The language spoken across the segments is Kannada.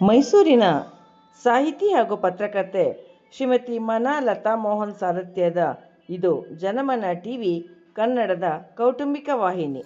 ಮೈಸೂರಿನ ಸಾಹಿತಿ ಹಾಗೂ ಪತ್ರಕರ್ತೆ ಶ್ರೀಮತಿ ಮನಾ ಲತಾ ಮೋಹನ್ ಸಾರಥ್ಯದ ಇದು ಜನಮನ ಟಿವಿ ಕನ್ನಡದ ಕೌಟುಂಬಿಕ ವಾಹಿನಿ.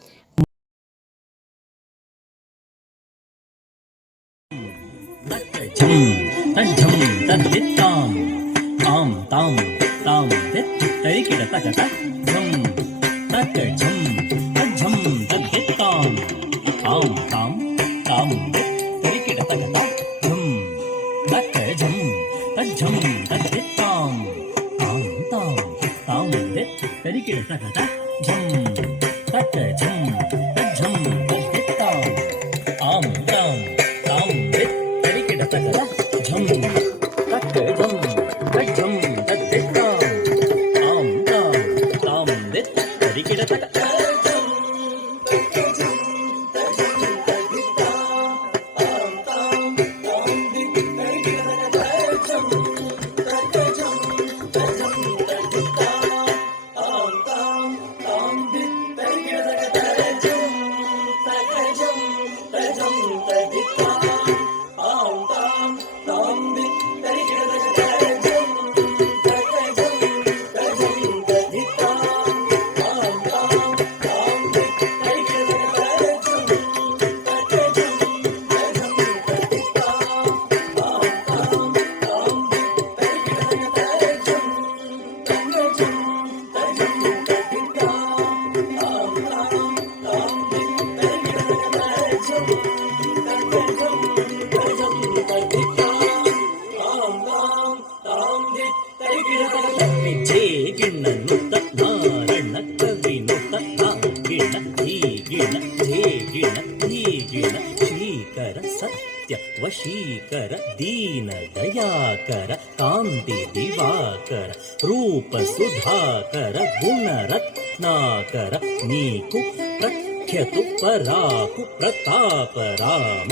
ವಶೀಕರ ದೀನ ದಯಾಕರ ಕಾಂತಿ ದಿವಾಕರ ರೂಪ ಸುಧಾಕರ ಗುಣರತ್ನಾಕರ ನೀಕು ಪ್ರಖ್ಯತು ಪರಾಕು ಪ್ರತಾಪ ರಾಮ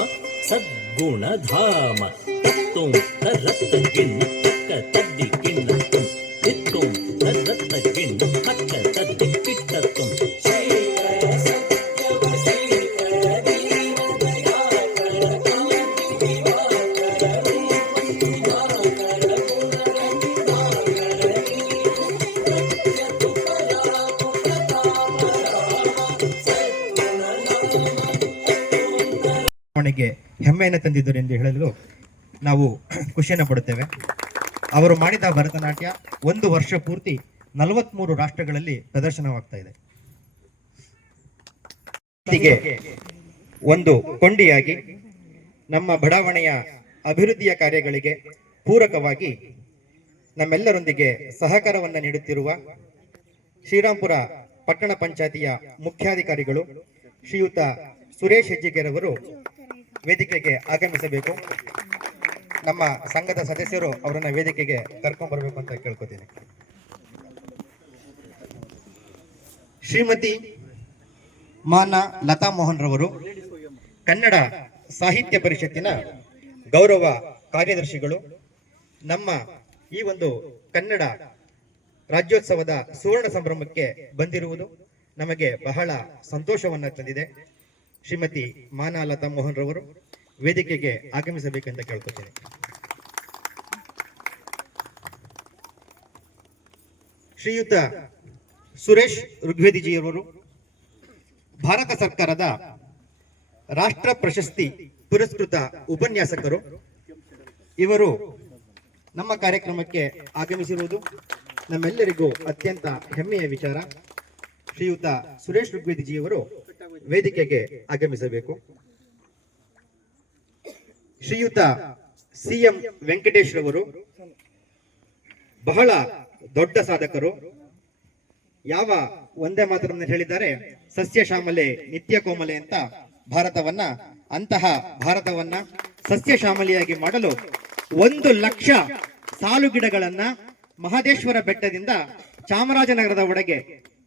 ಸದ್ಗುಣಧಾಮ ತತ್ತುಂ ತರತ್ತ ಗಿಣ್ಣ ತಕ್ಕ ತದ್ದಿ ಗಿಣ್ಣ ತುಂ ತಿತ್ತುಂ ತರತ್ತ ಗಿಣ್ಣ ತಕ್ಕ ತದ್ದಿ ಕಿಟ್ಟ ತುಂ ಹೆಮ್ಮೆಯನ್ನು ತಂದಿದ್ದರು ಎಂದು ಹೇಳಲು ನಾವು ಖುಷಿಯನ್ನು ಪಡುತ್ತೇವೆ. ಅವರು ಮಾಡಿದ ಭರತನಾಟ್ಯ 1 ವರ್ಷ ಪೂರ್ತಿ 43 ರಾಷ್ಟ್ರಗಳಲ್ಲಿ ಪ್ರದರ್ಶನವಾಗ್ತಾ ಇದೆ. ಹೀಗೆ ಒಂದು ಕೊಂಡಿಯಾಗಿ ನಮ್ಮ ಬಡಾವಣೆಯ ಅಭಿವೃದ್ಧಿಯ ಕಾರ್ಯಗಳಿಗೆ ಪೂರಕವಾಗಿ ನಮ್ಮೆಲ್ಲರೊಂದಿಗೆ ಸಹಕಾರವನ್ನು ನೀಡುತ್ತಿರುವ ಶ್ರೀರಾಂಪುರ ಪಟ್ಟಣ ಪಂಚಾಯತಿಯ ಮುಖ್ಯಾಧಿಕಾರಿಗಳು ಶ್ರೀಯುತ ಸುರೇಶ್ ಹೆಜ್ಜಿಗೆರವರು ವೇದಿಕೆಗೆ ಆಗಮಿಸಬೇಕು. ನಮ್ಮ ಸಂಘದ ಸದಸ್ಯರು ಅವರನ್ನ ವೇದಿಕೆಗೆ ಕರ್ಕೊಂಡು ಬರಬೇಕು ಅಂತ ಕೇಳ್ಕೊತೀನಿ. ಶ್ರೀಮತಿ ಮಾನ ಲತಾ ಮೋಹನ್ ರವರು ಕನ್ನಡ ಸಾಹಿತ್ಯ ಪರಿಷತ್ತಿನ ಗೌರವ ಕಾರ್ಯದರ್ಶಿಗಳು. ನಮ್ಮ ಈ ಒಂದು ಕನ್ನಡ ರಾಜ್ಯೋತ್ಸವದ ಸುವರ್ಣ ಸಂಭ್ರಮಕ್ಕೆ ಬಂದಿರುವುದು ನಮಗೆ ಬಹಳ ಸಂತೋಷವನ್ನ ತಂದಿದೆ. ಶ್ರೀಮತಿ ಮಾನಾ ಲತಾ ಮೋಹನ್ ರವರು ವೇದಿಕೆಗೆ ಆಗಮಿಸಬೇಕೆಂದು ಕೇಳ್ಕೊತೀನಿ. ಶ್ರೀಯುತ ಸುರೇಶ್ ಋಗ್ವೇದಿಜಿಯವರು ಭಾರತ ಸರ್ಕಾರದ ರಾಷ್ಟ್ರ ಪ್ರಶಸ್ತಿ ಪುರಸ್ಕೃತ ಉಪನ್ಯಾಸಕರು. ಇವರು ನಮ್ಮ ಕಾರ್ಯಕ್ರಮಕ್ಕೆ ಆಗಮಿಸಿರುವುದು ನಮ್ಮೆಲ್ಲರಿಗೂ ಅತ್ಯಂತ ಹೆಮ್ಮೆಯ ವಿಚಾರ. ಶ್ರೀಯುತ ಸುರೇಶ್ ಋಗ್ವೇದಿಜಿಯವರು ವೇದಿಕೆಗೆ ಆಗಮಿಸಬೇಕು. ಶ್ರೀಯುತ ಸಿಎಂ ವೆಂಕಟೇಶ್ ರವರು ಬಹಳ ದೊಡ್ಡ ಸಾಧಕರು. ಯಾವ ಒಂದೇ ಮಾತನ್ನು ಹೇಳಿದ್ದಾರೆ, ಸಸ್ಯ ಶ್ಯಾಮಲೆ ನಿತ್ಯ ಕೋಮಲೆ ಅಂತ ಭಾರತವನ್ನ, ಅಂತಹ ಭಾರತವನ್ನ ಸಸ್ಯ ಶ್ಯಾಮಲೆಯಾಗಿ ಮಾಡಲು 1 ಲಕ್ಷ ಸಾಲು ಗಿಡಗಳನ್ನ ಮಹದೇಶ್ವರ ಬೆಟ್ಟದಿಂದ ಚಾಮರಾಜನಗರದ ಒಳಗೆ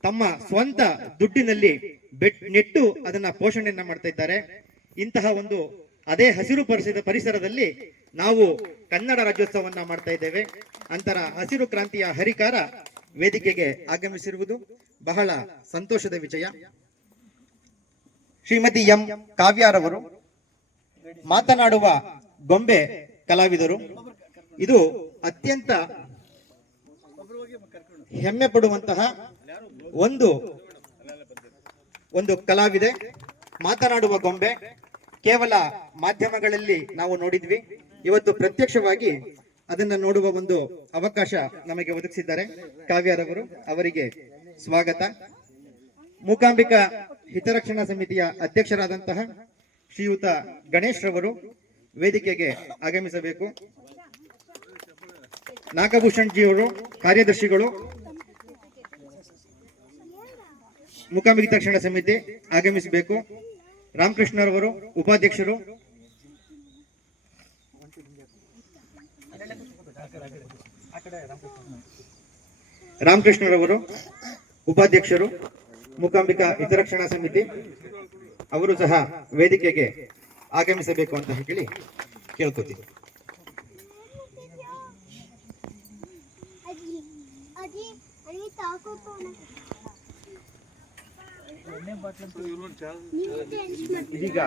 ತಮ್ಮ ಸ್ವಂತ ದುಡ್ಡಿನಲ್ಲಿ ನೆಟ್ಟು ಅದನ್ನ ಪೋಷಣೆಯನ್ನ ಮಾಡ್ತಾ ಇದ್ದಾರೆ. ಇಂತಹ ಒಂದು ಅದೇ ಹಸಿರು ಪರಿಸರದಲ್ಲಿ ನಾವು ಕನ್ನಡ ರಾಜ್ಯೋತ್ಸವನ್ನ ಮಾಡ್ತಾ ಇದ್ದೇವೆ. ಅಂತರ ಹಸಿರು ಕ್ರಾಂತಿಯ ಹರಿಕಾರ ವೇದಿಕೆಗೆ ಆಗಮಿಸಿರುವುದು ಬಹಳ ಸಂತೋಷದ ವಿಷಯ. ಶ್ರೀಮತಿ ಎಂ ಕಾವ್ಯಾರವರು ಮಾತನಾಡುವ ಗೊಂಬೆ ಕಲಾವಿದರು. ಇದು ಅತ್ಯಂತ ಹೆಮ್ಮೆ ಪಡುವಂತಹ ಒಂದು ಕಲಾವಿದೆ, ಮಾತನಾಡುವ ಗೊಂಬೆ. ಕೇವಲ ಮಾಧ್ಯಮಗಳಲ್ಲಿ ನಾವು ನೋಡಿದ್ವಿ, ಇವತ್ತು ಪ್ರತ್ಯಕ್ಷವಾಗಿ ಅದನ್ನ ನೋಡುವ ಒಂದು ಅವಕಾಶ ನಮಗೆ ಒದಗಿಸಿದ್ದಾರೆ ಕಾವ್ಯರವರು. ಅವರಿಗೆ ಸ್ವಾಗತ. ಮೂಕಾಂಬಿಕಾ ಹಿತರಕ್ಷಣಾ ಸಮಿತಿಯ ಅಧ್ಯಕ್ಷರಾದಂತಹ ಶ್ರೀಯುತ ಗಣೇಶ್ ರವರು ವೇದಿಕೆಗೆ ಆಗಮಿಸಬೇಕು. ನಾಗಭೂಷಣ್ ಜಿ ಅವರು ಕಾರ್ಯದರ್ಶಿಗಳು, ಮೂಕಾಂಬಿಕಾ ಹಿತರಕ್ಷಣಾ ಸಮಿತಿ ಆಗಮಿಸಬೇಕು. ರಾಮಕೃಷ್ಣರವರು ಉಪಾಧ್ಯಕ್ಷರು. ರಾಮಕೃಷ್ಣರವರು ಉಪಾಧ್ಯಕ್ಷರು ಮೂಕಾಂಬಿಕಾ ಹಿತರಕ್ಷಣಾ ಸಮಿತಿ, ಅವರು ಸಹ ವೇದಿಕೆಗೆ ಆಗಮಿಸಬೇಕು ಅಂತ ಹೇಳಿ ಕೇಳ್ಕೊತೀವಿ. ಇದೀಗ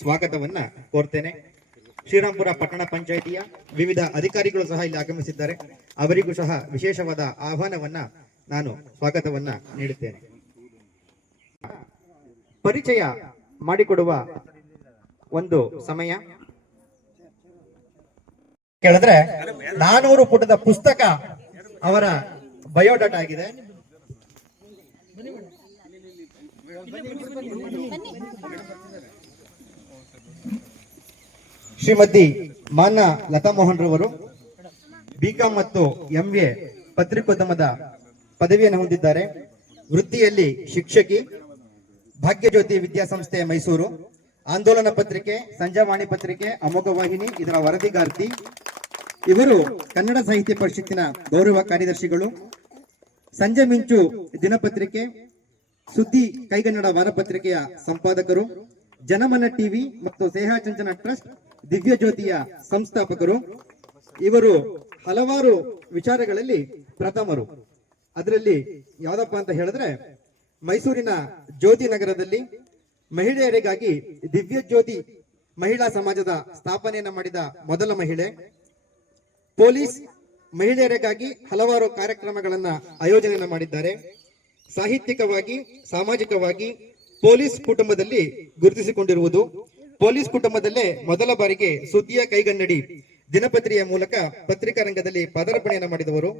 ಸ್ವಾಗತವನ್ನ ಕೋರ್ತೇನೆ. ಶ್ರೀರಾಂಪುರ ಪಟ್ಟಣ ಪಂಚಾಯಿತಿಯ ವಿವಿಧ ಅಧಿಕಾರಿಗಳು ಸಹ ಇಲ್ಲಿ ಆಗಮಿಸಿದ್ದಾರೆ. ಅವರಿಗೂ ಸಹ ವಿಶೇಷವಾದ ಆಹ್ವಾನವನ್ನ ನಾನು ಸ್ವಾಗತವನ್ನ ನೀಡುತ್ತೇನೆ. ಪರಿಚಯ ಮಾಡಿಕೊಡುವ ಒಂದು ಸಮಯ. ಕೇಳಿದ್ರೆ 400 ಪುಟದ ಪುಸ್ತಕ ಅವರ ಬಯೋಡಾಟಾ ಆಗಿದೆ. ಶ್ರೀಮತಿ ಮಾನ್ಯ ಲತಾ ಮೋಹನ್ ರವರು ಬಿಕಾಂ ಮತ್ತು MA ಪತ್ರಿಕೋದ್ಯಮದ ಪದವಿಯನ್ನು ಹೊಂದಿದ್ದಾರೆ. ವೃತ್ತಿಯಲ್ಲಿ ಶಿಕ್ಷಕಿ, ಭಾಗ್ಯಜ್ಯೋತಿ ವಿದ್ಯಾಸಂಸ್ಥೆ ಮೈಸೂರು, ಆಂದೋಲನ ಪತ್ರಿಕೆ, ಸಂಜಾವಾಣಿ ಪತ್ರಿಕೆ, ಅಮೋಘ ವಾಹಿನಿ ಇದರ ವರದಿಗಾರ್ತಿ. ಇವರು ಕನ್ನಡ ಸಾಹಿತ್ಯ ಪರಿಷತ್ತಿನ ಗೌರವ ಕಾರ್ಯದರ್ಶಿಗಳು, ಸಂಜೆ ಮಿಂಚು ದಿನಪತ್ರಿಕೆ, ಸುದ್ದಿ ಕೈಗನ್ನಡ ವಾರಪತ್ರಿಕೆಯ ಸಂಪಾದಕರು, ಜನಮನ ಟಿವಿ ಮತ್ತು ಸ್ನೇಹಚಂಚನ ಟ್ರಸ್ಟ್ ದಿವ್ಯ ಜ್ಯೋತಿಯ ಸಂಸ್ಥಾಪಕರು. ಇವರು ಹಲವಾರು ವಿಚಾರಗಳಲ್ಲಿ ಪ್ರಥಮರು. ಅದರಲ್ಲಿ ಯಾವ್ದಪ್ಪ ಅಂತ ಹೇಳಿದ್ರೆ, ಮೈಸೂರಿನ ಜ್ಯೋತಿ ನಗರದಲ್ಲಿ ಮಹಿಳೆಯರಿಗಾಗಿ ದಿವ್ಯ ಜ್ಯೋತಿ ಮಹಿಳಾ ಸಮಾಜದ ಸ್ಥಾಪನೆಯನ್ನ ಮಾಡಿದ ಮೊದಲ ಮಹಿಳೆ. ಪೊಲೀಸ್ ಮಹಿಳೆಯರಿಗಾಗಿ ಹಲವಾರು ಕಾರ್ಯಕ್ರಮಗಳನ್ನ ಆಯೋಜನೆಯನ್ನ ಮಾಡಿದ್ದಾರೆ. ಸಾಹಿತ್ಯಿಕವಾಗಿ, ಸಾಮಾಜಿಕವಾಗಿ ಪೊಲೀಸ್ ಕುಟುಂಬದಲ್ಲಿ ಗುರುತಿಸಿಕೊಂಡಿರುವುದು. ಪೊಲೀಸ್ ಕುಟುಂಬದಲ್ಲೇ ಮೊದಲ ಬಾರಿಗೆ ಸುದ್ದಿಯ ಕೈಗನ್ನಡಿ ದಿನಪತ್ರಿಕೆಯ ಮೂಲಕ ಪತ್ರಿಕಾ ರಂಗದಲ್ಲಿ ಪದಾರ್ಪಣೆಯನ್ನು ಮಾಡಿದವರು.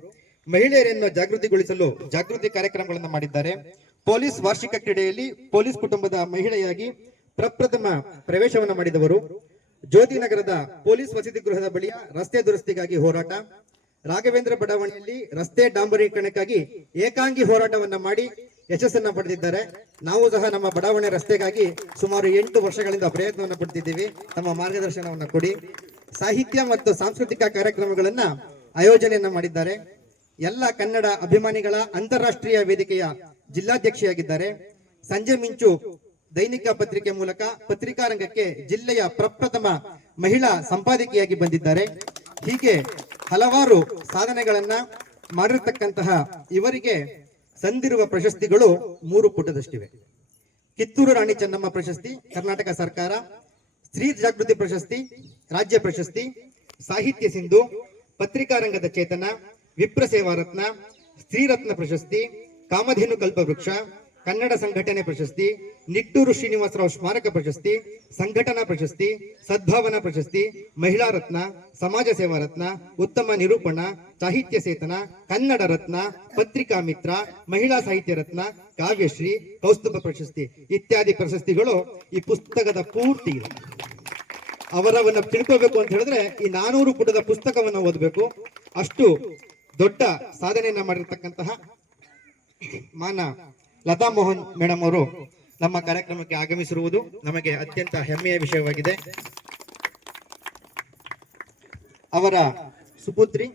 ಮಹಿಳೆಯರನ್ನು ಜಾಗೃತಿಗೊಳಿಸಲು ಜಾಗೃತಿ ಕಾರ್ಯಕ್ರಮಗಳನ್ನು ಮಾಡಿದ್ದಾರೆ. ಪೊಲೀಸ್ ವಾರ್ಷಿಕ ಕ್ರೀಡೆಯಲ್ಲಿ ಪೊಲೀಸ್ ಕುಟುಂಬದ ಮಹಿಳೆಯಾಗಿ ಪ್ರಪ್ರಥಮ ಪ್ರವೇಶವನ್ನು ಮಾಡಿದವರು. ಜ್ಯೋತಿ ನಗರದ ಪೊಲೀಸ್ ವಸತಿ ಗೃಹದ ಬಳಿಯ ರಸ್ತೆ ದುರಸ್ತಿಗಾಗಿ ಹೋರಾಟ, ರಾಘವೇಂದ್ರ ಬಡಾವಣೆಯಲ್ಲಿ ರಸ್ತೆ ಡಾಂಬರೀಕರಣಕ್ಕಾಗಿ ಏಕಾಂಗಿ ಹೋರಾಟವನ್ನ ಮಾಡಿ ಯಶಸ್ಸನ್ನ ಪಡೆದಿದ್ದಾರೆ. ನಾವು ಸಹ ನಮ್ಮ ಬಡಾವಣೆ ರಸ್ತೆಗಾಗಿ ಸುಮಾರು 8 ವರ್ಷಗಳಿಂದ ಪ್ರಯತ್ನವನ್ನು ಪಡ್ತಿದ್ದೀವಿ. ತಮ್ಮ ಮಾರ್ಗದರ್ಶನವನ್ನ ಕೊಡಿ. ಸಾಹಿತ್ಯ ಮತ್ತು ಸಾಂಸ್ಕೃತಿಕ ಕಾರ್ಯಕ್ರಮಗಳನ್ನ ಆಯೋಜನೆಯನ್ನ ಮಾಡಿದ್ದಾರೆ. ಎಲ್ಲ ಕನ್ನಡ ಅಭಿಮಾನಿಗಳ ಅಂತಾರಾಷ್ಟ್ರೀಯ ವೇದಿಕೆಯ ಜಿಲ್ಲಾಧ್ಯಕ್ಷೆಯಾಗಿದ್ದಾರೆ. ಸಂಜೆ ಮಿಂಚು ದೈನಿಕ ಪತ್ರಿಕೆ ಮೂಲಕ ಪತ್ರಿಕಾ ರಂಗಕ್ಕೆ ಜಿಲ್ಲೆಯ ಪ್ರಪ್ರಥಮ ಮಹಿಳಾ ಸಂಪಾದಕಿಯಾಗಿ ಬಂದಿದ್ದಾರೆ. ಹೀಗೆ ಹಲವಾರು ಸಾಧನೆಗಳನ್ನ ಮಾಡಿರ್ತಕ್ಕಂತಹ ಇವರಿಗೆ ಸಂದಿರುವ ಪ್ರಶಸ್ತಿಗಳು 3 ಪುಟದಷ್ಟಿವೆ. ಕಿತ್ತೂರು ರಾಣಿ ಚೆನ್ನಮ್ಮ ಪ್ರಶಸ್ತಿ ಕರ್ನಾಟಕ ಸರ್ಕಾರ, ಸ್ತ್ರೀ ಜಾಗೃತಿ ಪ್ರಶಸ್ತಿ ರಾಜ್ಯ ಪ್ರಶಸ್ತಿ, ಸಾಹಿತ್ಯ ಸಿಂಧು, ಪತ್ರಿಕಾ ರಂಗದ ಚೇತನ, ವಿಪ್ರ ಸೇವಾ ರತ್ನ, ಸ್ತ್ರೀ ರತ್ನ ಪ್ರಶಸ್ತಿ, ಕಾಮಧೇನು ಕಲ್ಪವೃಕ್ಷ, ಕನ್ನಡ ಸಂಘಟನೆ ಪ್ರಶಸ್ತಿ, ನಿಟ್ಟೂರು ಶ್ರೀನಿವಾಸರಾವ್ ಸ್ಮಾರಕ ಪ್ರಶಸ್ತಿ, ಸಂಘಟನಾ ಪ್ರಶಸ್ತಿ, ಸದ್ಭಾವನಾ ಪ್ರಶಸ್ತಿ, ಮಹಿಳಾ ರತ್ನ, ಸಮಾಜ ಸೇವಾ ರತ್ನ, ಉತ್ತಮ ನಿರೂಪಣ, ಸಾಹಿತ್ಯ ಸೇತನ, ಕನ್ನಡ ರತ್ನ, ಪತ್ರಿಕಾ ಮಿತ್ರ, ಮಹಿಳಾ ಸಾಹಿತ್ಯ ರತ್ನ, ಕಾವ್ಯಶ್ರೀ, ಕೌಸ್ತುಭ ಪ್ರಶಸ್ತಿ ಇತ್ಯಾದಿ ಪ್ರಶಸ್ತಿಗಳು ಈ ಪುಸ್ತಕದ ಪೂರ್ತಿ ಇದೆ. ಅವರವನ್ನ ತಿಳ್ಕೋಬೇಕು ಅಂತ ಹೇಳಿದ್ರೆ ಈ 400 ಪುಟದ ಪುಸ್ತಕವನ್ನ ಓದಬೇಕು. ಅಷ್ಟು ದೊಡ್ಡ ಸಾಧನೆಯನ್ನ ಮಾಡಿರ್ತಕ್ಕಂತಹ ಮಾನ್ಯ ಲತಾ ಮೋಹನ್ ಮೇಡಮ್ ಅವರು ನಮ್ಮ ಕಾರ್ಯಕ್ರಮಕ್ಕೆ ಆಗಮಿಸಿರುವುದು ನಮಗೆ ಅತ್ಯಂತ ಹೆಮ್ಮೆಯ ವಿಷಯವಾಗಿದೆ. ಅವರ ಸುಪುತ್ರಿ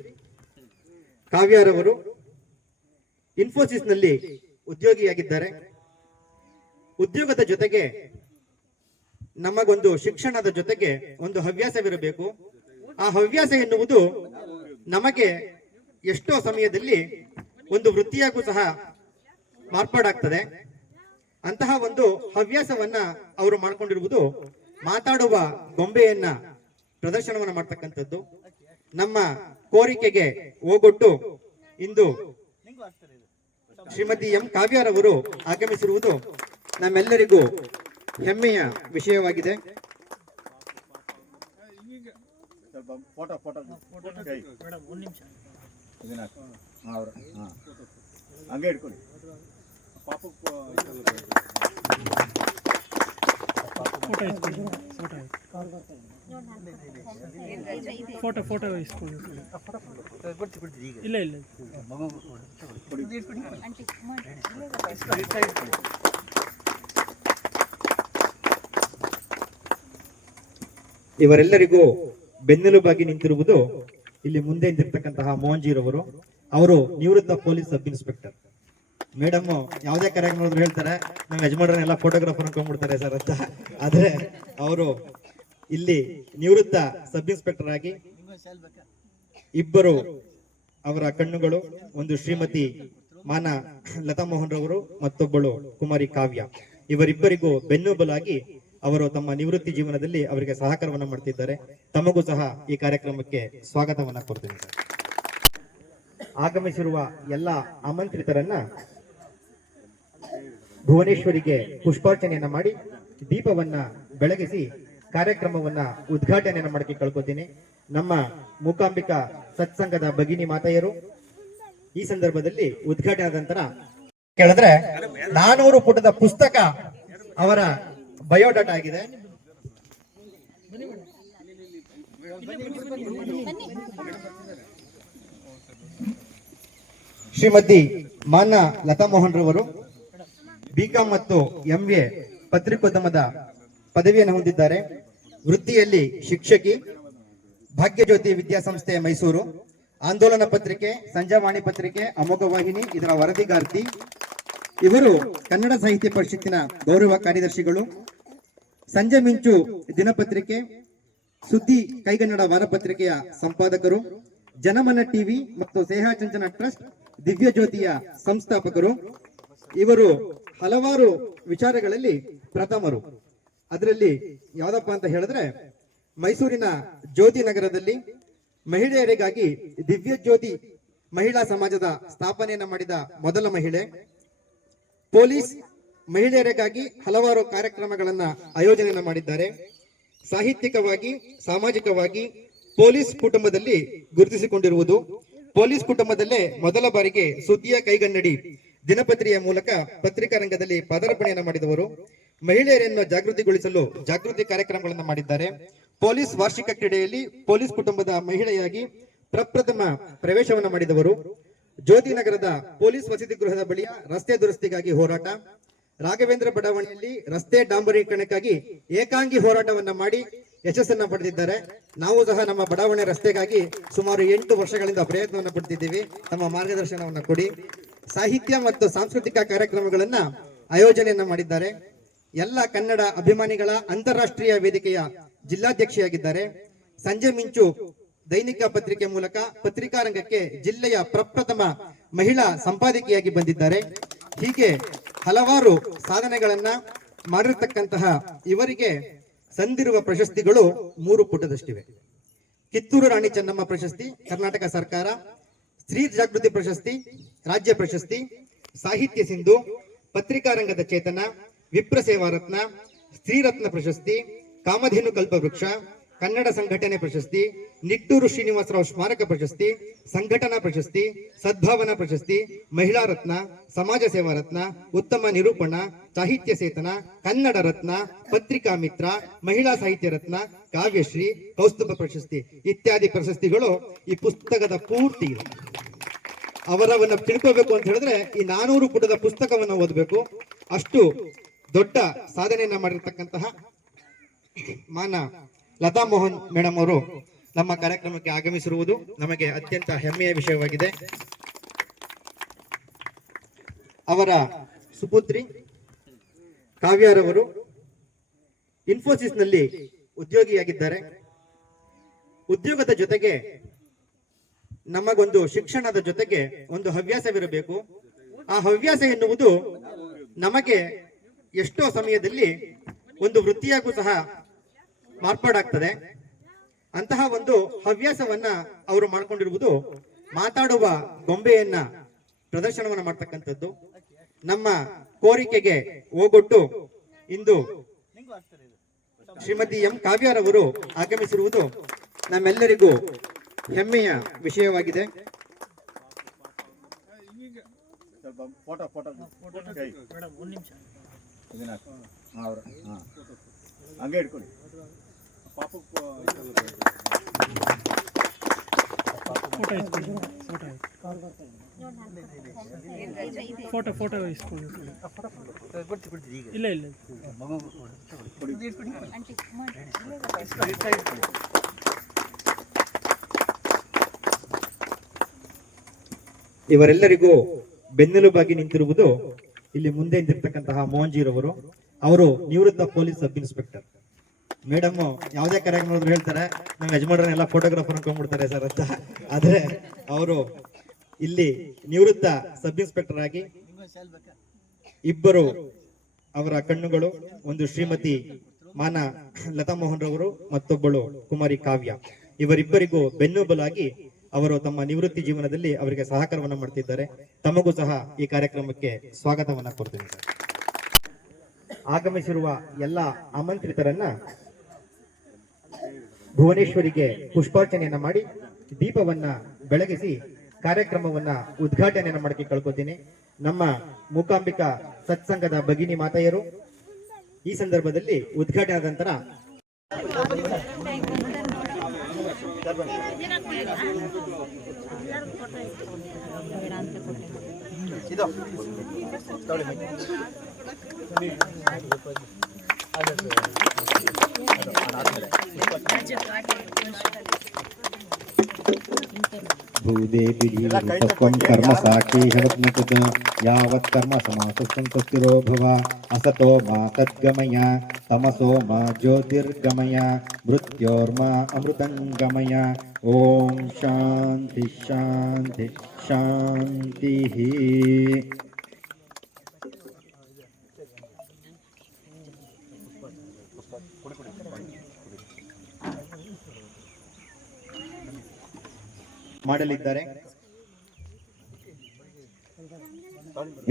ಕಾವ್ಯರವರು ಇನ್ಫೋಸಿಸ್ ನಲ್ಲಿ ಉದ್ಯೋಗಿಯಾಗಿದ್ದಾರೆ. ಉದ್ಯೋಗದ ಜೊತೆಗೆ ನಮಗೊಂದು ಶಿಕ್ಷಣದ ಜೊತೆಗೆ ಒಂದು ಹವ್ಯಾಸವಿರಬೇಕು. ಆ ಹವ್ಯಾಸ ಎನ್ನುವುದು ನಮಗೆ ಎಷ್ಟೋ ಸಮಯದಲ್ಲಿ ಒಂದು ವೃತ್ತಿಯಾಗೂ ಸಹ ಮಾರ್ಪಾಡಾಗ್ತದೆ. ಅಂತಹ ಒಂದು ಹವ್ಯಾಸವನ್ನ ಅವರು ಮಾಡ್ಕೊಂಡಿರುವುದು ಮಾತಾಡುವ ಗೊಂಬೆಯನ್ನ ಪ್ರದರ್ಶನವನ್ನು ಮಾಡ್ತಕ್ಕಂಥದ್ದು. ನಮ್ಮ ಕೋರಿಕೆಗೆ ಓಗೊಟ್ಟು ಇಂದು ಶ್ರೀಮತಿ ಎಂ ಕಾವ್ಯಾರವರು ಆಗಮಿಸಿರುವುದು ನಮ್ಮೆಲ್ಲರಿಗೂ ಹೆಮ್ಮೆಯ ವಿಷಯವಾಗಿದೆ. ಫೋಟೋ ಇಲ್ಲ ಇಲ್ಲ ಇವರೆಲ್ಲರಿಗೂ ಬೆನ್ನೆಲುಬಾಗಿ ನಿಂತಿರುವುದು ಇಲ್ಲಿ ಮುಂದೆ ನಿಂತಿರ್ತಕ್ಕಂತಹ ಮೋಹನ್ಜಿರವರು. ಅವರು ನಿವೃತ್ತ ಪೊಲೀಸ್ ಸಬ್ ಇನ್ಸ್ಪೆಕ್ಟರ್. ಮೇಡಮ್ ಯಾವುದೇ ಕಾರ್ಯಕ್ರಮ ನೋಡಿದ್ರು ಹೇಳ್ತಾರೆ ನಮ್ಮ ಯಜಮಾನ್ರನ್ನೆಲ್ಲ ಫೋಟೋಗ್ರಾಫರ್ ಅನ್ಕೊಂಡ್ಬಿಡ್ತಾರೆ ಸರ್ ಅಂತ. ಆದ್ರೆ ಅವರು ಇಲ್ಲಿ ನಿವೃತ್ತ ಸಬ್ ಇನ್ಸ್ಪೆಕ್ಟರ್ ಆಗಿ ಇಬ್ಬರು ಅವರ ಕಣ್ಣುಗಳು, ಒಂದು ಶ್ರೀಮತಿ ಮಾನ ಲತಾ ಮೋಹನ್ ರವರು, ಮತ್ತೊಬ್ಬಳು ಕುಮಾರಿ ಕಾವ್ಯ. ಇವರಿಬ್ಬರಿಗೂ ಬೆನ್ನುಬಲಾಗಿ ಅವರು ತಮ್ಮ ನಿವೃತ್ತಿ ಜೀವನದಲ್ಲಿ ಅವರಿಗೆ ಸಹಕಾರವನ್ನ ಮಾಡ್ತಿದ್ದಾರೆ. ತಮಗೂ ಸಹ ಈ ಕಾರ್ಯಕ್ರಮಕ್ಕೆ ಸ್ವಾಗತವನ್ನ ಕೊಡ್ತೀನಿ ಸರ್. ಆಗಮಿಸಿರುವ ಎಲ್ಲ ಆಮಂತ್ರಿತರನ್ನ ಭುವನೇಶ್ವರಿಗೆ ಪುಷ್ಪಾರ್ಚನೆಯನ್ನ ಮಾಡಿ ದೀಪವನ್ನ ಬೆಳಗಿಸಿ ಕಾರ್ಯಕ್ರಮವನ್ನ ಉದ್ಘಾಟನೆಯನ್ನ ಮಾಡಕ್ಕೆ ಕಳ್ಕೊತೀನಿ. ನಮ್ಮ ಮೂಕಾಂಬಿಕಾ ಸತ್ಸಂಗದ ಭಗಿನಿ ಮಾತೆಯರು ಈ ಸಂದರ್ಭದಲ್ಲಿ ಉದ್ಘಾಟನೆ ನಂತರ ಕೇಳಿದ್ರೆ 400 ಪುಟದ ಪುಸ್ತಕ ಅವರ ಬಯೋಡಾಟಾ ಆಗಿದೆ. ಶ್ರೀಮತಿ ಮಾನ ಲತಾ ಮೋಹನ್ ರವರು ಬಿಕಾಂ ಮತ್ತು ಎಂಎ ಪತ್ರಿಕೋದ್ಯಮದ ಪದವಿಯನ್ನು ಹೊಂದಿದ್ದಾರೆ. ವೃತ್ತಿಯಲ್ಲಿ ಶಿಕ್ಷಕಿ, ಭಾಗ್ಯಜ್ಯೋತಿ ವಿದ್ಯಾಸಂಸ್ಥೆ ಮೈಸೂರು, ಆಂದೋಲನ ಪತ್ರಿಕೆ, ಸಂಜಾವಾಣಿ ಪತ್ರಿಕೆ, ಅಮೋಘ ವಾಹಿನಿ ಇದರ ವರದಿಗಾರ್ತಿ. ಇವರು ಕನ್ನಡ ಸಾಹಿತ್ಯ ಪರಿಷತ್ತಿನ ಗೌರವ ಕಾರ್ಯದರ್ಶಿಗಳು, ಸಂಜೆ ಮಿಂಚು ದಿನಪತ್ರಿಕೆ, ಸುದ್ದಿ ಕೈಗನ್ನಡ ವಾರಪತ್ರಿಕೆಯ ಸಂಪಾದಕರು, ಜನಮನ ಟಿವಿ ಮತ್ತು ಸೇಹಾಚಂಚನ ಟ್ರಸ್ಟ್ ದಿವ್ಯ ಜ್ಯೋತಿಯ ಸಂಸ್ಥಾಪಕರು. ಇವರು ಹಲವಾರು ವಿಚಾರಗಳಲ್ಲಿ ಪ್ರಥಮರು. ಅದರಲ್ಲಿ ಯಾವ್ದಪ್ಪ ಅಂತ ಹೇಳಿದ್ರೆ, ಮೈಸೂರಿನ ಜ್ಯೋತಿ ನಗರದಲ್ಲಿ ಮಹಿಳೆಯರಿಗಾಗಿ ದಿವ್ಯ ಜ್ಯೋತಿ ಮಹಿಳಾ ಸಮಾಜದ ಸ್ಥಾಪನೆಯನ್ನ ಮಾಡಿದ ಮೊದಲ ಮಹಿಳೆ. ಪೊಲೀಸ್ ಮಹಿಳೆಯರಿಗಾಗಿ ಹಲವಾರು ಕಾರ್ಯಕ್ರಮಗಳನ್ನ ಆಯೋಜನೆಯನ್ನ ಮಾಡಿದ್ದಾರೆ. ಸಾಹಿತ್ಯಿಕವಾಗಿ, ಸಾಮಾಜಿಕವಾಗಿ ಪೊಲೀಸ್ ಕುಟುಂಬದಲ್ಲಿ ಗುರುತಿಸಿಕೊಂಡಿರುವುದು, ಪೊಲೀಸ್ ಕುಟುಂಬದಲ್ಲೇ ಮೊದಲ ಬಾರಿಗೆ ಸುದ್ದಿಯ ಕೈಗನ್ನಡಿ ದಿನಪತ್ರಿಕೆಯ ಮೂಲಕ ಪತ್ರಿಕಾ ರಂಗದಲ್ಲಿ ಪದಾರ್ಪಣೆಯನ್ನು ಮಾಡಿದವರು. ಮಹಿಳೆಯರನ್ನು ಜಾಗೃತಿಗೊಳಿಸಲು ಜಾಗೃತಿ ಕಾರ್ಯಕ್ರಮಗಳನ್ನು ಮಾಡಿದ್ದಾರೆ. ಪೊಲೀಸ್ ವಾರ್ಷಿಕ ಕ್ರೀಡೆಯಲ್ಲಿ ಪೊಲೀಸ್ ಕುಟುಂಬದ ಮಹಿಳೆಯಾಗಿ ಪ್ರಪ್ರಥಮ ಪ್ರವೇಶವನ್ನು ಮಾಡಿದವರು. ಜ್ಯೋತಿ ನಗರದ ಪೊಲೀಸ್ ವಸತಿ ಗೃಹದ ಬಳಿಯ ರಸ್ತೆ ದುರಸ್ತಿಗಾಗಿ ಹೋರಾಟ, ರಾಘವೇಂದ್ರ ಬಡಾವಣೆಯಲ್ಲಿ ರಸ್ತೆ ಡಾಂಬರೀಕರಣಕ್ಕಾಗಿ ಏಕಾಂಗಿ ಹೋರಾಟವನ್ನ ಮಾಡಿ ಯಶಸ್ಸನ್ನ ಪಡೆದಿದ್ದಾರೆ. ನಾವು ಸಹ ನಮ್ಮ ಬಡಾವಣೆ ರಸ್ತೆಗಾಗಿ ಸುಮಾರು 8 ವರ್ಷಗಳಿಂದ ಪ್ರಯತ್ನವನ್ನು ಪಡ್ತಿದ್ದೀವಿ. ತಮ್ಮ ಮಾರ್ಗದರ್ಶನವನ್ನ ಕೊಡಿ. ಸಾಹಿತ್ಯ ಮತ್ತು ಸಾಂಸ್ಕೃತಿಕ ಕಾರ್ಯಕ್ರಮಗಳನ್ನ ಆಯೋಜನೆಯನ್ನ ಮಾಡಿದ್ದಾರೆ. ಎಲ್ಲ ಕನ್ನಡ ಅಭಿಮಾನಿಗಳ ಅಂತಾರಾಷ್ಟ್ರೀಯ ವೇದಿಕೆಯ ಜಿಲ್ಲಾಧ್ಯಕ್ಷೆಯಾಗಿದ್ದಾರೆ. ಸಂಜೆ ಮಿಂಚು ದೈನಿಕ ಪತ್ರಿಕೆ ಮೂಲಕ ಪತ್ರಿಕಾ ರಂಗಕ್ಕೆ ಜಿಲ್ಲೆಯ ಪ್ರಪ್ರಥಮ ಮಹಿಳಾ ಸಂಪಾದಕಿಯಾಗಿ ಬಂದಿದ್ದಾರೆ. ಹೀಗೆ ಹಲವಾರು ಸಾಧನೆಗಳನ್ನ ಮಾಡಿರ್ತಕ್ಕಂತಹ ಇವರಿಗೆ ಸಂದಿರುವ ಪ್ರಶಸ್ತಿಗಳು 3 ಪುಟದಷ್ಟಿವೆ. ಕಿತ್ತೂರು ರಾಣಿ ಚೆನ್ನಮ್ಮ ಪ್ರಶಸ್ತಿ ಕರ್ನಾಟಕ ಸರ್ಕಾರ, ಸ್ತ್ರೀ ಜಾಗೃತಿ ಪ್ರಶಸ್ತಿ ರಾಜ್ಯ ಪ್ರಶಸ್ತಿ, ಸಾಹಿತ್ಯ ಸಿಂಧು, ಪತ್ರಿಕಾ ರಂಗದ ಚೇತನ, ವಿಪ್ರ ಸೇವಾ ರತ್ನ, ಸ್ತ್ರೀ ರತ್ನ ಪ್ರಶಸ್ತಿ, ಕಾಮಧೇನು ಕಲ್ಪವೃಕ್ಷ, ಕನ್ನಡ ಸಂಘಟನೆ ಪ್ರಶಸ್ತಿ, ನಿಟ್ಟೂರು ಶ್ರೀನಿವಾಸರಾವ್ ಸ್ಮಾರಕ ಪ್ರಶಸ್ತಿ, ಸಂಘಟನಾ ಪ್ರಶಸ್ತಿ, ಸದ್ಭಾವನಾ ಪ್ರಶಸ್ತಿ, ಮಹಿಳಾ ರತ್ನ, ಸಮಾಜ ಸೇವಾ ರತ್ನ, ಉತ್ತಮ ನಿರೂಪಣ, ಸಾಹಿತ್ಯ ಸೇತನ, ಕನ್ನಡ ರತ್ನ, ಪತ್ರಿಕಾ ಮಿತ್ರ, ಮಹಿಳಾ ಸಾಹಿತ್ಯ ರತ್ನ, ಕಾವ್ಯಶ್ರೀ, ಕೌಸ್ತುಭ ಪ್ರಶಸ್ತಿ ಇತ್ಯಾದಿ ಪ್ರಶಸ್ತಿಗಳು ಈ ಪುಸ್ತಕದ ಪೂರ್ತಿ ಇದೆ. ಅವರವನ್ನ ತಿಳ್ಕೋಬೇಕು ಅಂತ ಹೇಳಿದ್ರೆ ಈ 400 ಪುಟದ ಪುಸ್ತಕವನ್ನು ಓದಬೇಕು. ಅಷ್ಟು ದೊಡ್ಡ ಸಾಧನೆಯನ್ನ ಮಾಡಿರ್ತಕ್ಕಂತಹ ಮಾನ ಲತಾ ಮೋಹನ್ ಮೇಡಮ್ ಅವರು ನಮ್ಮ ಕಾರ್ಯಕ್ರಮಕ್ಕೆ ಆಗಮಿಸಿರುವುದು ನಮಗೆ ಅತ್ಯಂತ ಹೆಮ್ಮೆಯ ವಿಷಯವಾಗಿದೆ. ಅವರ ಸುಪುತ್ರಿ ಕಾವ್ಯಾರವರು ಇನ್ಫೋಸಿಸ್ ನಲ್ಲಿ ಉದ್ಯೋಗಿಯಾಗಿದ್ದಾರೆ. ಉದ್ಯೋಗದ ಜೊತೆಗೆ ನಮಗೊಂದು ಶಿಕ್ಷಣದ ಜೊತೆಗೆ ಒಂದು ಹವ್ಯಾಸವಿರಬೇಕು. ಆ ಹವ್ಯಾಸ ಎನ್ನುವುದು ನಮಗೆ ಎಷ್ಟೋ ಸಮಯದಲ್ಲಿ ಒಂದು ವೃತ್ತಿಯಾಗೂ ಸಹ ಮಾರ್ಪಾಡಾಗ್ತದೆ. ಅಂತಹ ಒಂದು ಹವ್ಯಾಸವನ್ನ ಅವರು ಮಾಡ್ಕೊಂಡಿರುವುದು ಮಾತಾಡುವ ಗೊಂಬೆಯನ್ನ ಪ್ರದರ್ಶನವನ್ನ ಮಾಡ್ತಕ್ಕಂಥದ್ದು. ನಮ್ಮ ಕೋರಿಕೆಗೆ ಓಗೊಟ್ಟು ಇಂದು ಶ್ರೀಮತಿ ಎಂ ಕಾವ್ಯಾರವರು ಆಗಮಿಸಿರುವುದು ನಮ್ಮೆಲ್ಲರಿಗೂ ಹೆಮ್ಮೆಯ ವಿಷಯವಾಗಿದೆ. ಫೋಟೋ ಇಲ್ಲ ಇಲ್ಲ ಇವರೆಲ್ಲರಿಗೂ ಬೆನ್ನೆಲುಬಾಗಿ ನಿಂತಿರುವುದು ಇಲ್ಲಿ ಮುಂದೆ ನಿಂತಿರ್ತಕ್ಕಂತಹ ಮೋಹನ್ಜಿರವರು. ಅವರು ನಿವೃತ್ತ ಪೊಲೀಸ್ ಸಬ್ ಇನ್ಸ್ಪೆಕ್ಟರ್. ಮೇಡಮ್ ಯಾವುದೇ ಕಾರ್ಯಕ್ರಮ ಹೇಳ್ತಾರೆ ನಮ್ಮ ಯಜಮಾನ್ರನ್ನೆಲ್ಲ ಫೋಟೋಗ್ರಾಫರ್ ಅನ್ಕೊಂಡ್ಬಿಡ್ತಾರೆ ಸರ್ ಅಂತ. ಆದ್ರೆ ಅವರು ಇಲ್ಲಿ ನಿವೃತ್ತ ಸಬ್ ಇನ್ಸ್ಪೆಕ್ಟರ್ ಆಗಿ ಇಬ್ಬರು ಅವರ ಕಣ್ಣುಗಳು, ಒಂದು ಶ್ರೀಮತಿ ಮಾನ ಲತಾ ಮೋಹನ್ ರವರು, ಮತ್ತೊಬ್ಬಳು ಕುಮಾರಿ ಕಾವ್ಯ. ಇವರಿಬ್ಬರಿಗೂ ಬೆನ್ನುಬಲಾಗಿ ಅವರು ತಮ್ಮ ನಿವೃತ್ತಿ ಜೀವನದಲ್ಲಿ ಅವರಿಗೆ ಸಹಕಾರವನ್ನ ಮಾಡ್ತಿದ್ದಾರೆ. ತಮಗೂ ಸಹ ಈ ಕಾರ್ಯಕ್ರಮಕ್ಕೆ ಸ್ವಾಗತವನ್ನ ಕೊಡ್ತೀನಿ ಸರ್. ಆಗಮಿಸಿರುವ ಎಲ್ಲ ಆಮಂತ್ರಿತರನ್ನ ಭುವನೇಶ್ವರಿಗೆ ಪುಷ್ಪಾರ್ಚನೆಯನ್ನ ಮಾಡಿ ದೀಪವನ್ನ ಬೆಳಗಿಸಿ ಕಾರ್ಯಕ್ರಮವನ್ನ ಉದ್ಘಾಟನೆಯನ್ನ ಮಾಡಕ್ಕೆ ಕಳ್ಕೊತೀನಿ. ನಮ್ಮ ಮೂಕಾಂಬಿಕಾ ಸತ್ಸಂಗದ ಭಗಿನಿ ಮಾತೆಯರು ಈ ಸಂದರ್ಭದಲ್ಲಿ ಉದ್ಘಾಟನೆ ನಂತರ ಭೂದೇವಿ ರೂಪತ್ವಂ ಕರ್ಮ ಸಾಕ್ಷಿ ಶರತ್ನಕೃತ ಯಾವತ್ ಕರ್ಮ ಸಮಾಸಸ್ಥಿರೋ ಭವ ಅಸತೋ ಮಾ ತದ್ಗಮಯ ತಮಸೋ ಮಾ ಜ್ಯೋತಿರ್ಗಮಯ ಮೃತ್ಯೋರ್ಮಾ ಅಮೃತಂಗಮಯ. ಓಂ ಶಾಂತಿ ಶಾಂತಿ ಶಾಂತಿ. ಮಾಡಲಿದ್ದಾರೆ.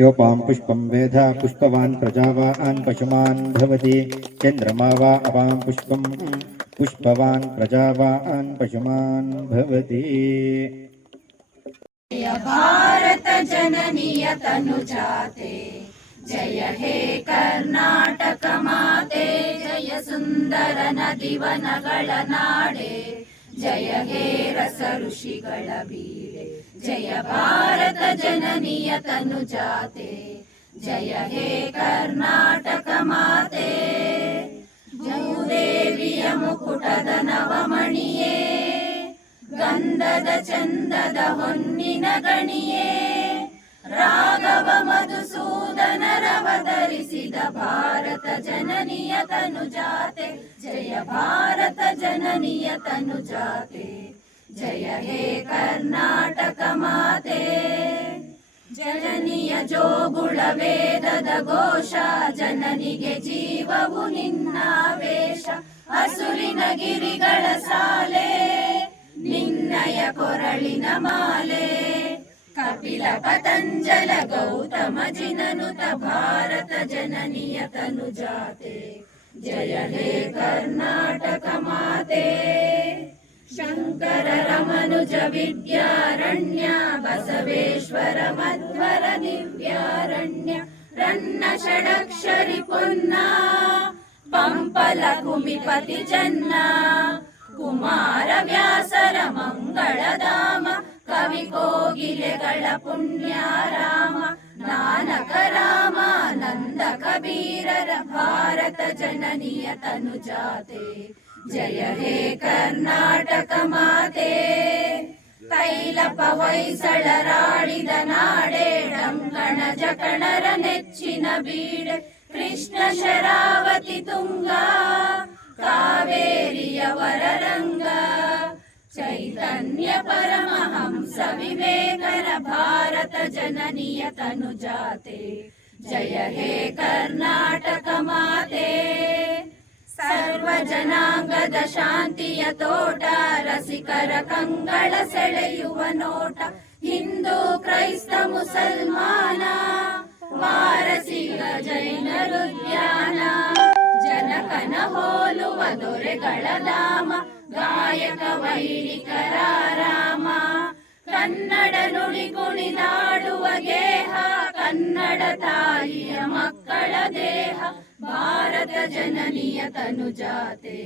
ಯೋಪಾಂ ಪುಷ್ಪಂ ವೇದ ಪುಷ್ಪವಾನ್ ಪ್ರಜಾವಾನ್ ಪಶುಮಾನ್ ಭವತಿ ಚಂದ್ರಮಾ ವಾ ಅಪಾಂ ಪುಷ್ಪಂ ಪುಷ್ಪವಾನ್ ಪ್ರಜಾವಾನ್ ಪಶುಮಾನ್ ಭವತಿ. ಭಾರತ ಜನನಿಯ ತನುಜಾತೆ ಜಯ ಹೇ ಕರ್ನಾಟಕ ಮಾತೆ, ಜಯ ಸುಂದರ ನದಿವನಗಳ ನಾಡೆ, ಜಯ ಹೇ ರಸ ಋಷಿಗಳ ಬೀಡೆ, ಜಯ ಭಾರತ ಜನನಿಯ ತನುಜಾತೆ, ಜಯ ಹೇ ಕರ್ನಾಟಕ ಮಾತೆ. ಭೂದೇವಿಯ ಮುಕುಟದ ನವಮಣಿಯೇ, ಗಂಧದ ಚಂದದ ಹೊನ್ನಿನ ಗಣಿಯೇ, ರಾಘವ ಮಧುಸೂದನರವತರಿಸಿದ ಭಾರತ ಜನನಿಯ ತನುಜಾತೆ, ಜಯ ಭಾರತ ಜನನಿಯ ತನುಜಾತೆ, ಜಯ ಹೇ ಕರ್ನಾಟಕ ಮಾತೆ. ಜನನಿಯ ಜೋಗುಳ ವೇದದ ಘೋಷ, ಜನನಿಗೆ ಜೀವವು ನಿನ್ನಾವೇಶ, ಹಸುರಿನ ಗಿರಿಗಳ ಸಾಲೆ, ನಿನ್ನಯ ಕೊರಳಿನ ಮಾಲೆ, ಕಪಿಲ ಪತಂಜಲ ಗೌತಮ ಜಿನನುತ ಭಾರತ ಜನನಿಯ ತನುಜಾತೆ, ಜಯ ಹೇ ಕರ್ನಾಟಕ ಮಾತೆ. ಶಂಕರ ರಮನುಜ ವಿದ್ಯಾರಣ್ಯ, ಬಸವೇಶ್ವರ ಮಧ್ವರ ದಿವ್ಯಾರಣ್ಯ, ರನ್ನ ಷಡಕ್ಷರಿ ಪೊನ್ನ, ಪಂಪಲ ಕುಮಿಪತಿ ಜನ್ನ, ಕುಮಾರ ವ್ಯಾಸರ ಮಂಗಳಧಾಮ, ಕವಿ ಕೋಗಿಲೆಗಳ ಪುಣ್ಯಾರಾಮ, ನಾನಕ ರಾಮಾನಂದ ಕಬೀರರ ಭಾರತ ಜನನಿಯ ತನುಜಾತೆ, ಜಯ ಹೇ ಕರ್ನಾಟಕ ಮಾತೆ. ತೈಲಪ ಹೊಯ್ಸಳರಾಳಿದ ನಾಡೆ, ಡಂಕಣ ಜಕಣರ ನೆಚ್ಚಿನ ಬೀಡೆ, ಕೃಷ್ಣ ಶರಾವತಿ ತುಂಗ, ಕಾವೇರಿಯ ವರರಂಗ, ಚೈತನ್ಯ ಪರಮಹಂಸ ವಿವೇಕರ ಭಾರತ ಜನನಿಯ ತನುಜಾತೆ, ಜಯ ಹೇ ಕರ್ನಾಟಕ ಮಾತೆ. ಸರ್ವ ಜನಾಂಗದ ಶಾಂತಿಯ ತೋಟ, ರಸಿಕರ ಕಂಗಳ ಸೆಳೆಯುವ ನೋಟ. ಹಿಂದೂ ಕ್ರೈಸ್ತ ಮುಸಲ್ಮಾನ, ಪಾರಸಿಗ ಜೈನರುದ್ಯಾನ, ಜನಕನ ಹೋಲುವ ದೊರೆಗಳ ಧಾಮ, ಗಾಯಕ ವೈಣಿಕರ ರಾಮ. ಕನ್ನಡ ನುಡಿ ಕುಣಿದಾಡುವ ಗೇಹ, ಕನ್ನಡ ತಾಯಿಯ ಮಕ್ಕಳ ದೇಹ, ಭಾರತ ಜನನಿಯ ತನುಜಾತೆ.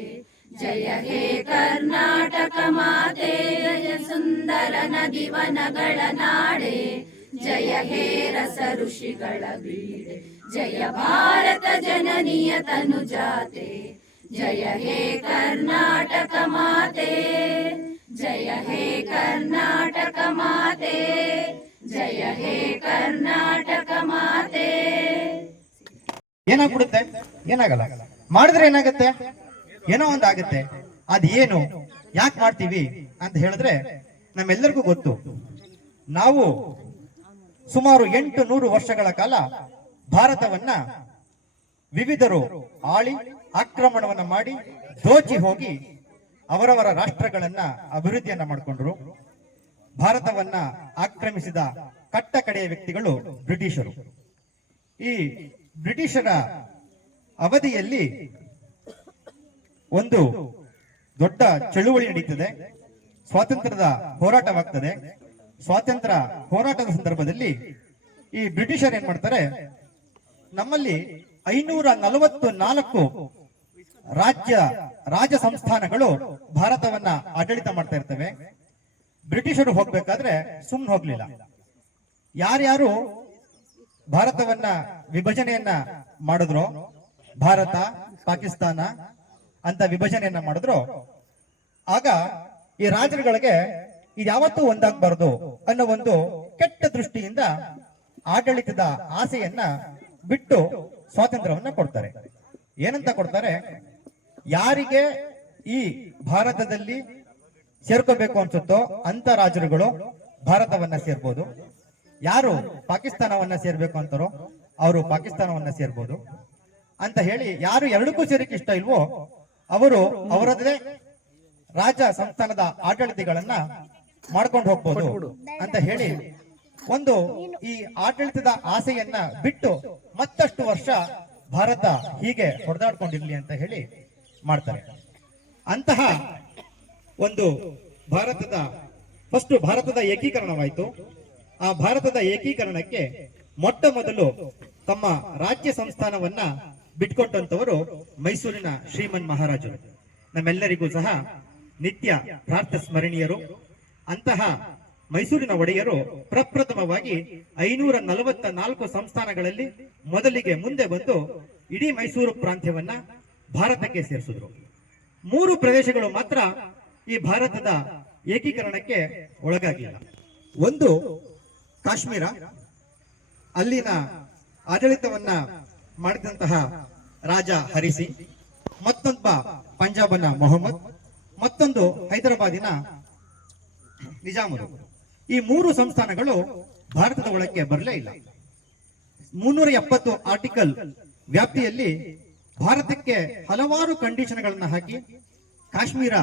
ಜಯ ಹೇ ಕರ್ನಾಟಕ ಮಾತೆ, ಜಯ ಸುಂದರ ನದಿವನಗಳ ನಾಡೆ, ಜಯ ಹೇ ರಸ ಋಷಿಗಳ ಬೀಡೆ, ಜಯ ಭಾರತ ಜನನಿಯ ತನುಜಾತೆ. ಜಯ ಹೇ ಕರ್ನಾಟಕ ಮಾತೆ, ಜಯ ಹೇ ಕರ್ನಾಟಕ ಮಾತೆ, ಜಯ ಹೇ ಕರ್ನಾಟಕ ಮಾತೆ. ಏನಾಗ್ಬಿಡುತ್ತೆ? ಏನಾಗಲ್ಲ. ಮಾಡಿದ್ರೆ ಏನಾಗುತ್ತೆ? ಏನೋ ಒಂದಾಗುತ್ತೆ. ಅದೇನು, ಯಾಕೆ ಮಾಡ್ತೀವಿ ಅಂತ ಹೇಳಿದ್ರೆ ನಮ್ಮೆಲ್ಲರಿಗೂ ಗೊತ್ತು. ನಾವು ಸುಮಾರು 800 ವರ್ಷಗಳ ಕಾಲ ಭಾರತವನ್ನ ವಿವಿಧರು ಆಳಿ ಆಕ್ರಮಣವನ್ನ ಮಾಡಿ ದೋಚಿ ಹೋಗಿ ಅವರವರ ರಾಷ್ಟ್ರಗಳನ್ನ ಅಭಿವೃದ್ಧಿಯನ್ನ ಮಾಡಿಕೊಂಡ್ರು. ಭಾರತವನ್ನ ಆಕ್ರಮಿಸಿದ ಕಟ್ಟ ಕಡೆಯ ವ್ಯಕ್ತಿಗಳು ಬ್ರಿಟಿಷರು. ಈ ಬ್ರಿಟಿಷರ ಅವಧಿಯಲ್ಲಿ ಒಂದು ದೊಡ್ಡ ಚಳುವಳಿ ನಡೀತದೆ, ಸ್ವಾತಂತ್ರ್ಯದ ಹೋರಾಟವಾಗ್ತದೆ. ಸ್ವಾತಂತ್ರ್ಯ ಹೋರಾಟದ ಸಂದರ್ಭದಲ್ಲಿ ಈ ಬ್ರಿಟಿಷರು ಏನ್ ಮಾಡ್ತಾರೆ, ನಮ್ಮಲ್ಲಿ 544 ರಾಜ ಸಂಸ್ಥಾನಗಳು ಭಾರತವನ್ನ ಆಡಳಿತ ಮಾಡ್ತಾ ಇರ್ತವೆ. ಬ್ರಿಟಿಷರು ಹೋಗ್ಬೇಕಾದ್ರೆ ಸುಮ್ಮನೆ ಹೋಗ್ಲಿಲ್ಲ. ಯಾರ್ಯಾರು ಭಾರತವನ್ನ ವಿಭಜನೆಯನ್ನ ಮಾಡಿದ್ರು, ಭಾರತ ಪಾಕಿಸ್ತಾನ ಅಂತ ವಿಭಜನೆಯನ್ನ ಮಾಡಿದ್ರು, ಆಗ ಈ ರಾಜರುಗಳಿಗೆ ಇದ್ಯಾವತ್ತೂ ಒಂದಾಗಬಾರ್ದು ಅನ್ನೋ ಒಂದು ಕೆಟ್ಟ ದೃಷ್ಟಿಯಿಂದ ಆಡಳಿತದ ಆಸೆಯನ್ನ ಬಿಟ್ಟು ಸ್ವಾತಂತ್ರ್ಯವನ್ನ ಕೊಡ್ತಾರೆ. ಏನಂತ ಕೊಡ್ತಾರೆ, ಯಾರಿಗೆ ಈ ಭಾರತದಲ್ಲಿ ಸೇರ್ಕೋಬೇಕು ಅನ್ಸುತ್ತೋ ಅಂತ ರಾಜರುಗಳು ಭಾರತವನ್ನ ಸೇರ್ಬೋದು, ಯಾರು ಪಾಕಿಸ್ತಾನವನ್ನ ಸೇರ್ಬೇಕು ಅಂತಾರೋ ಅವರು ಪಾಕಿಸ್ತಾನವನ್ನ ಸೇರ್ಬೋದು ಅಂತ ಹೇಳಿ, ಯಾರು ಎರಡಕ್ಕೂ ಸೇರಿಕೆ ಇಷ್ಟ ಇಲ್ವೋ ಅವರು ಅವರದ್ದೇ ರಾಜ ಸಂಸ್ಥಾನದ ಆಡಳಿತಗಳನ್ನ ಮಾಡ್ಕೊಂಡು ಹೋಗ್ಬೋದು ಅಂತ ಹೇಳಿ ಒಂದು ಈ ಆಡಳಿತದ ಆಸೆಯನ್ನ ಬಿಟ್ಟು ಮತ್ತಷ್ಟು ವರ್ಷ ಭಾರತ ಹೀಗೆ ಹೊಡೆದಾಡ್ಕೊಂಡಿರ್ಲಿ ಅಂತ ಹೇಳಿ ಮಾಡ್ತಾರೆ. ಅಂತಹ ಒಂದು ಭಾರತದ ಏಕೀಕರಣವಾಯಿತು. ಆ ಭಾರತದ ಏಕೀಕರಣಕ್ಕೆ ಮೊಟ್ಟ ಮೊದಲು ತಮ್ಮ ರಾಜ್ಯ ಸಂಸ್ಥಾನವನ್ನ ಬಿಟ್ಕೊಟ್ಟಂತವರು ಮೈಸೂರಿನ ಶ್ರೀಮನ್ ಮಹಾರಾಜರು. ನಮ್ಮೆಲ್ಲರಿಗೂ ಸಹ ನಿತ್ಯ ಪ್ರಾರ್ಥ ಸ್ಮರಣೀಯರು. ಅಂತಹ ಮೈಸೂರಿನ ಒಡೆಯರು ಪ್ರಪ್ರಥಮವಾಗಿ 544 ಸಂಸ್ಥಾನಗಳಲ್ಲಿ ಮೊದಲಿಗೆ ಮುಂದೆ ಬಂದು ಇಡೀ ಮೈಸೂರು ಪ್ರಾಂತ್ಯವನ್ನ ಭಾರತಕ್ಕೆ ಸೇರಿಸಿದ್ರು. 3 ಪ್ರದೇಶಗಳು ಮಾತ್ರ ಈ ಭಾರತದ ಏಕೀಕರಣಕ್ಕೆ ಒಳಗಾಗಿಲ್ಲ. ಒಂದು ಕಾಶ್ಮೀರ, ಅಲ್ಲಿನ ಆಡಳಿತವನ್ನ ಮಾಡಿದಂತಹ ರಾಜ ಹರಿಸಿಂಗ್, ಮತ್ತೊಬ್ಬ ಪಂಜಾಬನ ಮೊಹಮ್ಮದ್, ಮತ್ತೊಂದು ಹೈದರಾಬಾದಿನ ನಿಜಾಮರು. ಈ 3 ಸಂಸ್ಥಾನಗಳು ಭಾರತದ ಒಳಕ್ಕೆ ಬರಲೇ ಇಲ್ಲ. 370 ಆರ್ಟಿಕಲ್ ವ್ಯಾಪ್ತಿಯಲ್ಲಿ ಭಾರತಕ್ಕೆ ಹಲವಾರು ಕಂಡೀಷನ್ಗಳನ್ನ ಹಾಕಿ ಕಾಶ್ಮೀರ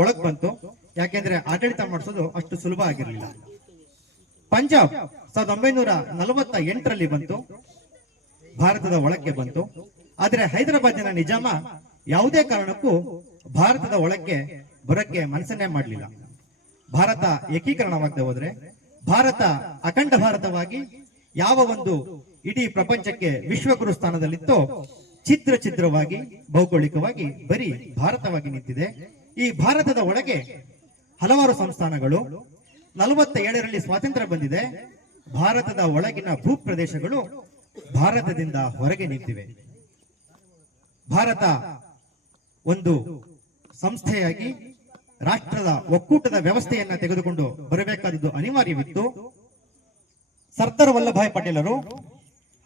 ಒಳಗ್ ಬಂತು. ಯಾಕೆಂದ್ರೆ ಆಡಳಿತ ಮಾಡಿಸೋದು ಅಷ್ಟು ಸುಲಭ ಆಗಿರಲಿಲ್ಲ. ಪಂಜಾಬ್ 1948ರಲ್ಲಿ ಬಂತು, ಭಾರತದ ಒಳಕ್ಕೆ ಬಂತು. ಆದ್ರೆ ಹೈದರಾಬಾದಿನ ನಿಜಾಮ ಯಾವುದೇ ಕಾರಣಕ್ಕೂ ಭಾರತದ ಒಳಕ್ಕೆ ಬರಕ್ಕೆ ಮನಸ್ಸನ್ನೇ ಮಾಡಲಿಲ್ಲ. ಭಾರತ ಏಕೀಕರಣವಾಗದೆ ಹೋದ್ರೆ ಭಾರತ ಅಖಂಡ ಭಾರತವಾಗಿ ಯಾವ ಒಂದು ಇಡೀ ಪ್ರಪಂಚಕ್ಕೆ ವಿಶ್ವಗುರು ಸ್ಥಾನದಲ್ಲಿತ್ತೋ ಛಿದ್ರವಾಗಿ ಭೌಗೋಳಿಕವಾಗಿ ಬರೀ ಭಾರತವಾಗಿ ನಿಂತಿದೆ. ಈ ಭಾರತದ ಒಳಗೆ ಹಲವಾರು ಸಂಸ್ಥಾನಗಳು. 47ರಲ್ಲಿ ಸ್ವಾತಂತ್ರ್ಯ ಬಂದಿದೆ. ಭಾರತದ ಒಳಗಿನ ಭೂ ಪ್ರದೇಶಗಳು ಭಾರತದಿಂದ ಹೊರಗೆ ನಿಂತಿವೆ. ಭಾರತ ಒಂದು ಸಂಸ್ಥೆಯಾಗಿ ರಾಷ್ಟ್ರದ ಒಕ್ಕೂಟದ ವ್ಯವಸ್ಥೆಯನ್ನ ತೆಗೆದುಕೊಂಡು ಬರಬೇಕಾದದ್ದು ಅನಿವಾರ್ಯವಿತ್ತು. ಸರ್ದಾರ್ ವಲ್ಲಭಾಯ್ ಪಟೇಲರು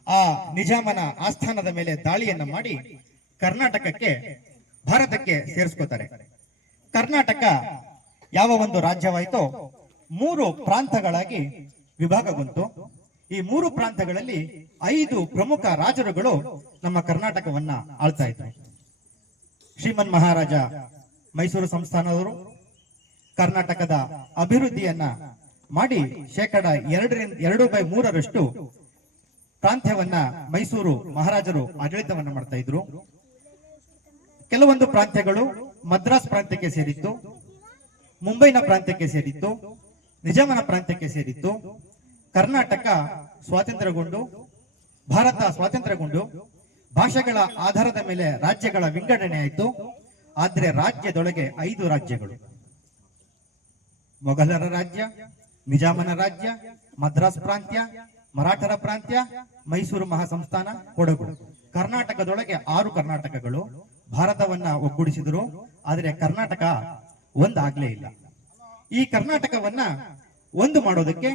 ಆ ನಿಜಾಮನ ಆಸ್ಥಾನದ ಮೇಲೆ ದಾಳಿಯನ್ನ ಮಾಡಿ ಕರ್ನಾಟಕಕ್ಕೆ ಭಾರತಕ್ಕೆ ಸೇರಿಸ್ಕೋತಾರೆ. ಕರ್ನಾಟಕ ಯಾವ ಒಂದು ರಾಜ್ಯವಾಯಿತೋ 3 ಪ್ರಾಂತಗಳಾಗಿ ವಿಭಾಗಗೊಂಡು ಈ 3 ಪ್ರಾಂತಗಳಲ್ಲಿ 5 ಪ್ರಮುಖ ರಾಜರುಗಳು ನಮ್ಮ ಕರ್ನಾಟಕವನ್ನ ಆಳ್ತಾ ಇದ್ರು. ಶ್ರೀಮನ್ ಮಹಾರಾಜ ಮೈಸೂರು ಸಂಸ್ಥಾನದವರು ಕರ್ನಾಟಕದ ಅಭಿವೃದ್ಧಿಯನ್ನ ಮಾಡಿ ಶೇಕಡ 2/3 ಪ್ರಾಂತ್ಯವನ್ನ ಮೈಸೂರು ಮಹಾರಾಜರು ಆಡಳಿತವನ್ನ ಮಾಡ್ತಾ ಇದ್ರು. ಕೆಲವೊಂದು ಪ್ರಾಂತ್ಯಗಳು ಮದ್ರಾಸ್ ಪ್ರಾಂತ್ಯಕ್ಕೆ ಸೇರಿತ್ತು, ಮುಂಬೈನ ಪ್ರಾಂತ್ಯಕ್ಕೆ ಸೇರಿತ್ತು, ನಿಜಾಮನ ಪ್ರಾಂತ್ಯಕ್ಕೆ ಸೇರಿತ್ತು. ಕರ್ನಾಟಕ ಸ್ವಾತಂತ್ರ್ಯಗೊಂಡು, ಭಾರತ ಸ್ವಾತಂತ್ರ್ಯಗೊಂಡು ಭಾಷೆಗಳ ಆಧಾರದ ಮೇಲೆ ರಾಜ್ಯಗಳ ವಿಂಗಡಣೆ ಆಯಿತು. ಆದ್ರೆ ರಾಜ್ಯದೊಳಗೆ 5 ರಾಜ್ಯಗಳು: ಮೊಘಲರ ರಾಜ್ಯ, ನಿಜಾಮನ ರಾಜ್ಯ, ಮದ್ರಾಸ್ ಪ್ರಾಂತ್ಯ, ಮರಾಠರ ಪ್ರಾಂತ್ಯ, ಮೈಸೂರು ಮಹಾಸಂಸ್ಥಾನ, ಕೊಡಗು. ಕರ್ನಾಟಕದೊಳಗೆ 6 ಕರ್ನಾಟಕಗಳು ಭಾರತವನ್ನ ಒಗ್ಗೂಡಿಸಿದರು. ಆದರೆ ಕರ್ನಾಟಕ ಒಂದಾಗ್ಲೇ ಇಲ್ಲ. ಈ ಕರ್ನಾಟಕವನ್ನ ಒಂದು ಮಾಡೋದಕ್ಕೆ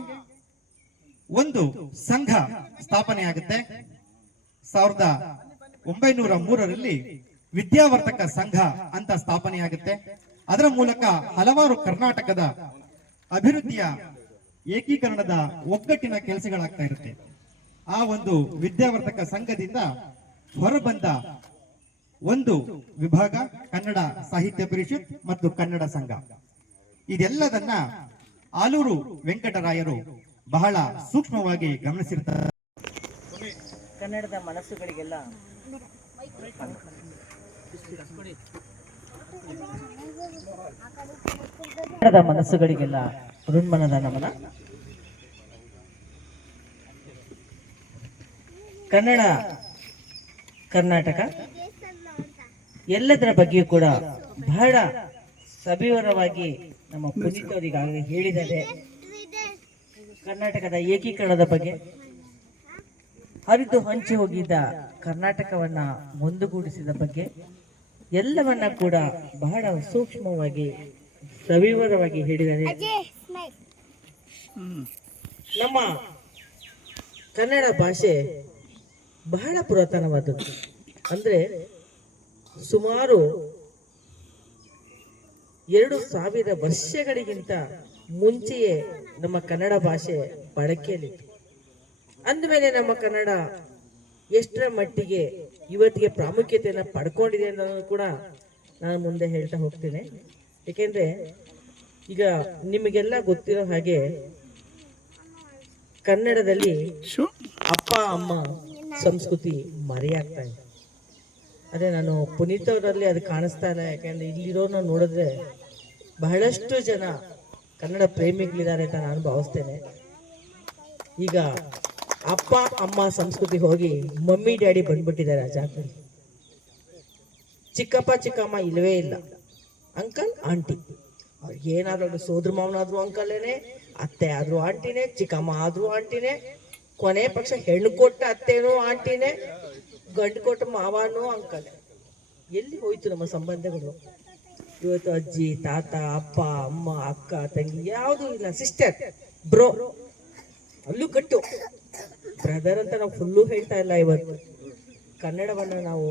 ಒಂದು ಸಂಘ ಸ್ಥಾಪನೆಯಾಗುತ್ತೆ. 1903ರಲ್ಲಿ ವಿದ್ಯಾವರ್ತಕ ಸಂಘ ಅಂತ ಸ್ಥಾಪನೆಯಾಗುತ್ತೆ. ಅದರ ಮೂಲಕ ಹಲವಾರು ಕರ್ನಾಟಕದ ಅಭಿವೃದ್ಧಿಯ ಏಕೀಕರಣದ ಒಗ್ಗಟ್ಟಿನ ಕೆಲಸಗಳಾಗ್ತಾ ಇರುತ್ತೆ. ಆ ಒಂದು ವಿದ್ಯಾವರ್ತಕ ಸಂಘದಿಂದ ಹೊರಬಂದ ಒಂದು ವಿಭಾಗ ಕನ್ನಡ ಸಾಹಿತ್ಯ ಪರಿಷತ್ ಮತ್ತು ಕನ್ನಡ ಸಂಘ. ಇದೆಲ್ಲದನ್ನ ಆಲೂರು ವೆಂಕಟರಾಯರು ಬಹಳ ಸೂಕ್ಷ್ಮವಾಗಿ ಗಮನಿಸಿರ್ತಾರೆ. ಕನ್ನಡದ ಮನಸ್ಸುಗಳಿಗೆಲ್ಲ ಹೃನ್ಮನದ ನಮನ. ಕನ್ನಡ ಕರ್ನಾಟಕ ಎಲ್ಲದರ ಬಗ್ಗೆಯೂ ಕೂಡ ಬಹಳ ಸವಿವರವಾಗಿ ನಮ್ಮ ಪುನೀತ್ ಅವರಿಗಾಗಲೇ ಹೇಳಿದ್ದಾರೆ. ಕರ್ನಾಟಕದ ಏಕೀಕರಣದ ಬಗ್ಗೆ, ಹರಿದು ಹಂಚಿ ಹೋಗಿದ್ದ ಕರ್ನಾಟಕವನ್ನ ಒಂದುಗೂಡಿಸಿದ ಬಗ್ಗೆ ಎಲ್ಲವನ್ನ ಕೂಡ ಬಹಳ ಸೂಕ್ಷ್ಮವಾಗಿ ಸವಿವರವಾಗಿ ಹೇಳಿದ್ದಾರೆ. ನಮ್ಮ ಕನ್ನಡ ಭಾಷೆ ಬಹಳ ಪುರಾತನವಾದದ್ದು. ಅಂದ್ರೆ ಸುಮಾರು 2000 ವರ್ಷಗಳಿಗಿಂತ ಮುಂಚೆಯೇ ನಮ್ಮ ಕನ್ನಡ ಭಾಷೆ ಬಳಕೆಯಲ್ಲಿತ್ತು. ಅಂದಮೇಲೆ ನಮ್ಮ ಕನ್ನಡ ಎಷ್ಟರ ಮಟ್ಟಿಗೆ ಇವತ್ತಿಗೆ ಪ್ರಾಮುಖ್ಯತೆಯನ್ನು ಪಡ್ಕೊಂಡಿದೆ ಅನ್ನೋದು ಕೂಡ ನಾನು ಮುಂದೆ ಹೇಳ್ತಾ ಹೋಗ್ತೇನೆ. ಏಕೆಂದ್ರೆ ಈಗ ನಿಮಗೆಲ್ಲ ಗೊತ್ತಿರೋ ಹಾಗೆ ಕನ್ನಡದಲ್ಲಿ ಅಪ್ಪ ಅಮ್ಮ ಸಂಸ್ಕೃತಿ ಮರೆಯಾಗ್ತಾ ಇದೆ. ಅದೇ ನಾನು ಪುನೀತ್ ಅವರಲ್ಲಿ ಅದು ಕಾಣಿಸ್ತಾ ಇಲ್ಲ. ಯಾಕೆಂದ್ರೆ ಇಲ್ಲಿರೋನ ನೋಡಿದ್ರೆ ಬಹಳಷ್ಟು ಜನ ಕನ್ನಡ ಪ್ರೇಮಿಗಳಿದ್ದಾರೆ ಅಂತ ನಾನು ಭಾವಿಸ್ತೇನೆ. ಈಗ ಅಪ್ಪ ಅಮ್ಮ ಸಂಸ್ಕೃತಿ ಹೋಗಿ ಮಮ್ಮಿ ಡ್ಯಾಡಿ ಬಂದ್ಬಿಟ್ಟಿದ್ದಾರೆ ಆ ಜಾಗದಲ್ಲಿ. ಚಿಕ್ಕಪ್ಪ ಚಿಕ್ಕಮ್ಮ ಇಲ್ಲವೇ ಇಲ್ಲ. ಅಂಕಲ್ ಆಂಟಿ, ಅವ್ರಿಗೆ ಏನಾದ್ರು ಸೋದರ ಮಾವನಾದ್ರು ಅಂಕಲೇನೆ, ಅತ್ತೆ ಆದ್ರೂ ಆಂಟಿನೇ, ಚಿಕ್ಕಮ್ಮ ಆದ್ರೂ ಆಂಟಿನೇ, ಕೊನೆ ಪಕ್ಷ ಹೆಣ್ಣು ಕೊಟ್ಟ ಅತ್ತೇನೋ ಆಂಟಿನೇ, ಗಂಡು ಕೊಟ್ಟ ಮಾವನೋ ಅಂಕಲೇ. ಎಲ್ಲಿ ಹೋಯ್ತು ನಮ್ಮ ಸಂಬಂಧಗಳು? ಇವತ್ತು ಅಜ್ಜಿ ತಾತ ಅಪ್ಪ ಅಮ್ಮ ಅಕ್ಕ ತಂಗಿ ಯಾವುದು ಇಲ್ಲ. ಸಿಸ್ಟರ್ ಬ್ರೋ ಅಲ್ಲೂ ಕಟ್ಟು ಬ್ರದರ್ ಅಂತ ನಾವು ಫುಲ್ಲು ಹೇಳ್ತಾ ಇಲ್ಲ. ಇವತ್ತು ಕನ್ನಡವನ್ನು ನಾವು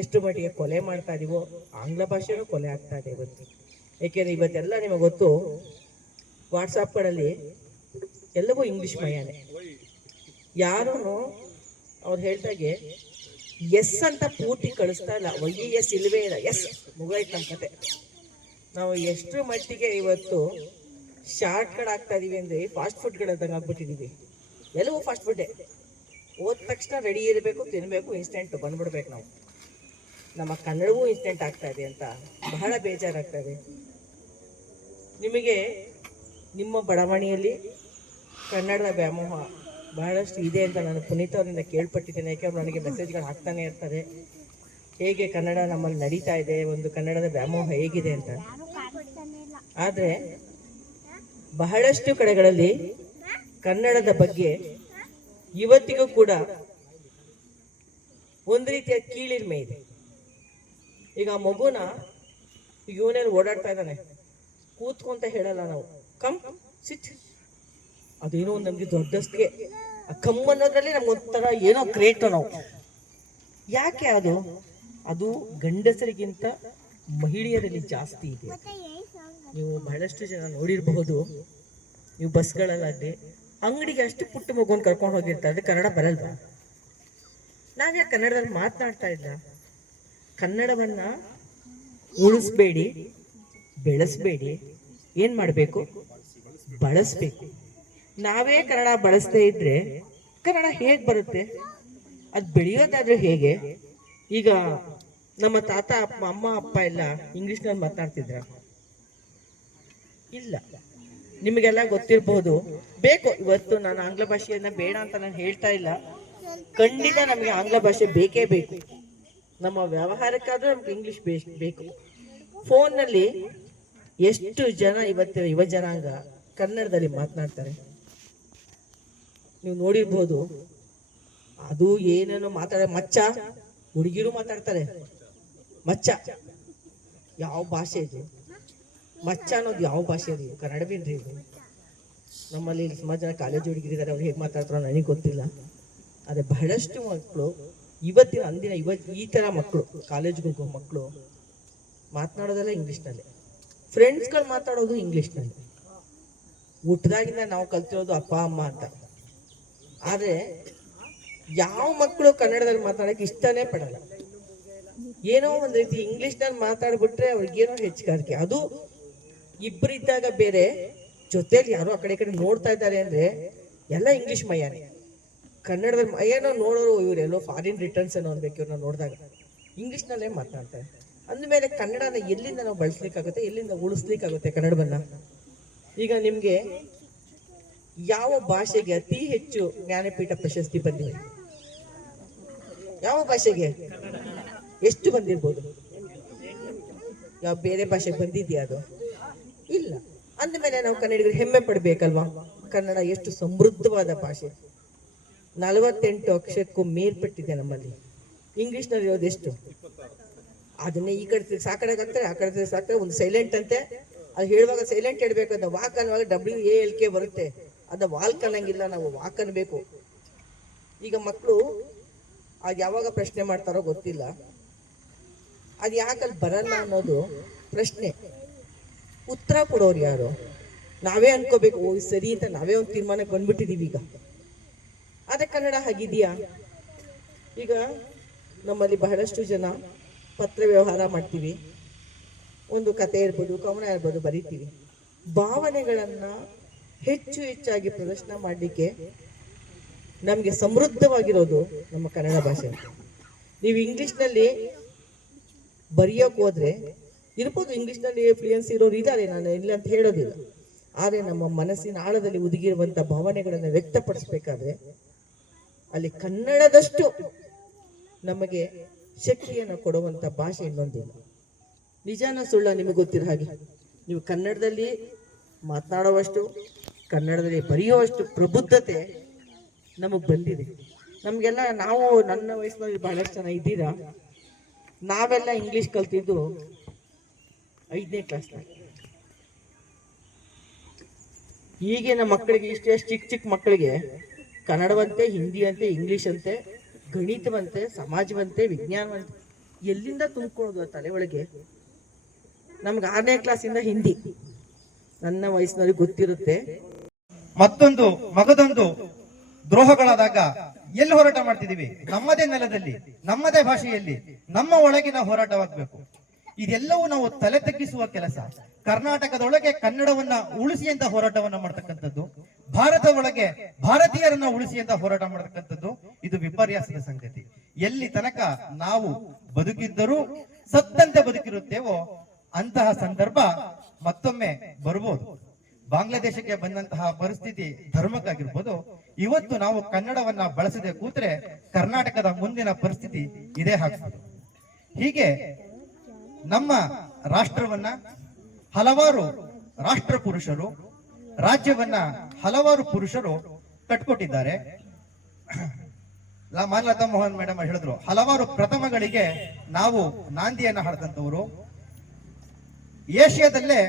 ಎಷ್ಟು ಮಟ್ಟಿಗೆ ಕೊಲೆ ಮಾಡ್ತಾ ಇದೀವೋ ಆಂಗ್ಲ ಭಾಷೆನೂ ಕೊಲೆ ಆಗ್ತಾ ಇದೆ ಇವತ್ತು. ಏಕೆಂದ್ರೆ ಇವತ್ತೆಲ್ಲ ನಿಮಗೆ ಗೊತ್ತು, ವಾಟ್ಸಾಪ್ಗಳಲ್ಲಿ ಎಲ್ಲವೂ ಇಂಗ್ಲಿಷ್ ಮಯನೇ. ಯಾರೂ ಅವ್ರು ಹೇಳ್ದಾಗೆ ಎಸ್ ಅಂತ ಪೂರ್ತಿ ಕಳಿಸ್ತಾ ಇಲ್ಲ. YES ಇಲ್ವೇ ಇಲ್ಲ. ಎಸ್ ಮುಗಾಯ್ತು ನಮ್ಮ ಕತೆ. ನಾವು ಎಷ್ಟು ಮಟ್ಟಿಗೆ ಇವತ್ತು ಶಾರ್ಟ್ ಕಟ್ ಆಗ್ತಾ ಇದೀವಿ ಅಂದ್ರೆ ಫಾಸ್ಟ್ ಫುಡ್ಗಳಂದಂಗೆ ಆಗ್ಬಿಟ್ಟಿದೀವಿ. ಎಲ್ಲವೂ ಫಾಸ್ಟ್ ಫುಡ್ಡೇ. ಹೋದ ತಕ್ಷಣ ರೆಡಿ ಇರಬೇಕು, ತಿನ್ಬೇಕು, ಇನ್ಸ್ಟೆಂಟ್ ಬಂದ್ಬಿಡ್ಬೇಕು. ನಾವು ನಮ್ಮ ಕನ್ನಡವೂ ಇನ್ಸ್ಟೆಂಟ್ ಆಗ್ತಾ ಇದೆ ಅಂತ ಬಹಳ ಬೇಜಾರಾಗ್ತಾ ಇದೆ. ನಿಮಗೆ ನಿಮ್ಮ ಬಡಾವಣೆಯಲ್ಲಿ ಕನ್ನಡದ ವ್ಯಾಮೋಹ ಬಹಳಷ್ಟು ಇದೆ ಅಂತ ನಾನು ಪುನೀತ್ ಅವರಿಂದ ಕೇಳ್ಪಟ್ಟಿದ್ದೇನೆ. ಯಾಕೆಂದ್ರೆ ನನಗೆ ಮೆಸೇಜ್ಗಳು ಹಾಕ್ತಾನೆ ಇರ್ತಾರೆ, ಹೇಗೆ ಕನ್ನಡ ನಮ್ಮಲ್ಲಿ ನಡೀತಾ ಇದೆ, ಒಂದು ಕನ್ನಡದ ವ್ಯಾಮೋಹ ಹೇಗಿದೆ ಅಂತ. ಆದರೆ ಬಹಳಷ್ಟು ಕಡೆಗಳಲ್ಲಿ ಕನ್ನಡದ ಬಗ್ಗೆ ಇವತ್ತಿಗೂ ಕೂಡ ಒಂದು ರೀತಿಯ ಕೀಳಿರಿಮೆ ಇದೆ. ಈಗ ಆ ಮಗುನ ಇವನಲ್ಲಿ ಓಡಾಡ್ತಾ ಇದ್ದಾನೆ, ಕೂತ್ಕೊಂತ ಹೇಳಲ್ಲ ನಾವು, ಕಮ್ ಸಿಟ್. ಅದೇನೋ ನಮ್ಗೆ ದೊಡ್ಡಸ್ಗೆ ಕಮ್ ಅನ್ನೋದ್ರಲ್ಲಿ ನಮ್ಗೊಂಥರ ಏನೋ ಗ್ರೇಟ್ ನಾವು. ಯಾಕೆ ಅದು ಅದು ಗಂಡಸರಿಗಿಂತ ಮಹಿಳೆಯರಲ್ಲಿ ಜಾಸ್ತಿ ಇದೆ. ನೀವು ಬಹಳಷ್ಟು ಜನ ನೋಡಿರಬಹುದು, ನೀವು ಬಸ್ಗಳಲ್ಲಾಗಲಿ ಅಂಗಡಿಗೆ ಅಷ್ಟು ಪುಟ್ಟ ಮಗುವನ್ನು ಕರ್ಕೊಂಡು ಹೋಗಿರ್ತಾರೆ. ಅದು ಕನ್ನಡ ಬರಲ್ವಾ? ನಾವ್ಯಾಕೆ ಕನ್ನಡದಲ್ಲಿ ಮಾತನಾಡ್ತಾ ಇಲ್ಲ? ಕನ್ನಡವನ್ನ ಉಳಿಸ್ಬೇಡಿ, ಬೆಳೆಸ್ಬೇಡಿ, ಏನ್ ಮಾಡಬೇಕು? ಬಳಸ್ಬೇಕು. ನಾವೇ ಕನ್ನಡ ಬಳಸದೇ ಇದ್ರೆ ಕನ್ನಡ ಹೇಗೆ ಬರುತ್ತೆ? ಅದು ಬೆಳೆಯೋದಾದ್ರೆ ಹೇಗೆ? ಈಗ ನಮ್ಮ ತಾತ ಅಮ್ಮ ಅಪ್ಪ ಎಲ್ಲ ಇಂಗ್ಲಿಷ್ನಲ್ಲಿ ಮಾತಾಡ್ತಿದ್ರ? ಇಲ್ಲ. ನಿಮಗೆಲ್ಲ ಗೊತ್ತಿರಬಹುದು. ಬೇಕು, ಇವತ್ತು ನಾನು ಆಂಗ್ಲ ಭಾಷೆಯನ್ನ ಬೇಡ ಅಂತ ನಾನು ಹೇಳ್ತಾ ಇಲ್ಲ. ಖಂಡಿತ ನಮಗೆ ಆಂಗ್ಲ ಭಾಷೆ ಬೇಕೇ ಬೇಕು. ನಮ್ಮ ವ್ಯವಹಾರಕ್ಕಾದ್ರೂ ನಮ್ಗೆ ಇಂಗ್ಲಿಷ್ ಬೇಕು. ಫೋನ್ನಲ್ಲಿ ಎಷ್ಟು ಜನ ಇವತ್ತಿನ ಯುವ ಜನಾಂಗ ಕನ್ನಡದಲ್ಲಿ ಮಾತನಾಡ್ತಾರೆ ನೀವು ನೋಡಿರ್ಬೋದು. ಅದು ಏನೇನೋ ಮಚ್ಚ, ಹುಡುಗಿರು ಮಾತಾಡ್ತಾರೆ ಮಚ್ಚ. ಯಾವ ಭಾಷೆ ಇದು? ಮಚ್ಚ ಅನ್ನೋದು ಯಾವ ಭಾಷೆ ಅದು? ಕನ್ನಡವೇನ್ರಿ ಇದು? ನಮ್ಮಲ್ಲಿ ಸುಮಾರು ಜನ ಕಾಲೇಜ್ ಹುಡುಗಿರಿದ್ದಾರೆ, ಅವ್ರು ಹೇಗೆ ಮಾತಾಡ್ತಾರೋ ನನಗೆ ಗೊತ್ತಿಲ್ಲ. ಆದರೆ ಬಹಳಷ್ಟು ಮಕ್ಕಳು ಇವತ್ತಿನ ಅಂದಿನ ಈ ಥರ ಮಕ್ಕಳು, ಕಾಲೇಜ್ಗೆ ಹೋಗೋ ಮಕ್ಕಳು ಮಾತನಾಡೋದೆಲ್ಲ ಇಂಗ್ಲೀಷ್ನಲ್ಲಿ. ಫ್ರೆಂಡ್ಸ್ಗಳು ಮಾತಾಡೋದು ಇಂಗ್ಲೀಷ್ನಲ್ಲಿ. ಹುಟ್ಟದಾಗಿಂದ ನಾವು ಕಲ್ತಿರೋದು ಅಪ್ಪ ಅಮ್ಮ ಅಂತ. ಆದರೆ ಯಾವ ಮಕ್ಕಳು ಕನ್ನಡದಲ್ಲಿ ಮಾತಾಡೋಕೆ ಇಷ್ಟನೇ ಪಡಲ್ಲ. ಏನೋ ಒಂದು ರೀತಿ ಇಂಗ್ಲೀಷ್ನಲ್ಲಿ ಮಾತಾಡ್ಬಿಟ್ರೆ ಅವ್ರಿಗೇನೋ ಹೆಚ್ಚುಗಾರಿಕೆ. ಅದು ಇಬ್ಬರಿದ್ದಾಗ ಬೇರೆ, ಜೊತೆಲಿ ಯಾರೋ ಆ ಕಡೆ ನೋಡ್ತಾ ಇದ್ದಾರೆ ಅಂದ್ರೆ ಎಲ್ಲ ಇಂಗ್ಲೀಷ್ ಮಯಾನೆ. ಕನ್ನಡದಲ್ಲಿ ಏನೋ ನೋಡೋರು ಇವರೆಲ್ಲೋ ಫಾರಿನ್ ರಿಟರ್ನ್ಸ್ ಏನೋ ಅನ್ಬೇಕು ಇವ್ರನ್ನ ನೋಡಿದಾಗ. ಇಂಗ್ಲೀಷ್ನಲ್ಲೇ ಮಾತನಾಡ್ತಾರೆ. ಅಂದಮೇಲೆ ಕನ್ನಡನ ಎಲ್ಲಿಂದ ನಾವು ಬಳಸ್ಲಿಕ್ಕಾಗುತ್ತೆ, ಎಲ್ಲಿಂದ ಉಳಿಸ್ಲಿಕ್ಕಾಗುತ್ತೆ ಕನ್ನಡವನ್ನ? ಈಗ ನಿಮ್ಗೆ ಯಾವ ಭಾಷೆಗೆ ಅತಿ ಹೆಚ್ಚು ಜ್ಞಾನಪೀಠ ಪ್ರಶಸ್ತಿ ಬಂದಿದೆ? ಯಾವ ಭಾಷೆಗೆ? ಎಷ್ಟು ಬಂದಿರ್ಬೋದು? ಯಾವ ಬೇರೆ ಭಾಷೆಗೆ ಬಂದಿದ್ಯಾ ಅದು? ಇಲ್ಲ. ಅಂದಮೇಲೆ ನಾವು ಕನ್ನಡಿಗರು ಹೆಮ್ಮೆ ಪಡ್ಬೇಕಲ್ವಾ? ಕನ್ನಡ ಎಷ್ಟು ಸಮೃದ್ಧವಾದ ಭಾಷೆ. 48 ಅಕ್ಷರಕ್ಕೂ ಮೇಲ್ಪಟ್ಟಿದೆ ನಮ್ಮಲ್ಲಿ. ಇಂಗ್ಲಿಷ್ನಲ್ಲಿ ಇರೋದು ಎಷ್ಟು? ಅದನ್ನೇ ಈ ಕಡೆ ಸಾಕಡಾಗ್ತಾರೆ, ಆ ಕಡೆ ಸಾಕ್ತಾರೆ. ಒಂದು ಸೈಲೆಂಟ್ ಅಂತೆ, ಅದು ಹೇಳುವಾಗ ಸೈಲೆಂಟ್ ಹೇಳ್ಬೇಕು. ಅದು ವಾಕ್ ಅನ್ನುವಾಗ WALK ಬರುತ್ತೆ. ಅದು ವಾಲ್ಕ್ ಅನ್ನಂಗಿಲ್ಲ, ನಾವು ವಾಕ್ ಅನ್ಬೇಕು. ಈಗ ಮಕ್ಕಳು ಅದು ಯಾವಾಗ ಪ್ರಶ್ನೆ ಮಾಡ್ತಾರೋ ಗೊತ್ತಿಲ್ಲ. ಅದು ಯಾಕಲ್ಲಿ ಬರಲ್ಲ ಅನ್ನೋದು ಪ್ರಶ್ನೆ. ಉತ್ತರ ಕೊಡೋರು ಯಾರು? ನಾವೇ ಅನ್ಕೋಬೇಕು, ಓ ಸರಿ ಅಂತ ನಾವೇ ಒಂದು ತೀರ್ಮಾನಕ್ಕೆ ಬಂದ್ಬಿಟ್ಟಿದೀವಿ ಈಗ. ಆದರೆ ಕನ್ನಡ ಹಾಗಿದೆಯಾ? ಈಗ ನಮ್ಮಲ್ಲಿ ಬಹಳಷ್ಟು ಜನ ಪತ್ರ ವ್ಯವಹಾರ ಮಾಡ್ತೀವಿ. ಒಂದು ಕತೆ ಇರ್ಬೋದು, ಕವನ ಇರ್ಬೋದು, ಬರೀತೀವಿ. ಭಾವನೆಗಳನ್ನ ಹೆಚ್ಚಾಗಿ ಪ್ರದರ್ಶನ ಮಾಡಲಿಕ್ಕೆ ನಮಗೆ ಸಮೃದ್ಧವಾಗಿರೋದು ನಮ್ಮ ಕನ್ನಡ ಭಾಷೆ. ನೀವು ಇಂಗ್ಲಿಷ್ನಲ್ಲಿ ಬರೆಯೋಕೆ ಹೋದ್ರೆ ಇರ್ಬೋದು, ಇಂಗ್ಲಿಷ್ನಲ್ಲಿ ಫ್ಲೂಯೆನ್ಸಿ ಇರೋರು ಇದ್ದಾರೆ, ನಾನು ಇಲ್ಲ ಅಂತ ಹೇಳೋದಿಲ್ಲ. ಆದರೆ ನಮ್ಮ ಮನಸ್ಸಿನ ಆಳದಲ್ಲಿ ಹುದುಗಿರುವಂಥ ಭಾವನೆಗಳನ್ನು ವ್ಯಕ್ತಪಡಿಸ್ಬೇಕಾದ್ರೆ ಅಲ್ಲಿ ಕನ್ನಡದಷ್ಟು ನಮಗೆ ಶಕ್ತಿಯನ್ನು ಕೊಡುವಂಥ ಭಾಷೆ ಇನ್ನೊಂದಿಲ್ಲ. ನಿಜಾನ ಸುಳ್ಳ ನಿಮಗೆ ಗೊತ್ತಿರೋ ಹಾಗೆ, ನೀವು ಕನ್ನಡದಲ್ಲಿ ಮಾತನಾಡುವಷ್ಟು, ಕನ್ನಡದಲ್ಲಿ ಬರೆಯುವಷ್ಟು ಪ್ರಬುದ್ಧತೆ ನಮಗೆ ಬಂದಿದೆ. ನಮಗೆಲ್ಲ, ನಾವು ನನ್ನ ವಯಸ್ಸಿನಲ್ಲಿ ಬಹಳಷ್ಟು ಜನ ಇದ್ದೀರಾ, ನಾವೆಲ್ಲ ಇಂಗ್ಲೀಷ್ ಕಲ್ತಿದ್ದು 5ನೇ ಕ್ಲಾಸ್ನಲ್ಲಿ. ಈಗಿನ ಮಕ್ಕಳಿಗೆ ಇಷ್ಟೇ ಚಿಕ್ಕ ಮಕ್ಕಳಿಗೆ ಕನ್ನಡವಂತೆ, ಹಿಂದಿ ಅಂತೆ, ಇಂಗ್ಲೀಷ್ ಅಂತೆ, ಗಣಿತವಂತೆ, ಸಮಾಜವಂತೆ, ವಿಜ್ಞಾನವಂತೆ, ಎಲ್ಲಿಂದ ತುಂಬಿಕೊಳ್ಳೋದು ತಲೆ ಒಳಗೆ? ನಮ್ಗೆ 6ನೇ ಕ್ಲಾಸಿಂದ ಹಿಂದಿ ನನ್ನ ವಯಸ್ಸಿನಲ್ಲಿ ಗೊತ್ತಿರುತ್ತೆ. ಮತ್ತೊಂದು ಮಗದೊಂದು ದ್ರೋಹಗಳಾದಾಗ ಎಲ್ಲಿ ಹೋರಾಟ ಮಾಡ್ತಿದೀವಿ? ನಮ್ಮದೇ ನೆಲದಲ್ಲಿ, ನಮ್ಮದೇ ಭಾಷೆಯಲ್ಲಿ, ನಮ್ಮ ಒಳಗಿನ ಹೋರಾಟವಾಗಬೇಕು. ಇದೆಲ್ಲವೂ ನಾವು ತಲೆ ತಗ್ಗಿಸುವ ಕೆಲಸ. ಕರ್ನಾಟಕದೊಳಗೆ ಕನ್ನಡವನ್ನ ಉಳಿಸಿ ಅಂತ ಹೋರಾಟವನ್ನ ಮಾಡ್ತಕ್ಕಂಥದ್ದು, ಭಾರತ ಒಳಗೆ ಭಾರತೀಯರನ್ನ ಉಳಿಸಿ ಅಂತ ಹೋರಾಟ ಮಾಡ್ತಕ್ಕಂಥದ್ದು, ಇದು ವಿಪರ್ಯಾಸದ ಸಂಗತಿ. ಎಲ್ಲಿ ತನಕ ನಾವು ಬದುಕಿದ್ದರೂ ಸತ್ತಂತೆ ಬದುಕಿರುತ್ತೇವೋ ಅಂತಹ ಸಂದರ್ಭ ಮತ್ತೊಮ್ಮೆ ಬರ್ಬೋದು. ಬಾಂಗ್ಲಾದೇಶಕ್ಕೆ ಬಂದಂತಹ ಪರಿಸ್ಥಿತಿ ಧರ್ಮಕ್ಕಾಗಿರ್ಬೋದು. ಇವತ್ತು ನಾವು ಕನ್ನಡವನ್ನ ಬಳಸದೆ ಕೂತ್ರೆ ಕರ್ನಾಟಕದ ಮುಂದಿನ ಪರಿಸ್ಥಿತಿ ಇದೇ ಆಗ್ಬೋದು. ಹೀಗೆ ನಮ್ಮ ರಾಷ್ಟ್ರವನ್ನ ಹಲವಾರು ರಾಷ್ಟ್ರ ಪುರುಷರು, ರಾಜ್ಯವನ್ನ ಹಲವಾರು ಪುರುಷರು ಕಟ್ಕೊಟ್ಟಿದ್ದಾರೆ. ಮಾನ್ಯತಾ ಮೋಹನ್ ಮೇಡಮ್ ಹೇಳಿದ್ರು, ಹಲವಾರು ಪ್ರಥಮಗಳಿಗೆ ನಾವು ನಾಂದಿಯನ್ನ ಹಾಡಿದಂತವರು. ಏಷ್ಯಾದಲ್ಲೇ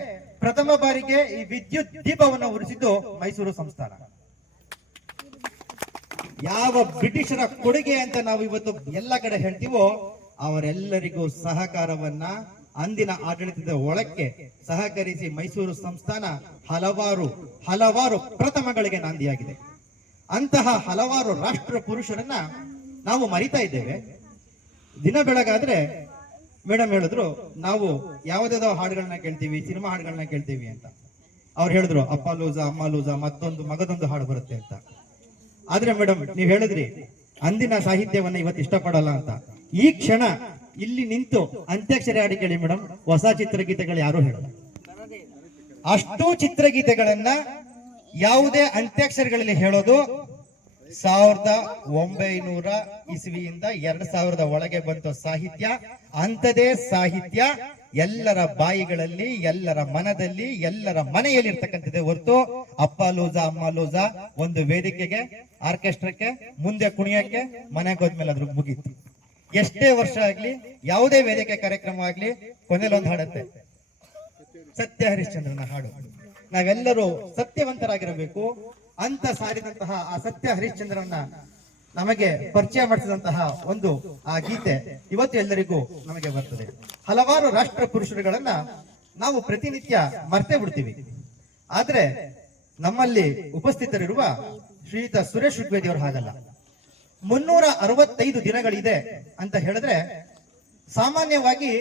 ಪ್ರಥಮ ಬಾರಿಗೆ ಈ ವಿದ್ಯುತ್ ದೀಪವನ್ನು ಉರಿಸಿದ್ದು ಮೈಸೂರು ಸಂಸ್ಥಾನ. ಯಾವ ಬ್ರಿಟಿಷರ ಕೊಡುಗೆ ಅಂತ ನಾವು ಇವತ್ತು ಎಲ್ಲ ಕಡೆ ಹೇಳ್ತೀವೋ ಅವರೆಲ್ಲರಿಗೂ ಸಹಕಾರವನ್ನ ಅಂದಿನ ಆಡಳಿತದ ಒಳಕ್ಕೆ ಸಹಕರಿಸಿ ಮೈಸೂರು ಸಂಸ್ಥಾನ ಹಲವಾರು ಪ್ರಥಮಗಳಿಗೆ ನಾಂದಿಯಾಗಿದೆ. ಅಂತಹ ಹಲವಾರು ರಾಷ್ಟ್ರ ಪುರುಷರನ್ನ ನಾವು ಮರಿತಾ ಇದ್ದೇವೆ. ದಿನ ಬೆಳಗಾದ್ರೆ ಮೇಡಮ್ ಹೇಳಿದ್ರು ನಾವು ಯಾವುದಾದೋ ಹಾಡುಗಳನ್ನ ಕೇಳ್ತೀವಿ, ಸಿನಿಮಾ ಹಾಡುಗಳನ್ನ ಕೇಳ್ತೀವಿ ಅಂತ. ಅವ್ರು ಹೇಳಿದ್ರು ಅಪ್ಪ ಲೂಸ ಅಮ್ಮ ಲೂಸ ಮತ್ತೊಂದು ಮಗದೊಂದು ಹಾಡು ಬರುತ್ತೆ ಅಂತ. ಆದ್ರೆ ಮೇಡಮ್ ನೀವ್ ಹೇಳಿದ್ರಿ ಅಂದಿನ ಸಾಹಿತ್ಯವನ್ನ ಇವತ್ತು ಇಷ್ಟಪಡಲ್ಲ ಅಂತ. ಈ ಕ್ಷಣ ಇಲ್ಲಿ ನಿಂತು ಅಂತ್ಯಾಕ್ಷರಿ ಹಾಡಿ ಕೇಳಿ ಮೇಡಮ್, ಹೊಸ ಚಿತ್ರಗೀತೆಗಳು ಯಾರು ಹೇಳಲ್ಲ. ಅಷ್ಟು ಚಿತ್ರಗೀತೆಗಳನ್ನ ಯಾವುದೇ ಅಂತ್ಯಾಕ್ಷರಿಗಳಲ್ಲಿ ಹೇಳೋದು 1900 ಇಸ್ವಿಯಿಂದ 2000 ಒಳಗೆ ಬಂತ ಸಾಹಿತ್ಯ. ಅಂಥದೇ ಸಾಹಿತ್ಯ ಎಲ್ಲರ ಬಾಯಿಗಳಲ್ಲಿ, ಎಲ್ಲರ ಮನದಲ್ಲಿ, ಎಲ್ಲರ ಮನೆಯಲ್ಲಿ ಇರ್ತಕ್ಕಂಥದ್ದೇ ಹೊರತು ಅಪ್ಪ ಲೂಸ ಅಮ್ಮ ಲೂಸ ಒಂದು ವೇದಿಕೆಗೆ, ಆರ್ಕೆಸ್ಟ್ರಾಕ್ಕೆ, ಮುಂದೆ ಕುಣಿಯಕ್ಕೆ, ಮನೆಗೆ ಹೋದ್ಮೇಲೆ ಅದ್ರ ಮುಗೀತು. ಎಷ್ಟೇ ವರ್ಷ ಆಗ್ಲಿ, ಯಾವುದೇ ವೇದಿಕೆ ಕಾರ್ಯಕ್ರಮ ಆಗ್ಲಿ, ಕೊನೆಯಲ್ಲಿ ಒಂದು ಹಾಡತ್ತೆ, ಸತ್ಯ ಹರಿಶ್ಚಂದ್ರನ ಹಾಡು. ನಾವೆಲ್ಲರೂ ಸತ್ಯವಂತರಾಗಿರಬೇಕು ಅಂತ ಸಾರಿದಂತಹ ಆ ಸತ್ಯ ಹರಿಶ್ಚಂದ್ರನ ನಮಗೆ ಪರಿಚಯ ಮಾಡಿಸಿದಂತಹ ಒಂದು ಆ ಗೀತೆ ಇವತ್ತು ಎಲ್ಲರಿಗೂ ನಮಗೆ ಬರ್ತದೆ. ಹಲವಾರು ರಾಷ್ಟ್ರ ಪುರುಷರುಗಳನ್ನ ನಾವು ಪ್ರತಿನಿತ್ಯ ಮರ್ತೇ ಬಿಡ್ತೀವಿ. ಆದ್ರೆ ನಮ್ಮಲ್ಲಿ ಉಪಸ್ಥಿತರಿರುವ ಶ್ರೀಯುತ ಸುರೇಶ್ ಋಗ್ವೇದಿ ಅವರು ಹಾಗಲ್ಲ. 365 ದಿನಗಳಿದೆ ಅಂತ ಹೇಳಿದ್ರೆ ಸಾಮಾನ್ಯವಾಗಿ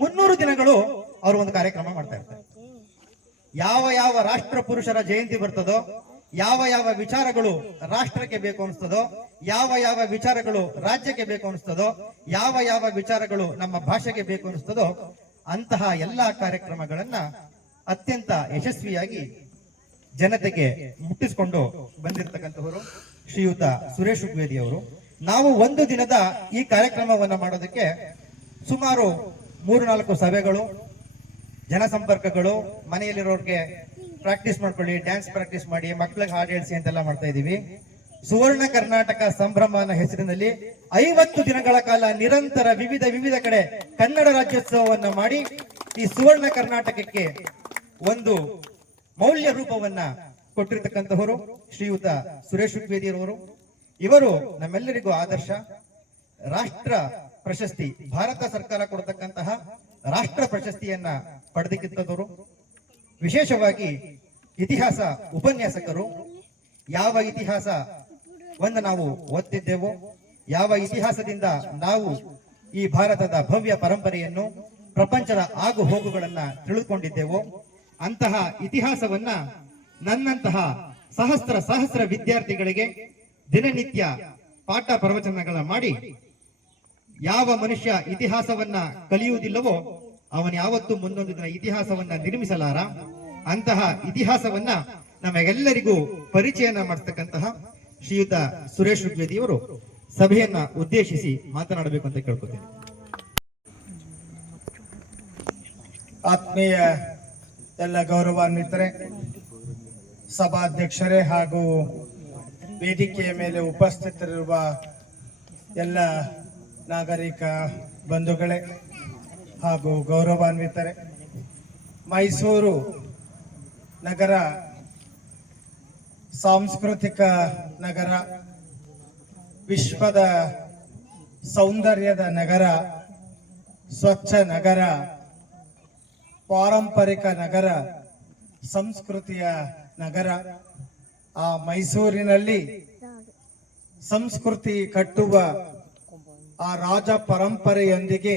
300 ದಿನಗಳು ಅವರು ಒಂದು ಕಾರ್ಯಕ್ರಮ ಮಾಡ್ತಾ ಇರ್ತಾರೆ. ಯಾವ ಯಾವ ರಾಷ್ಟ್ರ ಪುರುಷರ ಜಯಂತಿ ಬರ್ತದೋ, ಯಾವ ಯಾವ ವಿಚಾರಗಳು ರಾಷ್ಟ್ರಕ್ಕೆ ಬೇಕು ಅನಿಸ್ತದೋ, ಯಾವ ಯಾವ ವಿಚಾರಗಳು ರಾಜ್ಯಕ್ಕೆ ಬೇಕು ಅನಿಸ್ತದೋ, ಯಾವ ಯಾವ ವಿಚಾರಗಳು ನಮ್ಮ ಭಾಷೆಗೆ ಬೇಕು ಅನಿಸ್ತದೋ ಅಂತಹ ಎಲ್ಲಾ ಕಾರ್ಯಕ್ರಮಗಳನ್ನ ಅತ್ಯಂತ ಯಶಸ್ವಿಯಾಗಿ ಜನತೆಗೆ ಮುಟ್ಟಿಸಿಕೊಂಡು ಬಂದಿರತಕ್ಕಂಥವರು ಶ್ರೀಯುತ ಸುರೇಶ್ ಋಗ್ವೇದಿ ಅವರು. ನಾವು ಒಂದು ದಿನದ ಈ ಕಾರ್ಯಕ್ರಮವನ್ನ ಮಾಡೋದಕ್ಕೆ ಸುಮಾರು 3-4 ಸಭೆಗಳು, ಜನಸಂಪರ್ಕಗಳು, ಮನೆಯಲ್ಲಿರೋರ್ಗೆ ಪ್ರಾಕ್ಟೀಸ್ ಮಾಡ್ಕೊಳ್ಳಿ, ಡ್ಯಾನ್ಸ್ ಪ್ರಾಕ್ಟೀಸ್ ಮಾಡಿ, ಮಕ್ಕಳಿಗೆ ಹಾಡು ಹೇಳಿಸಿ ಅಂತೆಲ್ಲ ಮಾಡ್ತಾ ಇದೀವಿ. ಸುವರ್ಣ ಕರ್ನಾಟಕ ಸಂಭ್ರಮನ ಹೆಸರಿನಲ್ಲಿ 50 ದಿನಗಳ ಕಾಲ ನಿರಂತರ ವಿವಿಧ ಕಡೆ ಕನ್ನಡ ರಾಜ್ಯೋತ್ಸವವನ್ನ ಮಾಡಿ ಈ ಸುವರ್ಣ ಕರ್ನಾಟಕಕ್ಕೆ ಒಂದು ಮೌಲ್ಯ ರೂಪವನ್ನ ಕೊಟ್ಟಿರ್ತಕ್ಕಂಥವರು ಶ್ರೀಯುತ ಸುರೇಶ್ ಋಗ್ವೇದಿ ಅವರು. ಇವರು ನಮ್ಮೆಲ್ಲರಿಗೂ ಆದರ್ಶ. ರಾಷ್ಟ್ರ ಪ್ರಶಸ್ತಿ, ಭಾರತ ಸರ್ಕಾರ ಕೊಡತಕ್ಕಂತಹ ರಾಷ್ಟ್ರ ಪ್ರಶಸ್ತಿಯನ್ನ ಪಡೆದಕ್ಕಿಂತವರು. ವಿಶೇಷವಾಗಿ ಇತಿಹಾಸ ಉಪನ್ಯಾಸಕರು. ಯಾವ ಇತಿಹಾಸವನ್ನು ನಾವು ಓದ್ತಿದ್ದೆವೋ, ಯಾವ ಇತಿಹಾಸದಿಂದ ನಾವು ಈ ಭಾರತದ ಭವ್ಯ ಪರಂಪರೆಯನ್ನು, ಪ್ರಪಂಚದ ಆಗು ಹೋಗುಗಳನ್ನ ತಿಳಿದುಕೊಂಡಿದ್ದೆವೋ ಅಂತಹ ಇತಿಹಾಸವನ್ನ ನನ್ನಂತಹ ಸಹಸ್ರ ವಿದ್ಯಾರ್ಥಿಗಳಿಗೆ ದಿನನಿತ್ಯ ಪಾಠ ಪ್ರವಚನಗಳ ಮಾಡಿ, ಯಾವ ಮನುಷ್ಯ ಇತಿಹಾಸವನ್ನ ಕಲಿಯುವುದಿಲ್ಲವೋ ಅವನು ಯಾವತ್ತೂ ಮುಂದೊಂದು ದಿನ ಇತಿಹಾಸವನ್ನ ನಿರ್ಮಿಸಲಾರ. ಅಂತಹ ಇತಿಹಾಸವನ್ನ ನಮಗೆಲ್ಲರಿಗೂ ಪರಿಚಯನ ಮಾಡತಕ್ಕಂತಹ ಶ್ರೀಯುತ ಸುರೇಶ್ ಋಗ್ವೇದಿ ಅವರು ಸಭೆಯನ್ನ ಉದ್ದೇಶಿಸಿ ಮಾತನಾಡಬೇಕು ಅಂತ ಕೇಳ್ಕೊತೀನಿ. ಆತ್ಮೀಯ ಎಲ್ಲ ಗೌರವಾನ್ವಿತರೆ, ಸಭಾಧ್ಯಕ್ಷರೇ ಹಾಗೂ ವೇದಿಕೆಯ ಮೇಲೆ ಉಪಸ್ಥಿತರಿರುವ ಎಲ್ಲ ನಾಗರಿಕ ಬಂಧುಗಳೇ ಹಾಗೂ ಗೌರವಾನ್ವಿತರೆ, ಮೈಸೂರು ನಗರ ಸಾಂಸ್ಕೃತಿಕ ನಗರ, ವಿಶ್ವದ ಸೌಂದರ್ಯದ ನಗರ, ಸ್ವಚ್ಛ ನಗರ, ಪಾರಂಪರಿಕ ನಗರ, ಸಂಸ್ಕೃತಿಯ ನಗರ. ಆ ಮೈಸೂರಿನಲ್ಲಿ ಸಂಸ್ಕೃತಿ ಕಟ್ಟುವ ಆ ರಾಜ ಪರಂಪರೆಯೊಂದಿಗೆ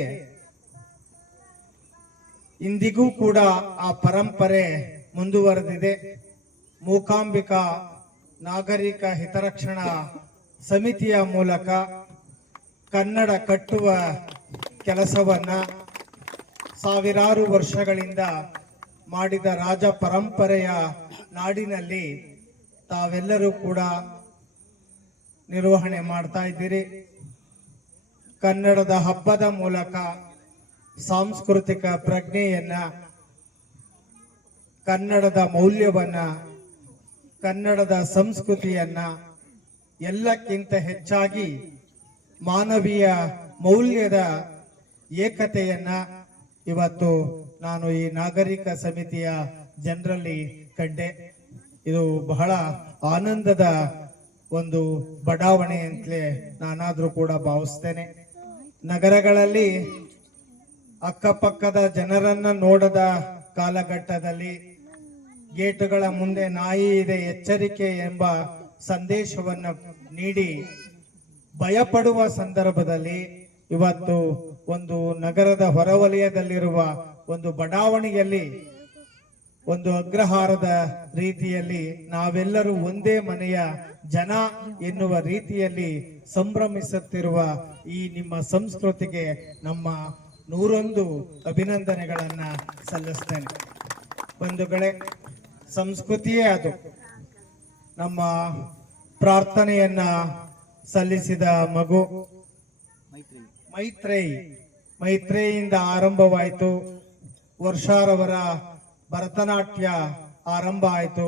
ಇಂದಿಗೂ ಕೂಡ ಆ ಪರಂಪರೆ ಮುಂದುವರೆದಿದೆ. ಮೂಕಾಂಬಿಕಾ ನಾಗರಿಕ ಹಿತರಕ್ಷಣಾ ಸಮಿತಿಯ ಮೂಲಕ ಕನ್ನಡ ಕಟ್ಟುವ ಕೆಲಸವನ್ನ ಸಾವಿರಾರು ವರ್ಷಗಳಿಂದ ಮಾಡಿದ ರಾಜ ಪರಂಪರೆಯ ನಾಡಿನಲ್ಲಿ ತಾವೆಲ್ಲರೂ ಕೂಡ ನಿರ್ವಹಣೆ ಮಾಡ್ತಾ ಇದ್ದೀರಿ. ಕನ್ನಡದ ಹಬ್ಬದ ಮೂಲಕ ಸಾಂಸ್ಕೃತಿಕ ಪ್ರಜ್ಞೆಯನ್ನ, ಕನ್ನಡದ ಮೌಲ್ಯವನ್ನ, ಕನ್ನಡದ ಸಂಸ್ಕೃತಿಯನ್ನ, ಎಲ್ಲಕ್ಕಿಂತ ಹೆಚ್ಚಾಗಿ ಮಾನವೀಯ ಮೌಲ್ಯದ ಏಕತೆಯನ್ನ ಇವತ್ತು ನಾನು ಈ ನಾಗರಿಕ ಸಮಿತಿಯ ಜನರಲ್ಲಿ ಕಂಡೆ. ಇದು ಬಹಳ ಆನಂದದ ಒಂದು ಬಡಾವಣೆ ಅಂತಲೇ ನಾನಾದ್ರೂ ಕೂಡ ಭಾವಿಸ್ತೇನೆ. ನಗರಗಳಲ್ಲಿ ಅಕ್ಕಪಕ್ಕದ ಜನರನ್ನ ನೋಡದ ಕಾಲಘಟ್ಟದಲ್ಲಿ ಗೇಟುಗಳ ಮುಂದೆ ನಾಯಿ ಇದೆ, ಎಚ್ಚರಿಕೆ ಎಂಬ ಸಂದೇಶವನ್ನು ನೀಡಿ ಭಯಪಡುವ ಸಂದರ್ಭದಲ್ಲಿ ಇವತ್ತು ಒಂದು ನಗರದ ಹೊರವಲಯದಲ್ಲಿರುವ ಒಂದು ಬಡಾವಣೆಯಲ್ಲಿ ಒಂದು ಅಗ್ರಹಾರದ ರೀತಿಯಲ್ಲಿ ನಾವೆಲ್ಲರೂ ಒಂದೇ ಮನೆಯ ಜನ ಎನ್ನುವ ರೀತಿಯಲ್ಲಿ ಸಂಭ್ರಮಿಸುತ್ತಿರುವ ಈ ನಿಮ್ಮ ಸಂಸ್ಕೃತಿಗೆ ನಮ್ಮ 101 ಅಭಿನಂದನೆಗಳನ್ನ ಸಲ್ಲಿಸ್ತೇನೆ. ಬಂಧುಗಳೇ, ಸಂಸ್ಕೃತಿಯೇ ಅದು. ನಮ್ಮ ಪ್ರಾರ್ಥನೆಯನ್ನ ಸಲ್ಲಿಸಿದ ಮಗು ಮೈತ್ರೇಯಿಯಿಂದ ಆರಂಭವಾಯಿತು. ವರ್ಷಾರವರ ಭರತನಾಟ್ಯ ಆರಂಭ ಆಯಿತು.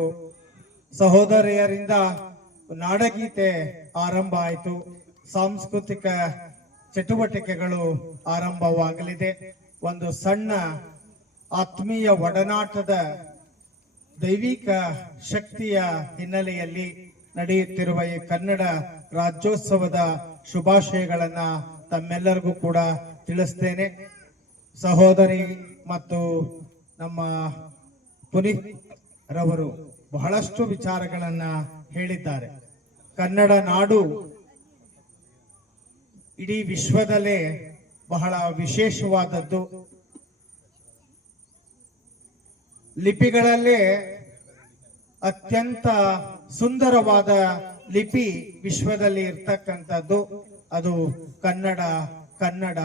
ಸಹೋದರಿಯರಿಂದ ನಾಡಗೀತೆ ಆರಂಭ ಆಯಿತು. ಸಾಂಸ್ಕೃತಿಕ ಚಟುವಟಿಕೆಗಳು ಆರಂಭವಾಗಲಿದೆ. ಒಂದು ಸಣ್ಣ ಆತ್ಮೀಯ ಒಡನಾಟದ ದೈವಿಕ ಶಕ್ತಿಯ ಹಿನ್ನೆಲೆಯಲ್ಲಿ ನಡೆಯುತ್ತಿರುವ ಈ ಕನ್ನಡ ರಾಜ್ಯೋತ್ಸವದ ಶುಭಾಶಯಗಳನ್ನ ತಮ್ಮೆಲ್ಲರಿಗೂ ಕೂಡ ತಿಳಿಸ್ತೇನೆ. ಸಹೋದರಿ ಮತ್ತು ನಮ್ಮ ಪುನೀತ್ ರವರು ಬಹಳಷ್ಟು ವಿಚಾರಗಳನ್ನ ಹೇಳಿದ್ದಾರೆ. ಕನ್ನಡ ನಾಡು ಇಡೀ ವಿಶ್ವದಲ್ಲೇ ಬಹಳ ವಿಶೇಷವಾದದ್ದು. ಲಿಪಿಗಳಲ್ಲೇ ಅತ್ಯಂತ ಸುಂದರವಾದ ಲಿಪಿ ವಿಶ್ವದಲ್ಲಿ ಇರ್ತಕ್ಕಂಥದ್ದು ಅದು ಕನ್ನಡ ಕನ್ನಡ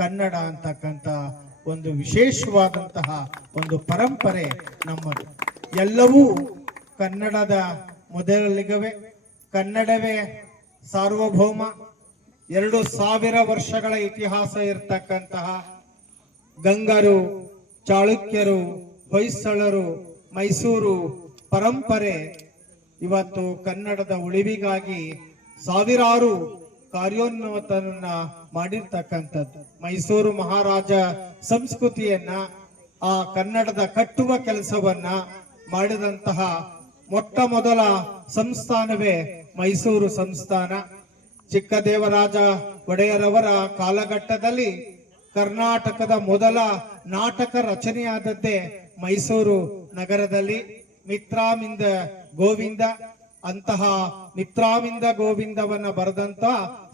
ಕನ್ನಡ ಅಂತಕ್ಕಂಥ ಒಂದು ವಿಶೇಷವಾದಂತಹ ಒಂದು ಪರಂಪರೆ ನಮ್ಮದು. ಎಲ್ಲವೂ ಕನ್ನಡದ ಮೊದಲಿಗವೇ. ಕನ್ನಡವೇ ಸಾರ್ವಭೌಮ. 2000 ವರ್ಷಗಳ ಇತಿಹಾಸ ಇರ್ತಕ್ಕಂತಹ ಗಂಗರು, ಚಾಳುಕ್ಯರು, ಹೊಯ್ಸಳರು, ಮೈಸೂರು ಪರಂಪರೆ ಇವತ್ತು ಕನ್ನಡದ ಉಳಿವಿಗಾಗಿ ಸಾವಿರಾರು ಕಾರ್ಯೋನ್ಮತನ ಮಾಡಿರ್ತಕ್ಕಂಥದ್ದು. ಮೈಸೂರು ಮಹಾರಾಜ ಸಂಸ್ಕೃತಿಯನ್ನ, ಆ ಕನ್ನಡದ ಕಟ್ಟುವ ಕೆಲಸವನ್ನ ಮಾಡಿದಂತಹ ಮೊಟ್ಟ ಮೊದಲ ಸಂಸ್ಥಾನವೇ ಮೈಸೂರು ಸಂಸ್ಥಾನ. ಚಿಕ್ಕದೇವರಾಜ ಒಡೆಯರವರ ಕಾಲಘಟ್ಟದಲ್ಲಿ ಕರ್ನಾಟಕದ ಮೊದಲ ನಾಟಕ ರಚನೆಯಾದದ್ದೇ ಮೈಸೂರು ನಗರದಲ್ಲಿ. ಮಿತ್ರಾಮಿಂದ ಗೋವಿಂದ, ಅಂತಹ ಮಿತ್ರಾಮಿಂದ ಗೋವಿಂದವನ್ನ ಬರೆದಂತ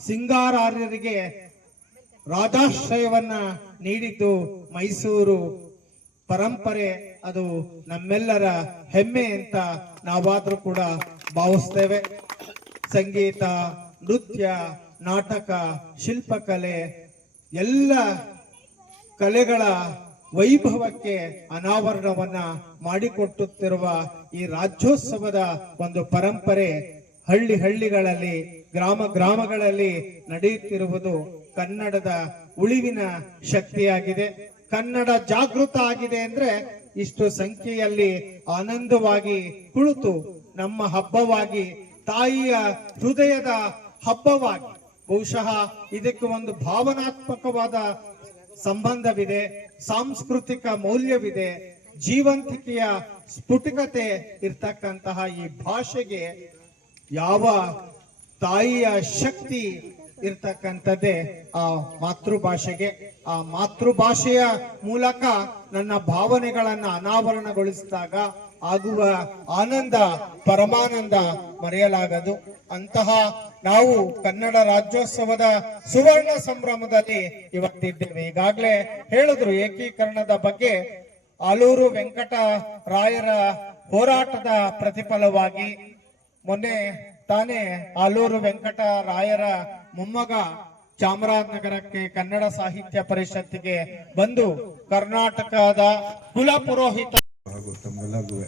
ಸಿಂಗಾರಾರ್ಯರಿಗೆ ರಾಜಾಶ್ರಯವನ್ನ ನೀಡಿದ್ದು ಮೈಸೂರು ಪರಂಪರೆ. ಅದು ನಮ್ಮೆಲ್ಲರ ಹೆಮ್ಮೆ ಅಂತ ನಾವಾದ್ರೂ ಕೂಡ ಭಾವಿಸ್ತೇವೆ. ಸಂಗೀತ, ನೃತ್ಯ, ನಾಟಕ, ಶಿಲ್ಪಕಲೆ ಎಲ್ಲ ಕಲೆಗಳ ವೈಭವಕ್ಕೆ ಅನಾವರಣವನ್ನ ಮಾಡಿಕೊಟ್ಟುತ್ತಿರುವ ಈ ರಾಜ್ಯೋತ್ಸವದ ಒಂದು ಪರಂಪರೆ ಹಳ್ಳಿಗಳಲ್ಲಿ, ಗ್ರಾಮಗಳಲ್ಲಿ ನಡೆಯುತ್ತಿರುವುದು ಕನ್ನಡದ ಉಳಿವಿನ ಶಕ್ತಿಯಾಗಿದೆ. ಕನ್ನಡ ಜಾಗೃತ ಆಗಿದೆ ಅಂದ್ರೆ ಇಷ್ಟು ಸಂಖ್ಯೆಯಲ್ಲಿ ಆನಂದವಾಗಿ ಕುಳಿತು ನಮ್ಮ ಹಬ್ಬವಾಗಿ, ತಾಯಿಯ ಹೃದಯದ ಹಬ್ಬವಾಗಿ, ಬಹುಶಃ ಇದಕ್ಕೆ ಒಂದು ಭಾವನಾತ್ಮಕವಾದ ಸಂಬಂಧವಿದೆ, ಸಾಂಸ್ಕೃತಿಕ ಮೌಲ್ಯವಿದೆ, ಜೀವಂತಿಕೆಯ ಸ್ಫುಟಿಕತೆ ಇರ್ತಕ್ಕಂತಹ ಈ ಭಾಷೆಗೆ ಯಾವ ತಾಯಿಯ ಶಕ್ತಿ ಇರ್ತಕ್ಕಂಥದ್ದೇ ಆ ಮಾತೃಭಾಷೆಗೆ. ಆ ಮಾತೃಭಾಷೆಯ ಮೂಲಕ ನನ್ನ ಭಾವನೆಗಳನ್ನ ಅನಾವರಣಗೊಳಿಸಿದಾಗ ಆಗುವ ಆನಂದ, ಪರಮಾನಂದ ಮರೆಯಲಾಗದು. ಅಂತಹ ನಾವು ಕನ್ನಡ ರಾಜ್ಯೋತ್ಸವದ ಸುವರ್ಣ ಸಂಭ್ರಮದಲ್ಲಿ ಇವತ್ತಿದ್ದೇವೆ. ಈಗಾಗಲೇ ಹೇಳಿದ್ರು ಏಕೀಕರಣದ ಬಗ್ಗೆ. ಆಲೂರು ವೆಂಕಟರಾಯರ ಹೋರಾಟದ ಪ್ರತಿಫಲವಾಗಿ ಮೊನ್ನೆ ತಾನೇ ಆಲೂರು ವೆಂಕಟರಾಯರ ಮೊಮ್ಮಗ ಚಾಮರಾಜನಗರಕ್ಕೆ ಕನ್ನಡ ಸಾಹಿತ್ಯ ಪರಿಷತ್ತಿಗೆ ಬಂದು ಕರ್ನಾಟಕದ ಕುಲ ಪುರೋಹಿತ ಹಾಗೂ ತಮ್ಮೆಲ್ಲರಿಗೂ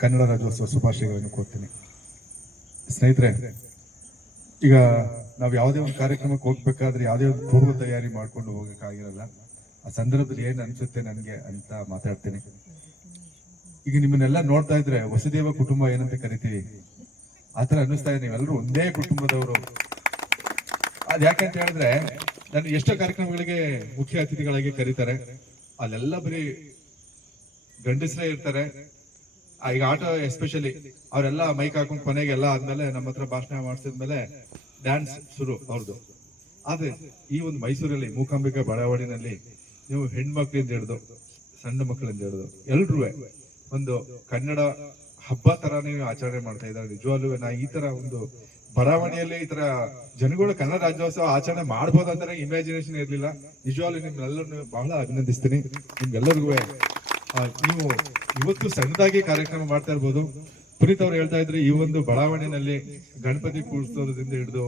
ಕನ್ನಡ ರಾಜ್ಯೋತ್ಸವ ಶುಭಾಶಯಗಳನ್ನು ಕೊಡ್ತೀನಿ. ಸ್ನೇಹಿತರೆ, ಈಗ ನಾವು ಯಾವುದೇ ಒಂದು ಕಾರ್ಯಕ್ರಮಕ್ಕೆ ಹೋಗ್ಬೇಕಾದ್ರೆ ಯಾವುದೇ ಒಂದು ಪೂರ್ವ ತಯಾರಿ ಮಾಡ್ಕೊಂಡು ಹೋಗಕ್ಕಾಗಿರಲ್ಲ. ಆ ಸಂದರ್ಭದಲ್ಲಿ ಏನ್ ಅನ್ಸುತ್ತೆ ನನಗೆ ಅಂತ ಮಾತಾಡ್ತೀನಿ. ಈಗ ನಿಮ್ಮನ್ನೆಲ್ಲ ನೋಡ್ತಾ ಇದ್ರೆ ವಸುದೇವ ಕುಟುಂಬ ಏನಂತ ಕರಿತೀವಿ, ಆತರ ಅನ್ನಿಸ್ತಾ ಇದೆ. ನೀವೆಲ್ಲರೂ ಒಂದೇ ಕುಟುಂಬದವರು. ಅದ್ ಯಾಕಂತ ಹೇಳಿದ್ರೆ ನಾನು ಎಷ್ಟೋ ಕಾರ್ಯಕ್ರಮಗಳಿಗೆ ಮುಖ್ಯ ಅತಿಥಿಗಳಾಗಿ ಕರೀತಾರೆ, ಅಲ್ಲೆಲ್ಲ ಬರೀ ಗಂಡಸರೇ ಇರ್ತಾರೆ. ಈಗ ಆಟೋ ಎಸ್ಪೆಷಲಿ ಅವರೆಲ್ಲ ಮೈಕ್ ಹಾಕೊಂಡ್ ಕೊನೆಗೆಲ್ಲ ಆದ್ಮೇಲೆ ನಮ್ಮ ಹತ್ರ ಭಾಷಣ ಮಾಡಿಸಿದ್ಮೇಲೆ ಡ್ಯಾನ್ಸ್ ಶುರು ಅವ್ರದ್ದು. ಆದ್ರೆ ಈ ಒಂದು ಮೈಸೂರಲ್ಲಿ ಮೂಕಾಂಬಿಕಾ ಬಡಾವಣೆಯಲ್ಲಿ ನೀವು ಹೆಣ್ಮಕ್ಳಿಂದ ಹಿಡಿದು ಸಣ್ಣ ಮಕ್ಕಳಿಂದ ಹಿಡಿದು ಎಲ್ರೂ ಒಂದು ಕನ್ನಡ ಹಬ್ಬ ತರ ನೀವು ಆಚರಣೆ ಮಾಡ್ತಾ ಇದ್ದಾರೆ. ನಿಜವಾಗ್ಲೂ ನಾ ಈ ತರ ಒಂದು ಬಡಾವಣೆಯಲ್ಲಿ ಈ ತರ ಜನಗಳು ಕನ್ನಡ ರಾಜ್ಯೋತ್ಸವ ಆಚರಣೆ ಮಾಡ್ಬೋದು ಅಂದ್ರೆ ಇಮ್ಯಾಜಿನೇಷನ್ ಇರ್ಲಿಲ್ಲ. ನಿಜವಾಗ್ಲೂ ನಿಮ್ಮೆಲ್ಲರನ್ನು ಬಹಳ ಅಭಿನಂದಿಸ್ತೀನಿ. ನಿಮ್ಗೆಲ್ಲರಿಗೂ ನೀವು ಇವತ್ತು ಸಣ್ಣದಾಗಿ ಕಾರ್ಯಕ್ರಮ ಮಾಡ್ತಾ ಇರ್ಬೋದು. ಪುನೀತ್ ಅವ್ರು ಹೇಳ್ತಾ ಇದ್ರು ಈ ಒಂದು ಬಡಾವಣೆಯಲ್ಲಿ ಗಣಪತಿ ಕೂರಿಸೋದ್ರಿಂದ ಹಿಡಿದು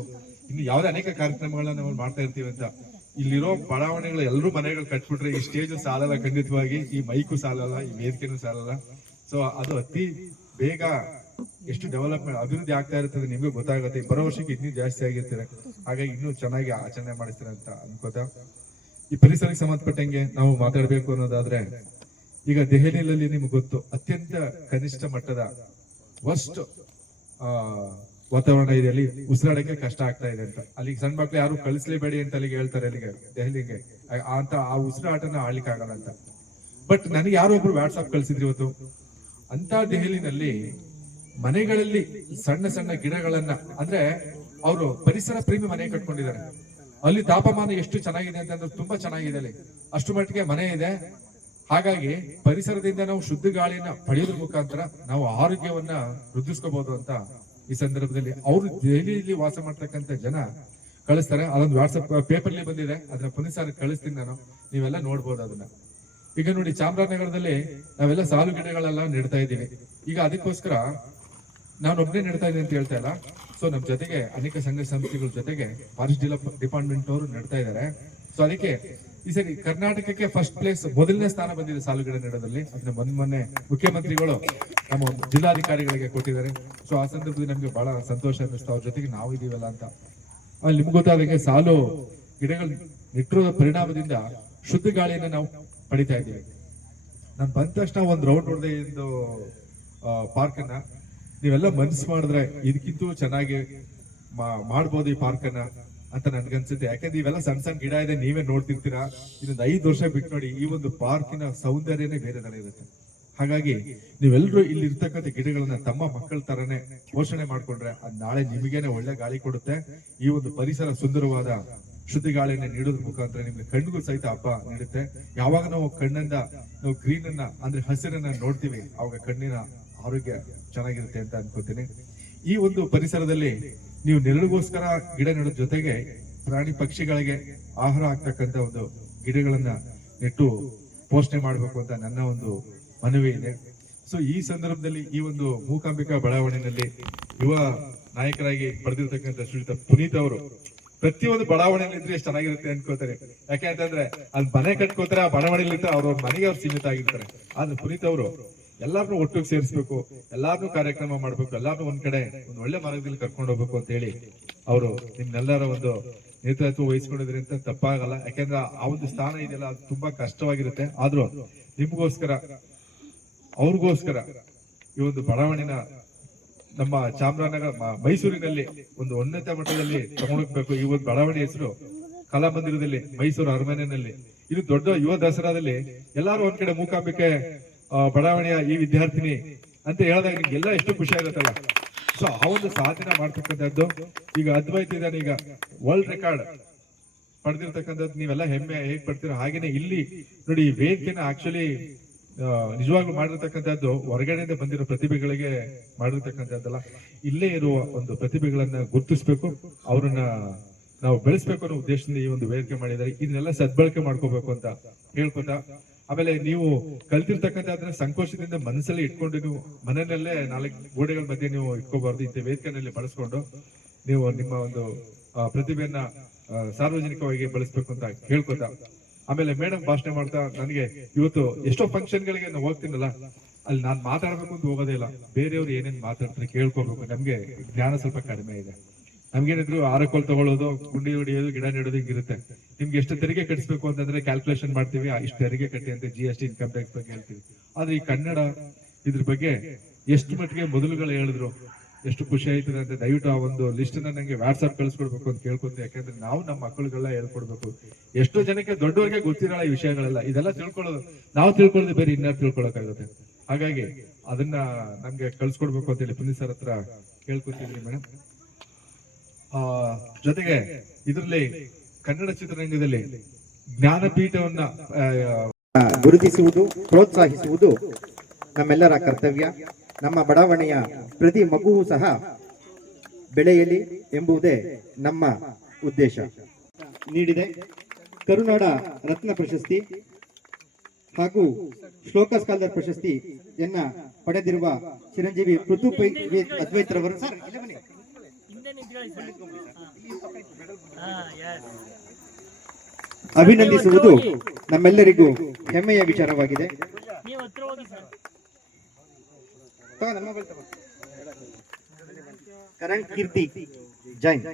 ಇನ್ನು ಯಾವುದೇ ಅನೇಕ ಕಾರ್ಯಕ್ರಮಗಳನ್ನ ನಾವು ಮಾಡ್ತಾ ಇರ್ತೀವಿ ಅಂತ. ಇಲ್ಲಿರೋ ಬಡಾವಣೆಗಳು ಎಲ್ಲರೂ ಮನೆಗಳು ಕಟ್ಬಿಟ್ರೆ ಈ ಸ್ಟೇಜ್ ಸಾಲಲ್ಲ, ಖಂಡಿತವಾಗಿ ಈ ಮೈಕು ಸಾಲಲ್ಲ, ಈ ವೇದಿಕೆನೂ ಸಾಲಲ್ಲ. ಸೊ ಅದು ಅತಿ ಬೇಗ ಎಷ್ಟು ಡೆವಲಪ್ಮೆಂಟ್ ಅಭಿವೃದ್ಧಿ ಆಗ್ತಾ ಇರ್ತದೆ ನಿಮ್ಗೆ ಗೊತ್ತಾಗುತ್ತೆ. ಬರೋ ವರ್ಷಕ್ಕೆ ಇನ್ನೂ ಜಾಸ್ತಿ ಆಗಿರ್ತಾರೆ, ಹಾಗಾಗಿ ಇನ್ನೂ ಚೆನ್ನಾಗಿ ಆಚರಣೆ ಮಾಡಿಸ್ತಾರೆ ಅಂತ ಅನ್ಕೋತಾ, ಈ ಪರಿಸರಕ್ಕೆ ಸಂಬಂಧಪಟ್ಟಂಗೆ ನಾವು ಮಾತಾಡ್ಬೇಕು ಅನ್ನೋದಾದ್ರೆ, ಈಗ ದೆಹಲಿಯಲ್ಲಿ ನಿಮ್ಗೆ ಗೊತ್ತು ಅತ್ಯಂತ ಕನಿಷ್ಠ ಮಟ್ಟದ ವರ್ಸ್ಟ್ ವಾತಾವರಣ ಇದೆ. ಅಲ್ಲಿ ಉಸಿರಾಡಕ್ಕೆ ಕಷ್ಟ ಆಗ್ತಾ ಇದೆ ಅಂತ. ಅಲ್ಲಿಗೆ ಸಣ್ಣ ಮಕ್ಳು ಯಾರು ಕಳಿಸ್ಲೇಬೇಡಿ ಅಂತ ಅಲ್ಲಿಗೆ ಹೇಳ್ತಾರೆ, ಅಲ್ಲಿಗೆ ದೆಹಲಿಗೆ ಅಂತ ಆ ಉಸಿರಾಟನ ಆಳ್ಲಿಕ್ಕೆ ಆಗಲ್ಲ ಅಂತ. ಬಟ್ ನನಗೆ ಯಾರೋ ಒಬ್ರು ವಾಟ್ಸ್ಆಪ್ ಕಳ್ಸಿದ್ರು ಇವತ್ತು. ಅಂತ ದೆಹಲಿನಲ್ಲಿ ಮನೆಗಳಲ್ಲಿ ಸಣ್ಣ ಸಣ್ಣ ಗಿಡಗಳನ್ನ, ಅಂದ್ರೆ ಅವರು ಪರಿಸರ ಪ್ರೇಮಿ ಮನೆ ಕಟ್ಕೊಂಡಿದ್ದಾರೆ. ಅಲ್ಲಿ ತಾಪಮಾನ ಎಷ್ಟು ಚೆನ್ನಾಗಿದೆ ಅಂತಂದ್ರೆ ತುಂಬಾ ಚೆನ್ನಾಗಿದೆ ಅಲ್ಲಿ, ಅಷ್ಟು ಮಟ್ಟಿಗೆ ಮನೆ ಇದೆ. ಹಾಗಾಗಿ ಪರಿಸರದಿಂದ ನಾವು ಶುದ್ಧ ಗಾಳಿನ ಪಡೆಯೋದ್ರ ಮುಖಾಂತರ ನಾವು ಆರೋಗ್ಯವನ್ನ ವೃದ್ಧಿಸ್ಕೋಬಹುದು ಅಂತ ಈ ಸಂದರ್ಭದಲ್ಲಿ ಅವರು ದೆಹಲಿಯಲ್ಲಿ ವಾಸ ಮಾಡ್ತಕ್ಕಂಥ ಜನ ಕಳಿಸ್ತಾರೆ. ಅದೊಂದು ವಾಟ್ಸಪ್ ಪೇಪರ್ಲಿ ಬಂದಿದೆ, ಅದನ್ನ ಪುನಃ ಕಳಿಸ್ತೀನಿ ನಾನು, ನೀವೆಲ್ಲ ನೋಡ್ಬೋದು ಅದನ್ನ. ಈಗ ನೋಡಿ, ಚಾಮರಾಜನಗರದಲ್ಲಿ ನಾವೆಲ್ಲ ಸಾಲು ಗಿಡಗಳೆಲ್ಲ ನೆಡ್ತಾ ಇದ್ದೀವಿ. ಈಗ ಅದಕ್ಕೋಸ್ಕರ ನಾನು ಒಬ್ಬನೇ ನೆಡ್ತಾ ಇದ್ದೀನಿ ಅಂತ ಹೇಳ್ತಾ ಇಲ್ಲ. ಸೊ ನಮ್ಮ ಜೊತೆಗೆ ಅನೇಕ ಸಂಘ ಸಂಸ್ಥೆಗಳ ಜೊತೆಗೆ ಫಾರೆಸ್ಟ್ ಡಿಪಾರ್ಟ್ಮೆಂಟ್ ಅವರು ನೆಡ್ತಾ ಇದ್ದಾರೆ. ಸೊ ಅದಕ್ಕೆ ಈ ಸರಿ ಕರ್ನಾಟಕಕ್ಕೆ ಫಸ್ಟ್ ಪ್ಲೇಸ್, ಮೊದಲನೇ ಸ್ಥಾನ ಬಂದಿದೆ ಸಾಲು ಗಿಡ ನೆಡೋದ್ರಲ್ಲಿ. ಅದನ್ನ ಮೊನ್ನೆ ಮುಖ್ಯಮಂತ್ರಿಗಳು ನಮ್ಮ ಜಿಲ್ಲಾಧಿಕಾರಿಗಳಿಗೆ ಕೊಟ್ಟಿದ್ದಾರೆ. ಸೊ ಆ ಸಂದರ್ಭದಲ್ಲಿ ನಮ್ಗೆ ಬಹಳ ಸಂತೋಷ ಅನ್ನಿಸ್ತಾ, ಅವ್ರ ಜೊತೆಗೆ ನಾವು ಇದೀವಲ್ಲ ಅಂತ. ಅಲ್ಲಿ ನಿಮ್ಗೆ ಗೊತ್ತಾದಂಗೆ ಸಾಲು ಗಿಡಗಳು ನೆಟ್ಟಿರೋ ಪರಿಣಾಮದಿಂದ ಶುದ್ಧ ಗಾಳಿಯನ್ನು ನಾವು ಪಡಿತಾ ಇದ್ದೀವಿ. ನಾನು ಬಂದ ತಕ್ಷಣ ಒಂದು ರೌಂಡ್ ಹೊಡೆದೆ ಇದು ಪಾರ್ಕ್ ಅನ್ನ. ನೀವೆಲ್ಲ ಮನಸ್ಸು ಮಾಡಿದ್ರೆ ಇದಕ್ಕಿಂತ ಚೆನ್ನಾಗಿ ಮಾಡ್ಬೋದು ಈ ಪಾರ್ಕ್ ಅನ್ನ ಅಂತ ನನ್ಗನ್ಸುತ್ತೆ. ಯಾಕಂದ್ರೆ ಇವೆಲ್ಲ ಸಣ್ಣ ಸಣ್ಣ ಗಿಡ ಇದೆ, ನೀವೇ ನೋಡ್ತಿರ್ತೀರಾ. ಇನ್ನೊಂದು 5 ವರ್ಷ ಬಿಟ್ಟು ನೋಡಿ, ಈ ಒಂದು ಪಾರ್ಕಿನ ಸೌಂದರ್ಯನೇ ಬೇರೆ ತರ ಇರುತ್ತೆ. ಹಾಗಾಗಿ ನೀವೆಲ್ಲರೂ ಇಲ್ಲಿ ಇರ್ತಕ್ಕಂಥ ಗಿಡಗಳನ್ನ ತಮ್ಮ ಮಕ್ಕಳ ತರನೇ ಪೋಷಣೆ ಮಾಡ್ಕೊಂಡ್ರೆ ಅದು ನಾಳೆ ನಿಮಗೇನೆ ಒಳ್ಳೆ ಗಾಳಿ ಕೊಡುತ್ತೆ. ಈ ಒಂದು ಪರಿಸರ ಸುಂದರವಾದ ಶುದ್ಧ ಗಾಳಿಯನ್ನ ನೀಡೋದ್ರ ಮುಖಾಂತರ ನಿಮ್ಗೆ ಕಣ್ಣಿಗೂ ಸಹಿತ ಹಬ್ಬ ನೀಡುತ್ತೆ. ಯಾವಾಗ ನಾವು ಕಣ್ಣಿಂದ ನಾವು ಗ್ರೀನ್ ಅನ್ನ ಅಂದ್ರೆ ಹಸಿರನ್ನ ನೋಡ್ತೀವಿ, ಅವಾಗ ಕಣ್ಣಿನ ಆರೋಗ್ಯ ಚೆನ್ನಾಗಿರುತ್ತೆ ಅಂತ ಅನ್ಕೋತೀನಿ. ಈ ಒಂದು ಪರಿಸರದಲ್ಲಿ ನೀವು ನೆರಳಿಗೋಸ್ಕರ ಗಿಡ ನೆಡೋದ್ರ ಜೊತೆಗೆ ಪ್ರಾಣಿ ಪಕ್ಷಿಗಳಿಗೆ ಆಹಾರ ಆಗ್ತಕ್ಕಂಥ ಒಂದು ಗಿಡಗಳನ್ನ ನೆಟ್ಟು ಪೋಷಣೆ ಮಾಡಬೇಕು ಅಂತ ನನ್ನ ಒಂದು ಮನವಿ ಇದೆ. ಸೊ ಈ ಸಂದರ್ಭದಲ್ಲಿ ಈ ಒಂದು ಮೂಕಾಂಬಿಕಾ ಬಡಾವಣೆಯಲ್ಲಿ ಯುವ ನಾಯಕರಾಗಿ ಪಡೆದಿರ್ತಕ್ಕಂಥ ಶ್ರೀಯುತ ಪುನೀತ್ ಅವರು ಪ್ರತಿಯೊಂದು ಬಡಾವಣೆಯಲ್ಲಿ ಇದ್ರೆ ಎಷ್ಟು ಚೆನ್ನಾಗಿರುತ್ತೆ ಅನ್ಕೋತಾರೆ. ಯಾಕೆಂತಂದ್ರೆ ಅಲ್ಲಿ ಮನೆ ಕಟ್ಕೋತಾರೆ, ಆ ಬಡಾವಣೆಯಲ್ಲಿ ಇರ್ತಾರೆ, ಅವ್ರ ಮನೆಗೆ ಅವ್ರು ಸೀಮಿತ ಆಗಿರ್ತಾರೆ. ಆದ್ರೆ ಪುನೀತ್ ಅವರು ಎಲ್ಲಾರನ್ನೂ ಒಟ್ಟಿಗೆ ಸೇರಿಸ್ಬೇಕು, ಎಲ್ಲಾರನ್ನೂ ಕಾರ್ಯಕ್ರಮ ಮಾಡ್ಬೇಕು, ಎಲ್ಲಾರನ್ನೂ ಒಂದ್ ಕಡೆ ಒಂದು ಒಳ್ಳೆ ಮಾರ್ಗದಲ್ಲಿ ಕರ್ಕೊಂಡು ಹೋಗ್ಬೇಕು ಅಂತ ಹೇಳಿ ಅವರು ನಿಮ್ನೆಲ್ಲರ ಒಂದು ನೇತೃತ್ವ ವಹಿಸ್ಕೊಂಡಿದ್ರಿ ಅಂತ ತಪ್ಪಾಗಲ್ಲ. ಯಾಕೆಂದ್ರೆ ಆ ಒಂದು ಸ್ಥಾನ ಇದೆಯಲ್ಲ, ಅದು ತುಂಬಾ ಕಷ್ಟವಾಗಿರುತ್ತೆ. ಆದ್ರೂ ನಿಮ್ಗೋಸ್ಕರ ಅವ್ರಿಗೋಸ್ಕರ ಈ ಒಂದು ಬಡಾವಣೆನ ನಮ್ಮ ಚಾಮರಾಜನಗರ ಮೈಸೂರಿನಲ್ಲಿ ಒಂದು ಉನ್ನತ ಮಟ್ಟದಲ್ಲಿ ತಗೊಂಡೋಗ್ಬೇಕು. ಈ ಒಂದು ಬಡಾವಣೆ ಹೆಸರು ಕಲಾಮಂದಿರದಲ್ಲಿ, ಮೈಸೂರು ಅರಮನೆಯಲ್ಲಿ, ಇದು ದೊಡ್ಡ ಯುವ ದಸರಾದಲ್ಲಿ ಎಲ್ಲಾರು ಒಂದ್ ಕಡೆ ಮೂಕಾಂಬಿಕೆ ಬಡಾವಣೆಯ ಈ ವಿದ್ಯಾರ್ಥಿನಿ ಅಂತ ಹೇಳಿದಾಗ ನಿಮ್ಗೆಲ್ಲ ಎಷ್ಟು ಖುಷಿ ಆಗುತ್ತಲ್ಲ. ಸೊ ಆ ಒಂದು ಸಾಧನೆ ಮಾಡ್ತಕ್ಕಂಥದ್ದು ಈಗ ಅದ್ವೈತ ಇದ್ದಾನೆ, ಈಗ ವರ್ಲ್ಡ್ ರೆಕಾರ್ಡ್ ಪಡೆದಿರ್ತಕ್ಕಂಥದ್ದು ನೀವೆಲ್ಲ ಹೆಮ್ಮೆ ಹೇಗ್ ಪಡ್ತೀರೋ ಹಾಗೇನೆ ಇಲ್ಲಿ ನೋಡಿ, ಈ ವೇದಿಕೆನ ಆಕ್ಚುಲಿ ನಿಜವಾಗ್ಲೂ ಮಾಡಿರ್ತಕ್ಕಂಥದ್ದು ಹೊರಗಡೆಯಿಂದ ಬಂದಿರೋ ಪ್ರತಿಭೆಗಳಿಗೆ ಮಾಡಿರ್ತಕ್ಕಂಥದ್ದಲ್ಲ. ಇಲ್ಲೇ ಇರುವ ಒಂದು ಪ್ರತಿಭೆಗಳನ್ನ ಗುರುತಿಸ್ಬೇಕು, ಅವ್ರನ್ನ ನಾವು ಬೆಳೆಸ್ಬೇಕು ಅನ್ನೋ ಉದ್ದೇಶದಿಂದ ಈ ಒಂದು ವೇದಿಕೆ ಮಾಡಿದ್ದಾರೆ. ಇದನ್ನೆಲ್ಲ ಸದ್ಬಳಕೆ ಮಾಡ್ಕೋಬೇಕು ಅಂತ ಹೇಳ್ಕೊತಾ, ಆಮೇಲೆ ನೀವು ಕಲ್ತಿರ್ತಕ್ಕಂಥ ಸಂಕೋಚದಿಂದ ಮನಸ್ಸಲ್ಲಿ ಇಟ್ಕೊಂಡು ನೀವು ಮನೆಯಲ್ಲೇ 4 ಗೋಡೆಗಳ ಮಧ್ಯೆ ನೀವು ಇಟ್ಕೋಬಾರ್ದು. ಇಂಥ ವೇದಿಕೆಯಲ್ಲಿ ಬಳಸ್ಕೊಂಡು ನೀವು ನಿಮ್ಮ ಒಂದು ಪ್ರತಿಭೆಯನ್ನ ಸಾರ್ವಜನಿಕವಾಗಿ ಬಳಸ್ಬೇಕು ಅಂತ ಹೇಳ್ಕೊತಾ, ಆಮೇಲೆ ಮೇಡಮ್ ಭಾಷಣ ಮಾಡ್ತಾ, ನನಗೆ ಇವತ್ತು ಎಷ್ಟೋ ಫಂಕ್ಷನ್ ಗಳಿಗೆ ನಾವು ಹೋಗ್ತೀನಲ್ಲ, ಅಲ್ಲಿ ನಾನು ಮಾತಾಡ್ಬೇಕು ಅಂತ ಹೋಗೋದೇ ಇಲ್ಲ, ಬೇರೆಯವ್ರು ಏನೇನ್ ಮಾತಾಡ್ತಾರೆ ಕೇಳ್ಕೋಬೇಕು. ನಮ್ಗೆ ಜ್ಞಾನ ಸ್ವಲ್ಪ ಕಡಿಮೆ ಇದೆ. ನಮ್ಗೇನಿದ್ರು ಆರಕೋಲ್ ತಗೊಳ್ಳೋದು, ಗುಂಡಿ ಹೊಡಿಯೋದು, ಗಿಡ ನೆಡೋದು ಹಿಂಗಿರುತ್ತೆ. ನಿಮ್ಗೆ ಎಷ್ಟು ತೆರಿಗೆ ಕಟ್ಟಿಸ್ಬೇಕು ಅಂತಂದ್ರೆ ಕ್ಯಾಲ್ಕುಲೇಷನ್ ಮಾಡ್ತೀವಿ, ಇಷ್ಟು ತೆರಿಗೆ ಕಟ್ಟಿ ಅಂತ GST ಇನ್ಕಮ್ ಟ್ಯಾಕ್ಸ್ ಬಗ್ಗೆ ಹೇಳ್ತೀವಿ. ಆದ್ರೆ ಈ ಕನ್ನಡ ಇದ್ರ ಬಗ್ಗೆ ಎಷ್ಟು ಮಟ್ಟಿಗೆ ಮೊದಲುಗಳು ಹೇಳಿದ್ರು, ಎಷ್ಟು ಖುಷಿ ಆಯ್ತದೆ ಅಂತ ದಯವಿಟ್ಟು ಆ ಒಂದು ಲಿಸ್ಟ್ ನಂಗೆ ವಾಟ್ಸ್ಆಪ್ ಕಳಿಸ್ಕೊಡ್ಬೇಕು ಅಂತ ಕೇಳ್ಕೊಂತ. ಯಾಕಂದ್ರೆ ನಾವು ನಮ್ಮ ಮಕ್ಕಳಿಗೆಲ್ಲ ಹೇಳ್ಕೊಡ್ಬೇಕು. ಎಷ್ಟೋ ಜನಕ್ಕೆ ದೊಡ್ಡವರಿಗೆ ಗೊತ್ತಿರಲ್ಲ ಈ ವಿಷಯಗಳೆಲ್ಲ. ಇದೆಲ್ಲ ತಿಳ್ಕೊಳ್ಳೋದು, ನಾವು ತಿಳ್ಕೊಳ್ಳೋದು ಬೇರೆ, ಇನ್ನಾರು ತಿಳ್ಕೊಳಕಾಗುತ್ತೆ. ಹಾಗಾಗಿ ಅದನ್ನ ನಮ್ಗೆ ಕಳ್ಸ್ಕೊಡ್ಬೇಕು ಅಂತ ಹೇಳಿ ಪುನೀತ್ ಸರ್ ಹತ್ರ ಕೇಳ್ಕೊತಿದ್ರಿ ಮೇಡಮ್. ಜೊತೆಗೆ ಇದರಲ್ಲಿ ಕನ್ನಡ ಚಿತ್ರರಂಗದಲ್ಲಿ ಜ್ಞಾನಪೀಠವನ್ನ ಗುರುತಿಸುವುದು, ಪ್ರೋತ್ಸಾಹಿಸುವುದು ನಮ್ಮೆಲ್ಲರ ಕರ್ತವ್ಯ. ನಮ್ಮ ಬಡಾವಣೆಯ ಪ್ರತಿ ಮಗುವು ಸಹ ಬೆಳೆಯಲಿ ಎಂಬುದೇ ನಮ್ಮ ಉದ್ದೇಶ. ನೀಡಿದೆ ಕರುನಾಡ ರತ್ನ ಪ್ರಶಸ್ತಿ ಹಾಗೂ ಶ್ಲೋಕ ಸ್ಕಾಲರ್ ಪ್ರಶಸ್ತಿಯನ್ನ ಪಡೆದಿರುವ ಚಿರಂಜೀವಿ ಪೃಥು ಅದ್ವೈತ್ರವರು ಅಭಿನಂದಿಸುವುದು ನಮ್ಮೆಲ್ಲರಿಗೂ ಹೆಮ್ಮೆಯ ವಿಚಾರವಾಗಿದೆ. ಕರಣ್ ಕೀರ್ತಿ ಜೈನ್,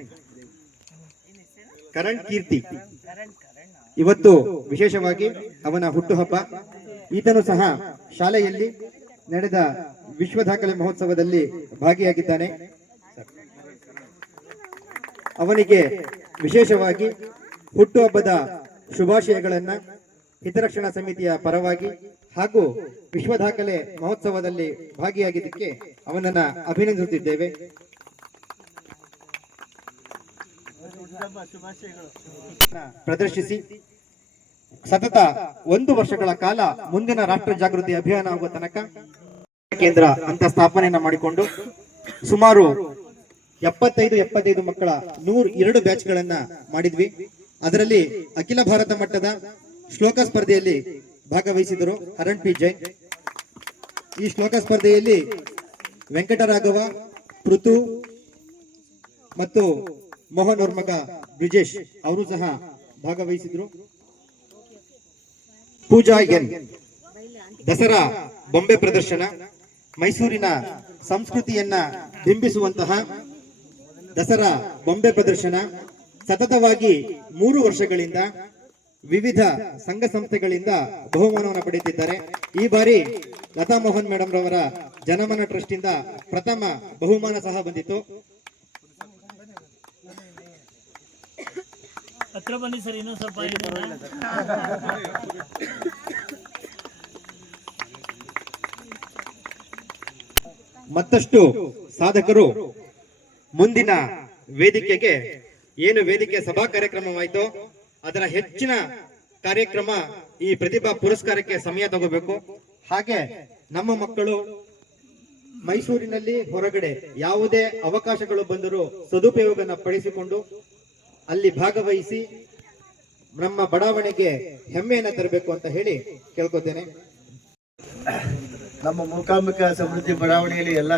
ಕರಣ್ ಕೀರ್ತಿ ಇವತ್ತು ವಿಶೇಷವಾಗಿ ಅವನ ಹುಟ್ಟುಹಬ್ಬ. ಈತನು ಸಹ ಶಾಲೆಯಲ್ಲಿ ನಡೆದ ವಿಶ್ವ ದಾಖಲೆ ಮಹೋತ್ಸವದಲ್ಲಿ ಭಾಗಿಯಾಗಿದ್ದಾನೆ. ಅವನಿಗೆ ವಿಶೇಷವಾಗಿ ಹುಟ್ಟುಹಬ್ಬದ ಶುಭಾಶಯಗಳನ್ನ ಹಿತರಕ್ಷಣಾ ಸಮಿತಿಯ ಪರವಾಗಿ ಹಾಗೂ ವಿಶ್ವ ದಾಖಲೆ ಮಹೋತ್ಸವದಲ್ಲಿ ಭಾಗಿಯಾಗಿದ್ದಕ್ಕೆ ಅವನನ್ನ ಅಭಿನಂದಿಸುತ್ತಿದ್ದೇವೆ. ಪ್ರದರ್ಶಿಸಿ ಸತತ 1 ವರ್ಷಗಳ ಕಾಲ ಮುಂದಿನ ರಾಷ್ಟ್ರ ಜಾಗೃತಿ ಅಭಿಯಾನ ಆಗುವ ತನಕ ಕೇಂದ್ರ ಅಂತ ಸ್ಥಾಪನೆಯನ್ನ ಮಾಡಿಕೊಂಡು ಸುಮಾರು 75 ಮಕ್ಕಳ 102 ಬ್ಯಾಚ್ಗಳನ್ನ ಮಾಡಿದ್ವಿ. ಅದರಲ್ಲಿ ಅಖಿಲ ಭಾರತ ಮಟ್ಟದ ಶ್ಲೋಕ ಸ್ಪರ್ಧೆಯಲ್ಲಿ ಭಾಗವಹಿಸಿದರು ಹರಣ್ ಪಿ ಜೈನ್. ಈ ಶ್ಲೋಕ ಸ್ಪರ್ಧೆಯಲ್ಲಿ ವೆಂಕಟರಾಘವ, ಪೃಥು ಮತ್ತು ಮೋಹನ್ ಅವ್ರ ಮಗ ಬ್ರಿಜೇಶ್ ಅವರು ಸಹ ಭಾಗವಹಿಸಿದ್ರು. ಪೂಜಾ ಎನ್ ದಸರಾ ಬೊಂಬೆ ಪ್ರದರ್ಶನ, ಮೈಸೂರಿನ ಸಂಸ್ಕೃತಿಯನ್ನ ಬಿಂಬಿಸುವಂತಹ ದಸರಾ ಬೊಂಬೆ ಪ್ರದರ್ಶನ ಸತತವಾಗಿ 3 ವರ್ಷಗಳಿಂದ ವಿವಿಧ ಸಂಘ ಸಂಸ್ಥೆಗಳಿಂದ ಬಹುಮಾನವನ್ನು ಪಡೆಯುತ್ತಿದ್ದಾರೆ. ಈ ಬಾರಿ ಲತಾ ಮೋಹನ್ ಮೇಡಮ್ ರವರ ಜನಮನ ಟ್ರಸ್ಟ್ ಇಂದ ಪ್ರಥಮ ಬಹುಮಾನ ಸಹ ಬಂದಿತ್ತು. ಹತ್ರ ಬನ್ನಿ ಸರ್, ಇನ್ನೊಂದು ಸ್ವಲ್ಪ ಮತ್ತಷ್ಟು ಸಾಧಕರು ಮುಂದಿನ ವೇದಿಕೆಗೆ ಏನು ವೇದಿಕೆ ಸಭಾ ಕಾರ್ಯಕ್ರಮವಾಯಿತು ಅದರ ಹೆಚ್ಚಿನ ಕಾರ್ಯಕ್ರಮ ಈ ಪ್ರತಿಭಾ ಪುರಸ್ಕಾರಕ್ಕೆ ಸಮಯ ತಗೋಬೇಕು. ಹಾಗೆ ನಮ್ಮ ಮಕ್ಕಳು ಮೈಸೂರಿನಲ್ಲಿ ಹೊರಗಡೆ ಯಾವುದೇ ಅವಕಾಶಗಳು ಬಂದರೂ ಸದುಪಯೋಗನ ಪಡಿಸಿಕೊಂಡು ಅಲ್ಲಿ ಭಾಗವಹಿಸಿ ನಮ್ಮ ಬಡಾವಣೆಗೆ ಹೆಮ್ಮೆಯನ್ನ ತರಬೇಕು ಅಂತ ಹೇಳಿ ಕೇಳ್ಕೊತೇನೆ. ನಮ್ಮ ಮೂಕಾಂಬಿಕ ಸಮೃದ್ಧಿ ಬಡಾವಣೆಯಲ್ಲಿ ಎಲ್ಲ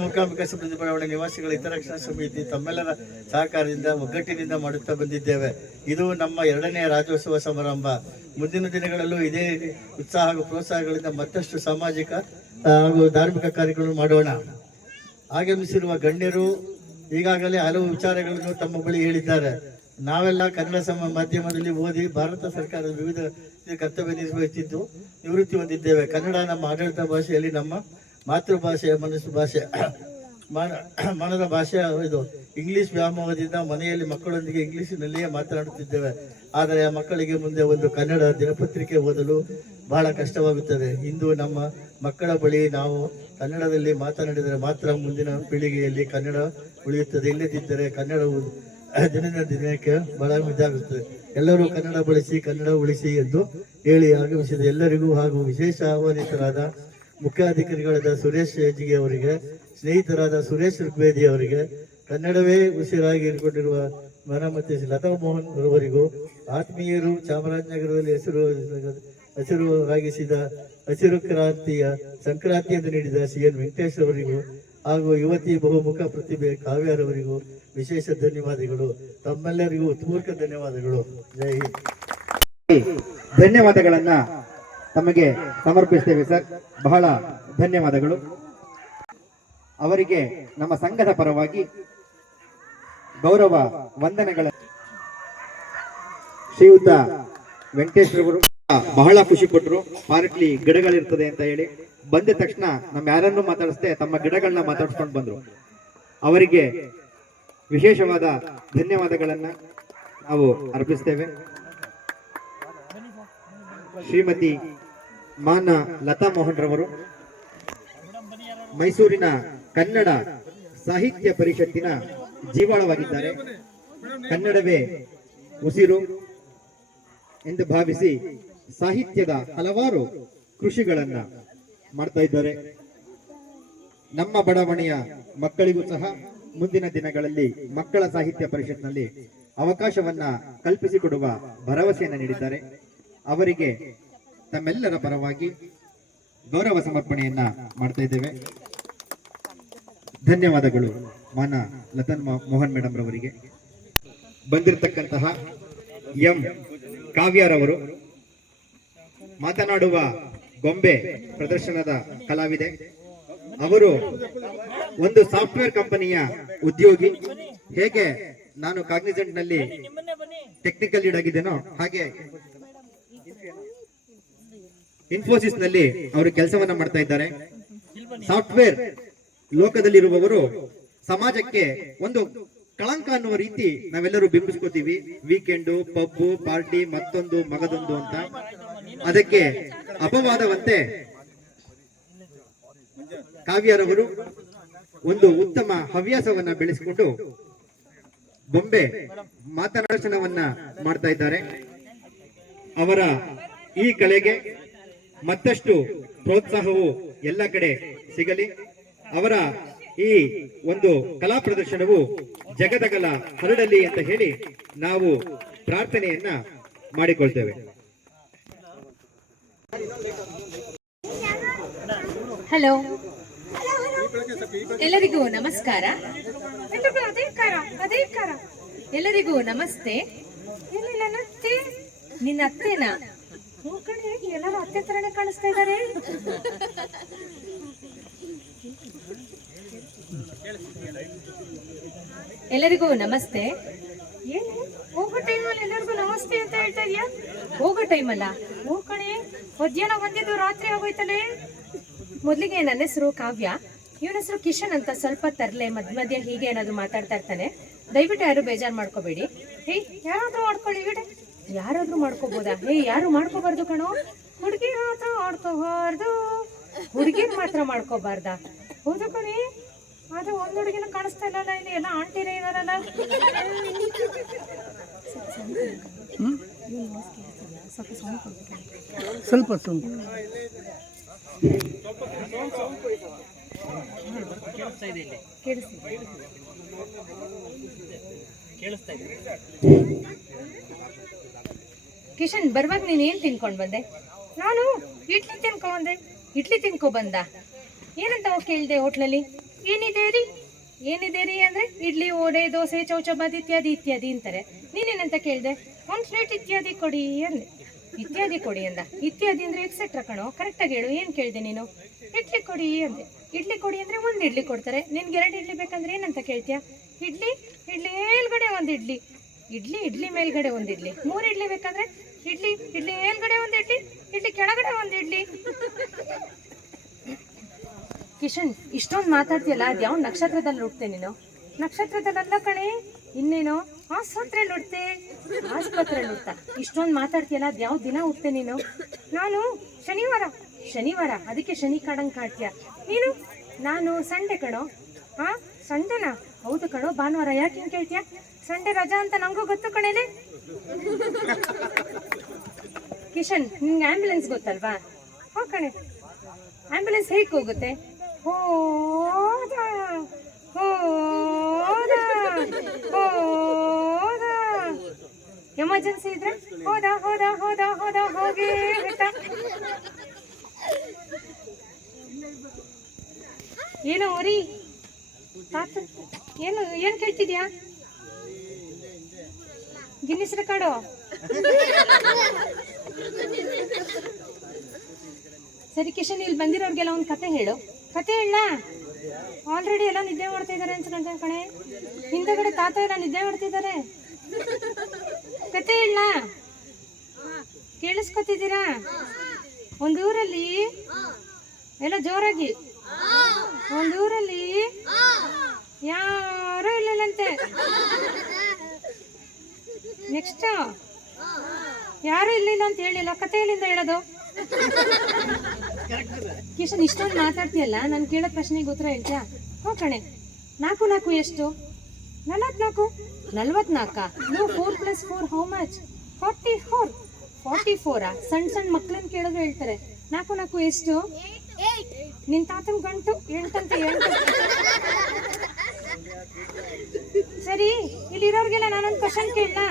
ಮೂಕಾಂಬಿಕ ಸಮೃದ್ಧಿ ಬಡಾವಣೆ ನಿವಾಸಿಗಳ ಹಿತರಕ್ಷಣಾ ಸಮಿತಿ ತಮ್ಮೆಲ್ಲರ ಸಹಕಾರದಿಂದ ಒಗ್ಗಟ್ಟಿನಿಂದ ಮಾಡುತ್ತಾ ಬಂದಿದ್ದೇವೆ. ಇದು ನಮ್ಮ 2ನೇ ರಾಜ್ಯೋತ್ಸವ ಸಮಾರಂಭ. ಮುಂದಿನ ದಿನಗಳಲ್ಲೂ ಇದೇ ಉತ್ಸಾಹ ಹಾಗೂ ಪ್ರೋತ್ಸಾಹಗಳಿಂದ ಮತ್ತಷ್ಟು ಸಾಮಾಜಿಕ ಹಾಗೂ ಧಾರ್ಮಿಕ ಕಾರ್ಯಕ್ರಮ ಮಾಡೋಣ. ಆಗಮಿಸಿರುವ ಗಣ್ಯರು ಈಗಾಗಲೇ ಹಲವು ವಿಚಾರಗಳನ್ನು ತಮ್ಮ ಬಳಿ ಹೇಳಿದ್ದಾರೆ. ನಾವೆಲ್ಲ ಕನ್ನಡ ಮಾಧ್ಯಮದಲ್ಲಿ ಓದಿ ಭಾರತ ಸರ್ಕಾರದ ವಿವಿಧ ಕರ್ತವ್ಯ ನಿರ್ವಹಿಸಿದ್ದು ನಿವೃತ್ತಿ ಹೊಂದಿದ್ದೇವೆ. ಕನ್ನಡ ನಮ್ಮ ಆಡಳಿತ ಭಾಷೆಯಲ್ಲಿ ನಮ್ಮ ಮಾತೃಭಾಷೆಯ ಮನಸ್ಸು ಭಾಷೆ ಮನದ ಭಾಷೆ. ಇದು ಇಂಗ್ಲಿಷ್ ವ್ಯಾಮೋಹದಿಂದ ಮನೆಯಲ್ಲಿ ಮಕ್ಕಳೊಂದಿಗೆ ಇಂಗ್ಲಿಷಿನಲ್ಲಿಯೇ ಮಾತನಾಡುತ್ತಿದ್ದೇವೆ. ಆದರೆ ಆ ಮಕ್ಕಳಿಗೆ ಮುಂದೆ ಒಂದು ಕನ್ನಡ ದಿನಪತ್ರಿಕೆ ಓದಲು ಬಹಳ ಕಷ್ಟವಾಗುತ್ತದೆ. ಇಂದು ನಮ್ಮ ಮಕ್ಕಳ ಬಳಿ ನಾವು ಕನ್ನಡದಲ್ಲಿ ಮಾತನಾಡಿದರೆ ಮಾತ್ರ ಮುಂದಿನ ಪೀಳಿಗೆಯಲ್ಲಿ ಕನ್ನಡ ಉಳಿಯುತ್ತದೆ. ಇಲ್ಲದಿದ್ದರೆ ಕನ್ನಡವು ದಿನದ ದಿನಕ್ಕೆ ಬಹಳ ಇದಾಗುತ್ತದೆ. ಎಲ್ಲರೂ ಕನ್ನಡ ಬಳಸಿ, ಕನ್ನಡ ಉಳಿಸಿ ಎಂದು ಹೇಳಿ ಆಗಮಿಸಿದ ಎಲ್ಲರಿಗೂ ಹಾಗೂ ವಿಶೇಷ ಆಹ್ವಾನಿತರಾದ ಮುಖ್ಯಾಧಿಕಾರಿಗಳಾದ ಸುರೇಶ್ ಹೆಜ್ಜಿಗೆ ಅವರಿಗೆ, ಸ್ನೇಹಿತರಾದ ಸುರೇಶ್ ಋಗ್ವೇದಿ ಅವರಿಗೆ, ಕನ್ನಡವೇ ಉಸಿರಾಗಿ ಇಟ್ಕೊಂಡಿರುವ ಮನಮತಿ ಲತಾ ಮೋಹನ್ ಅವರಿಗೂ, ಆತ್ಮೀಯರು ಚಾಮರಾಜನಗರದಲ್ಲಿ ಹಸಿರಾಗಿಸಿದ ಹಸಿರು ಕ್ರಾಂತಿಯ ಸಂಕ್ರಾಂತಿಯನ್ನು ನೀಡಿದ CN ವೆಂಕಟೇಶ್ ಅವರಿಗೂ ಹಾಗೂ ಯುವತಿ ಬಹುಮುಖ ಪ್ರತಿಭೆ ಕಾವ್ಯರವರಿಗೂ ವಿಶೇಷ ಧನ್ಯವಾದಗಳು. ತಮ್ಮೆಲ್ಲರಿಗೂ ಪೂರ್ವಕ ಧನ್ಯವಾದಗಳು. ಜೈ ಹಿಂದ್. ಧನ್ಯವಾದಗಳನ್ನ ತಮಗೆ ಸಮರ್ಪಿಸ್ತೇವೆ ಸರ್, ಬಹಳ ಧನ್ಯವಾದಗಳು. ಅವರಿಗೆ ನಮ್ಮ ಸಂಘದ ಪರವಾಗಿ ಗೌರವ ವಂದನೆಗಳ. ಶ್ರೀಯುತ ವೆಂಕಟೇಶ್ ರವರು ಬಹಳ ಖುಷಿ ಪಟ್ಟರು. ಪಾರ್ಕ್ಲಿ ಗಿಡಗಳಿರ್ತದೆ ಅಂತ ಹೇಳಿ ಬಂದ ತಕ್ಷಣ ನಮ್ಮ ಯಾರನ್ನು ಮಾತಾಡಿಸ್ದೆ ತಮ್ಮ ಗಿಡಗಳನ್ನ ಮಾತಾಡಿಸ್ಕೊಂಡು ಬಂದ್ರು. ಅವರಿಗೆ ವಿಶೇಷವಾದ ಧನ್ಯವಾದಗಳನ್ನ ನಾವು ಅರ್ಪಿಸ್ತೇವೆ. ಶ್ರೀಮತಿ ಮಾನ ಲತಾ ಮೋಹನ್ ರವರು ಮೈಸೂರಿನ ಕನ್ನಡ ಸಾಹಿತ್ಯ ಪರಿಷತ್ತಿನ ಜೀವಾಳವಾಗಿದ್ದಾರೆ. ಕನ್ನಡವೇ ಉಸಿರು ಎಂದು ಭಾವಿಸಿ ಸಾಹಿತ್ಯದ ಹಲವಾರು ಕೃಷಿಗಳನ್ನ ಮಾಡ್ತಾ ಇದ್ದಾರೆ. ನಮ್ಮ ಬಡಾವಣೆಯ ಮಕ್ಕಳಿಗೂ ಸಹ ಮುಂದಿನ ದಿನಗಳಲ್ಲಿ ಮಕ್ಕಳ ಸಾಹಿತ್ಯ ಪರಿಷತ್ನಲ್ಲಿ ಅವಕಾಶವನ್ನ ಕಲ್ಪಿಸಿಕೊಡುವ ಭರವಸೆಯನ್ನು ನೀಡಿದ್ದಾರೆ. ಅವರಿಗೆ ತಮ್ಮೆಲ್ಲರ ಪರವಾಗಿ ಗೌರವ ಸಮರ್ಪಣೆಯನ್ನ ಮಾಡ್ತಾ ಇದ್ದೇವೆ. ಧನ್ಯವಾದಗಳು ಮಾನ ಲತನ್ ಮೋಹನ್ ಮೇಡಮ್ ರವರಿಗೆ. ಬಂದಿರತಕ್ಕಂತಹ ಎಂ ಕಾವ್ಯರವರು ಮಾತನಾಡುವ ಗೊಂಬೆ ಪ್ರದರ್ಶನದ ಕಲಾವಿದೆ. ಅವರು ಒಂದು ಸಾಫ್ಟ್ವೇರ್ ಕಂಪನಿಯ ಉದ್ಯೋಗಿ. ಹೇಗೆ ನಾನು ಕಾಗ್ನಿಸೆಂಟ್ ನಲ್ಲಿ ಟೆಕ್ನಿಕಲ್ ಲೀಡ್ ಆಗಿದ್ದೇನೋ ಹಾಗೆ ಇನ್ಫೋಸಿಸ್ ನಲ್ಲಿ ಅವರು ಕೆಲಸವನ್ನ ಮಾಡ್ತಾ ಇದ್ದಾರೆ. ಸಾಫ್ಟ್ವೇರ್ ಲೋಕದಲ್ಲಿರುವವರು ಸಮಾಜಕ್ಕೆ ಒಂದು ಕಳಂಕ ಅನ್ನುವ ರೀತಿ ನಾವೆಲ್ಲರೂ ಬಿಂಬಿಸ್ಕೋತೀವಿ. ವೀಕೆಂಡು, ಪಬ್ಬು, ಪಾರ್ಟಿ, ಮತ್ತೊಂದು ಮಗದೊಂದು ಅಂತ. ಅದಕ್ಕೆ ಅಪವಾದವಂತೆ ಕಾವ್ಯರವರು ಒಂದು ಉತ್ತಮ ಹವ್ಯಾಸವನ್ನ ಬೆಳೆಸಿಕೊಂಡು ಬೊಂಬೆ ಮಾತನಾಡವನ್ನ ಮಾಡ್ತಾ ಇದ್ದಾರೆ. ಅವರ ಈ ಕಲೆಗೆ ಮತ್ತಷ್ಟು ಪ್ರೋತ್ಸಾಹವು ಎಲ್ಲ ಕಡೆ ಸಿಗಲಿ. ಅವರ ಈ ಒಂದು ಕಲಾ ಪ್ರದರ್ಶನವು ಜಗದಗಲ ಹರಡಲಿ ಅಂತ ಹೇಳಿ ನಾವು ಪ್ರಾರ್ಥನೆಯನ್ನ ಮಾಡಿಕೊಳ್ತೇವೆ. ಹಲೋ, ಎಲ್ಲರಿಗೂ ನಮಸ್ಕಾರ. ಎಲ್ಲರಿಗೂ ನಮಸ್ತೆ. ನಿನ್ನ ಅತ್ತೆನಾ? ಎಲ್ಲರೂ ಅತ್ತೆ ತರನೇ ಕಾಣಿಸ್ತಾ ಇದ್ದಾರೆ. ಎಲ್ಲರಿಗೂ ನಮಸ್ತೆ. ಏನು ಹೋಗೋ ಟೈಮಲ್ಲಿ ಎಲ್ಲರಿಗೂ ನಮಸ್ತೆ ಅಂತ ಹೇಳ್ತಾ ಇದೀಯಾ? ಹೋಗೋ ಟೈಮಲ್ಲ, ಹೋಗಣೆ. ಮಧ್ಯಾಹ್ನ ಬಂದಿದ್ದು ರಾತ್ರಿ ಆಗೋಯ್ತಲೇ. ಮೊದಲಿಗೆ ನನ್ನ ಹೆಸರು ಕಾವ್ಯ, ಇವನ ಹೆಸರು ಕಿಶನ್ ಅಂತ. ಸ್ವಲ್ಪ ತರಲೆ ಮಧ್ಯ ಹೀಗೆ ಏನಾದ್ರು ಮಾತಾಡ್ತಾ ಇರ್ತಾನೆ. ದಯವಿಟ್ಟು ಯಾರು ಬೇಜಾರು ಮಾಡ್ಕೋಬೇಡಿ. ಯಾರಾದ್ರೂ ಮಾಡ್ಕೊಳ್ಳಿ ಬಿಡೆ. ಯಾರಾದ್ರೂ ಮಾಡ್ಕೋಬೋದಾ? ಯಾರು ಮಾಡ್ಕೋಬಾರ್ದು ಕಣೋ. ಹುಡುಗಿ ಮಾತ್ರ ಮಾಡ್ಕೋಬಾರ್ದು, ಹುಡುಗಿನ ಮಾತ್ರ ಮಾಡ್ಕೋಬಾರ್ದಾ? ಹೌದು ಕಣಿ. ಆದ್ರೆ ಒಂದ್ ಹುಡುಗಿನ ಕಾಣಿಸ್ತಾ ಇಲ್ಲಲ್ಲ, ಇಲ್ಲಿ ಎಲ್ಲ ಆಂಟಿನೇ ಇದಾರಲ್ಲ. ಸ್ವಲ್ಪ ಕಿಶನ್, ಬರುವಾಗ ನೀನ್ ಏನ್ ತಿನ್ಕೊಂಡ್ ಬಂದೆ? ನಾನು ಇಡ್ಲಿ ತಿನ್ಕೊಂಡೆ. ಇಡ್ಲಿ ತಿನ್ಕೊ ಬಂದ? ಏನಂತ ಹೋಗಿ ಕೇಳ್ದೆ ಹೋಟ್ಲಲ್ಲಿ? ಏನಿದೆ ರೀ ಅಂದ್ರೆ ಇಡ್ಲಿ, ವಡೆ, ದೋಸೆ, ಚೌಚಬಾತ್ ಇತ್ಯಾದಿ ಇತ್ಯಾದಿ ಅಂತಾರೆ. ನೀನೇನಂತ ಕೇಳ್ದೆ? ಒಂದ್ ಪ್ಲೇಟ್ ಇತ್ಯಾದಿ ಕೊಡಿ ಅಂದೆ. ಇತ್ಯಾದಿ ಕೊಡಿ ಅಂದ. ಇತ್ಯಾದಿ ಅಂದ್ರೆ ಎಕ್ಸೆಟ್ರಾ ಕಣೋ. ಕರೆಕ್ಟಾಗಿ ಹೇಳು, ಏನ್ ಕೇಳ್ದೆ ನೀನು? ಇಡ್ಲಿ ಕೊಡಿ ಅಂದೆ. ಇಡ್ಲಿ ಕೊಡಿ ಅಂದ್ರೆ ಒಂದ್ ಇಡ್ಲಿ ಕೊಡ್ತಾರೆ. ನಿನ್ಗೆ 2 ಇಡ್ಲಿ ಬೇಕಂದ್ರೆ ಏನಂತ ಕೇಳ್ತೀಯ? ಇಡ್ಲಿ ಮೇಲ್ಗಡೆ ಒಂದ್ ಇಡ್ಲಿ, ಇಡ್ಲಿ ಮೇಲ್ಗಡೆ ಒಂದ್ ಇಡ್ಲಿ. 3 ಇಡ್ಲಿ ಬೇಕಂದ್ರೆ ಇಡ್ಲಿ ಮೇಲ್ಗಡೆ ಒಂದ್ ಇಡ್ಲಿ ಕೆಳಗಡೆ ಒಂದ್ ಇಡ್ಲಿ. ಕಿಶನ್, ಇಷ್ಟೊಂದು ಮಾತಾಡ್ತೀಯಲ್ಲ, ಅದ್ಯಾವ ನಕ್ಷತ್ರದಲ್ಲಿ ಹುಡ್ತೆ ನೀನು? ನಕ್ಷತ್ರದಲ್ಲ ಕಣೆ, ಇನ್ನೇನೋ ಆಸ್ಪತ್ರೆಯಲ್ಲಿ ಹುಡ್ತೆ. ಆಸ್ಪತ್ರೆಯಲ್ಲಿ ಹುಡ್ತಾ? ಇಷ್ಟೊಂದು ಮಾತಾಡ್ತೀಯಲ್ಲ, ಅದ್ಯಾವ ದಿನ ಹುಡ್ತೆ ನೀನು? ನಾನು ಶನಿವಾರ. ಅದಕ್ಕೆ ಶನಿ ಕಾಡಂಗ್ ಕಾಡ್ತೀಯ ನೀನು. ನಾನು ಸಂಡೆ ಕಣೋ. ಸಂಡೆನಾ? ಹೌದು ಕಣೋ, ಭಾನುವಾರ. ಯಾಕೆ ಹಿಂಗೆ ಕೇಳ್ತೀಯ? ಸಂಡೆ ರಜಾ ಅಂತ ನಂಗೂ ಗೊತ್ತು ಕಣೇಲೆ. ಕಿಶನ್, ನಿನ್ಗೆ ಆಂಬ್ಯುಲೆನ್ಸ್ ಗೊತ್ತಲ್ವಾ? ಹೋ ಕಣೆ. ಆಂಬ್ಯುಲೆನ್ಸ್ ಹೇಗೆ ಹೋಗುತ್ತೆ? ಹೋದಾ ಎಮರ್ಜೆನ್ಸಿ ಇದ್ರೆ ಹೋದ ಹೋಗೇ ಬಿಟ್ಟ. ಏನು ಮರಿ ತಾತ, ಏನು ಕೇಳ್ತಿದ್ಯಾ? Guinness record. ಸರಿ ಕಿಶನ್, ಇಲ್ಲಿ ಬಂದಿರೋರ್ಗೆಲ್ಲ ಒಂದು ಕತೆ ಹೇಳು. ಕತೆ ಹೇಳ? ಆಲ್ರೆಡಿ ಎಲ್ಲ ನಿದ್ದೆ ಮಾಡ್ತಾ ಇದ್ದಾರೆ ಅನ್ಸ್ಕೊಂತ ಕಣೆ. ಹಿಂದಗಡೆ ತಾತ ಎಲ್ಲ ನಿದ್ದೆ ಮಾಡ್ತಿದ್ದಾರೆ. ಕತೆ ಹೇಳ? ಕೇಳಿಸ್ಕೊತಿದ್ದೀರಾ? ಒಂದೂರಲ್ಲಿ ಎಲ್ಲ ಜೋರಾಗಿ, ಒಂದೂರಲ್ಲಿ ಯಾರೂ ಇಲ್ಲಂತೆ. ನೆಕ್ಸ್ಟ್ ಯಾರು ಇರ್ಲಿಲ್ಲ ಅಂತ ಹೇಳಿಲ್ಲ. ಕತೆ ಎಲ್ಲಿಂದ ಹೇಳೋದು? ಕಿಶನ್, ಇಷ್ಟೊಂದು ಮಾತಾಡ್ತೀಯಲ್ಲ, ನಾನು ಕೇಳೋ ಪ್ರಶ್ನೆಗೆ ಉತ್ತರ ಹೇಳ್ತೀಯಾ? ಹೋ ಕಣೆ. 4 ಎಷ್ಟು? 44. 44? No, 4 + 4 how much? 44. 44? ಸಣ್ಣ ಮಕ್ಕಳನ್ನ ಕೇಳಿದ್ರೆ ಹೇಳ್ತಾರೆ. 4 ಎಷ್ಟು? ನಿನ್ ತಾತನ ಗಂಟು ಎಂಟಂತೆ ಎಂಟು. ಸರಿ, ಇಲ್ಲಿರೋರ್ಗೆಲ್ಲ ನಾನೊಂದು ಕ್ವಶನ್ ಕೇಳಲಾ?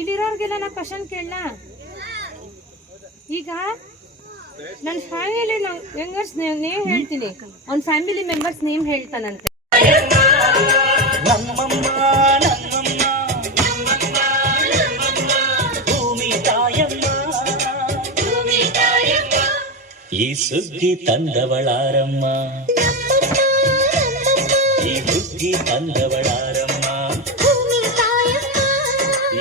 ಇಲ್ಲಿರೋರ್ಗೆಲ್ಲ ನಾ ಕ್ವಶನ್ ಕೇಳಲಾ? ಈಗ ನನ್ನ ಫ್ಯಾಮಿಲಿ ಮೆಂಬರ್ಸ್ ನೇಮ್ ಹೇಳ್ತೀನಿ, ಅವ್ನ ಫ್ಯಾಮಿಲಿ ಮೆಂಬರ್ಸ್ ನೇಮ್ ಹೇಳ್ತಾನಂತೆ. ನಮ್ಮಮ್ಮ ನಮ್ಮಮ್ಮ ಭೂಮಿ ತಾಯಮ್ಮ, ಈ ಸುಗ್ಗಿ ತಂದವಳಾರಮ್ಮ, ಈ ಹುಗ್ಗಿ ತಂದವಳಾರಮ್ಮ,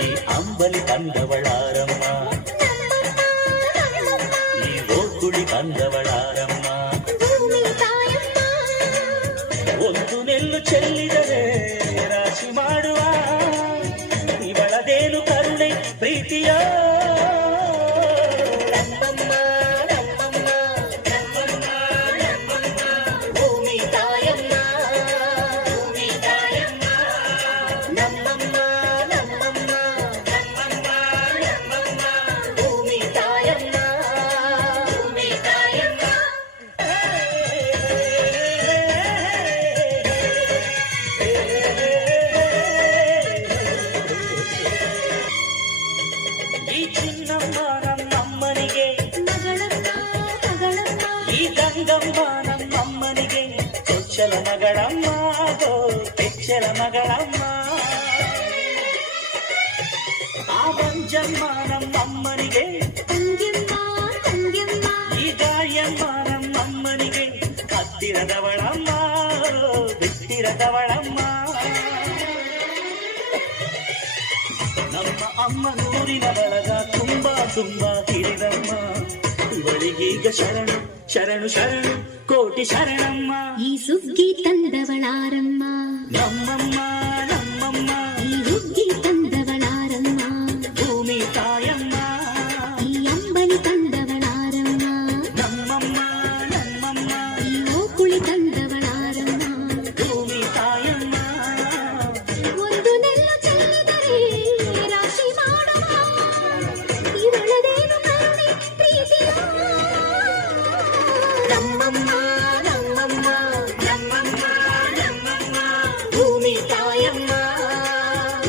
ಈ ಅಂಬಲಿ ತಂದವಳಾರಮ್ಮ, ಈ ಓಕುಳಿ ತಂದವಳಾರಮ್ಮ. ಒಂದು ನೆಲ್ಲು ಚೆಲ್ಲಿದರೆ ರಾಶಿ ಮಾಡುವ ಇವಳದೇನು ಕರುಣೆ ಪ್ರೀತಿಯ. ನಮ್ಮಮ್ಮ ನಮ್ಮಮ್ಮ ನಮ್ಮಮ್ಮ ನಮ್ಮಮ್ಮ ಭೂಮಿ ತಾಯಮ್ಮ, ಭೂಮಿ ತಾಯಮ್ಮ. ನಮ್ಮಮ್ಮ ನಮ್ಮಮ್ಮ ನಮ್ಮಮ್ಮ ನಮ್ಮಮ್ಮ ಭೂಮಿ ತಾಯಮ್ಮ, ಭೂಮಿ ತಾಯಮ್ಮ. ಈ ಚಿನ್ನಮ್ಮ ನಮ್ಮಮ್ಮನಿಗೆ, ಈ ಗಂಗಮ್ಮ ನಮ್ಮಮ್ಮನಿಗೆ ಚೊಚ್ಚಲ ಮಗಳಮ್ಮ, ಹೆಚ್ಚಲ ಮಗಳಮ್ಮ. ಆ ಮಂಜಮ್ಮ ನಮ್ಮಮ್ಮನಿಗೆ, ಈ ಗಾಯಮ್ಮ ನಮ್ಮಮ್ಮನಿಗೆ ಹತ್ತಿರದವಳಮ್ಮ, ಬಿಟ್ಟಿರದವಳಮ್ಮ. ನಮ್ಮ ಅಮ್ಮ ನೂರಿನ ಬಳಗ ತುಂಬಾ ತುಂಬಾ ಹಿರಿದಮ್ಮ, ಇವಳಿಗೀಗ ಶರಣು ಶರಣು ಶರಣು ಕೋಟಿ ಶರಣಮ್ಮ. ಈ ಸುಗ್ಗಿ ತಂದವಳಾರಮ್ಮ, ನಮ್ಮಮ್ಮ ನಮ್ಮಮ್ಮ ಈ ಹುಗ್ಗಿ ತಂದವಳಾರಮ್ಮ, ಭೂಮಿ ತಾಯಮ್ಮ, ಈ ಅಂಬಲಿ ತಂದವಳಾರಮ್ಮ, ನಮ್ಮಮ್ಮ ನಮ್ಮಮ್ಮ ಈ ಓಕುಳಿ ತಂದವಳಾರಮ್ಮ. ಭೂಮಿ ತಾಯಮ್ಮ. ಒಂದು ನೆಲ್ಲು ಚೆಲ್ಲಿದರೆ ರಾಶಿ ಮಾಡುವ ಇವಳದೇನು ಕರುಣೆ ಪ್ರೀತಿಯ. ನಮ್ಮಮ್ಮ ನಮ್ಮಮ್ಮ ನಮ್ಮಮ್ಮ ನಮ್ಮಮ್ಮ ಭೂಮಿ ತಾಯಮ್ಮ,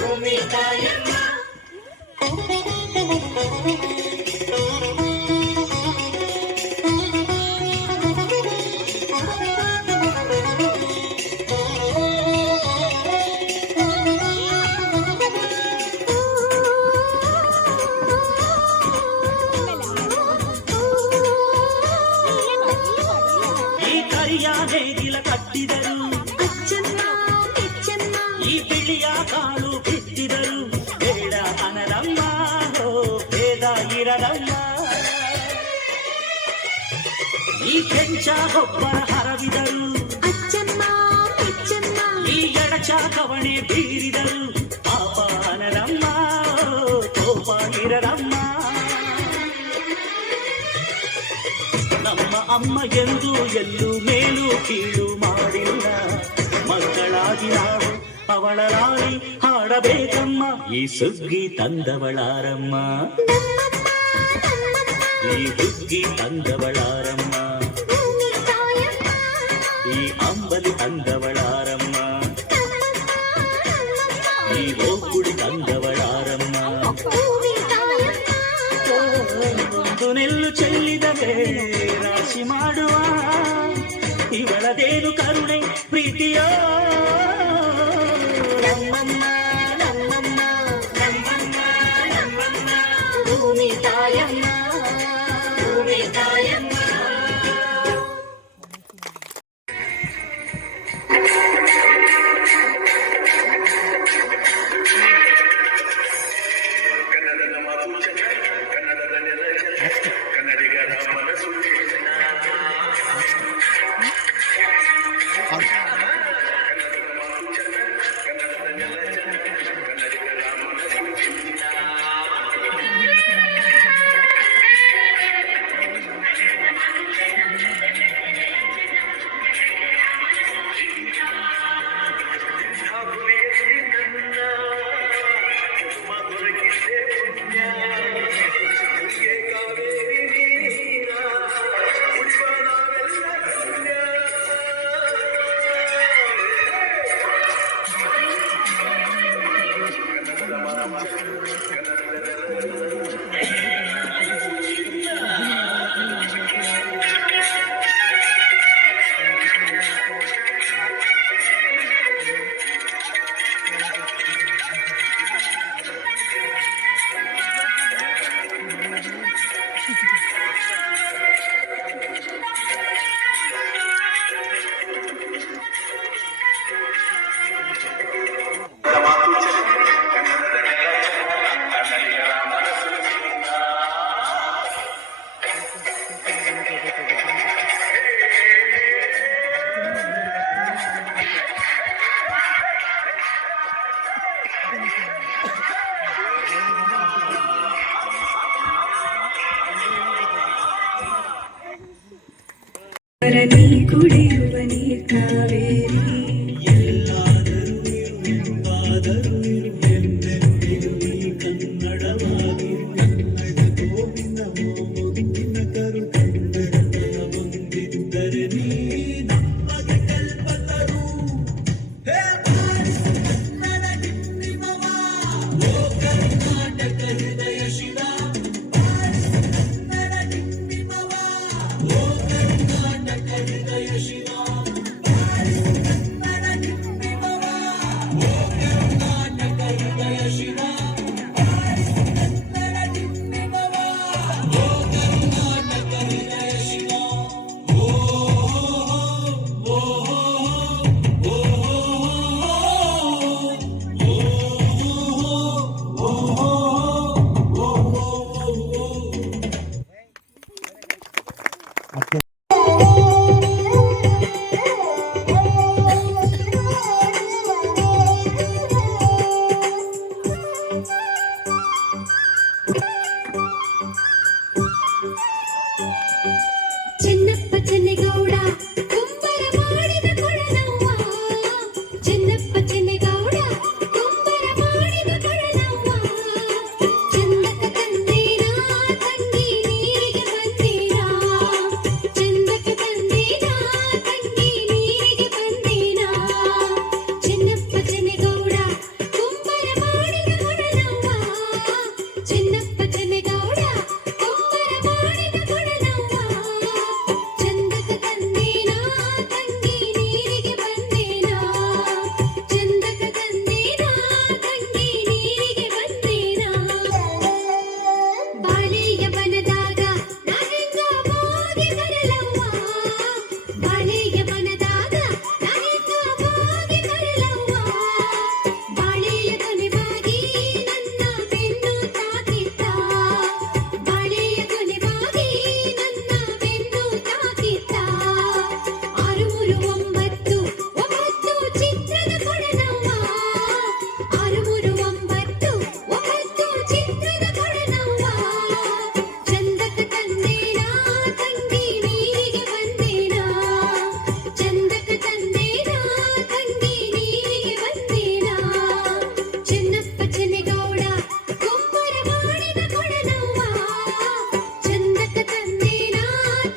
ಭೂಮಿ ತಾಯಮ್ಮ. ಈ ಕರಿಯ ನೇಗಿಲ ಕಟ್ಟಿದರು, ಅಚ್ಚಮ್ಮ ಮೆಚ್ಚಮ್ಮ ಈ ಬಿಳಿಯ ಕಾಳು ಬಿತ್ತಿದರು, ಬೇಡ ಅನರಮ್ಮ ಹೋ ಭೇದ ಇರದಮ್ಮ. ಈ ಕೆಂಚ ಗೊಬ್ಬರ ಹರವಿದರು, ಅಚ್ಚಮ್ಮ ಮೆಚ್ಚಮ್ಮ ಈ ಎಡಚ ಕವಣೆ ಬೀರಿದರು, ಪಾಪ ಅನರಮ್ಮ ಹೋ ಕೋಪ ಇರದಮ್ಮ. ನಮ್ಮ ಅಮ್ಮ ಎಂದು ಎಲ್ಲೂ ಮೇಲು ಕೀಳು ಮಾಡಿಲ್ಲ, ಮಕ್ಕಳಾಗಿ ನಾವು ಅವಳ ಲಾಲಿ ಹಾಡಬೇಕಮ್ಮ. ಈ ಸುಗ್ಗಿ ತಂದವಳಾರಮ್ಮ, ಈ ಹುಗ್ಗಿ ತಂದವಳಾರಮ್ಮ, ಭೂಮಿ ತಾಯಮ್ಮ, ಈ ಅಂಬಲಿ ತಂದವಳಾರಮ್ಮ, ಈ ಓಕುಳಿ ತಂದವಳಾರಮ್ಮ. ಭೂಮಿ ತಾಯಮ್ಮ. ಒಂದು ನೆಲ್ಲು ಚೆಲ್ಲಿದರೆ ರಾಶಿ ಮಾಡುವ ಇವಳದೇನು ಕರುಣೆ ಪ್ರೀತಿಯ. ನಮ್ಮಮ್ಮ ನಮ್ಮಮ್ಮ ನಮ್ಮಮ್ಮ ನಮ್ಮಮ್ಮ ಭೂಮಿ ತಾಯಮ್ಮ, ಭೂಮಿ ತಾಯಮ್ಮ. ಸುಂದರ ನೀ ಕುಡಿಯುವ ನೀರ್ ಕಾವೇರಿ. ಚೆನ್ನಪ್ಪ ಚೆನ್ನೇಗೌಡ ಕುಂಬರ ಮಾಡಿದ ಕೊಡನವ್ವ. ಚೆನ್ನಪ್ಪ ಚೆನ್ನೇಗೌಡ ಕುಂಬರ ಮಾಡಿದ ಕೊಡನವ್ವ. ಚಂದಕ ತಂದೇನಾ ತಂಗಿ ನೀರಿಗೆ ಬಂದೇನಾ. ಚಂದಕ ತಂದೇನಾ ತಂಗಿ ನೀರಿಗೆ ಬಂದೇನಾ. ಚೆನ್ನಪ್ಪ ಚೆನ್ನೇಗೌಡ ಕುಂಬರ ಮಾಡಿದ ಕೊಡನವ್ವ. ಚೆನ್ನಪ್ಪ ಚೆನ್ನೇಗೌಡ ಕುಂಬರ ಮಾಡಿದ ಕೊಡನವ್ವ. ಚಂದಕ ತಂದೇನಾ ತಂಗಿ ನೀರಿಗೆ ಬಂದೇನಾ. ಚಂದಕ ತಂದೇನಾ ತಂಗಿ ನೀರಿಗೆ ಬಂದೇನಾ. ಬಾಳೆಯ ಬನದಾಗ ನಾ ಹೆಂಗ ಹೋಗಿ ಬರಲವ್ವ. ಬಾಳೆಯ ಬನದಾಗ ನಾ ಹೆಂಗ ಹೋಗಿ ಬರಲವ್ವ. ಬಾಳೆಯ ಕೊನೆವಾಗಿ ನನ್ನ ಬೆನ್ನು ತಾಕಿತ್ತ. ಬಾಳೆಯ ಕೊನೆವಾಗಿ ನನ್ನ ಬೆನ್ನು ತಾಕಿತ್ತ. 639 ಚಿತ್ರದ ಕೊಡನವ್ವ. 639 ಚಿತ್ರದ ಕೊಡನವ್ವ. ಚಂದಕ ತಂದೇನಾ ತಂಗಿ ನೀರಿಗೆ ಬಂದೇನಾ. ಚಂದಕ ತಂದೇನಾ ತಂಗಿ ನೀರಿಗೆ ಬಂದೇನಾ. ಚೆನ್ನಪ್ಪ ಚೆನ್ನೇಗೌಡ ಕುಂಬರ ಮಾಡಿದ ಕೊಡನವ್ವ. ಚಂದಕ ತಂದೇನಾ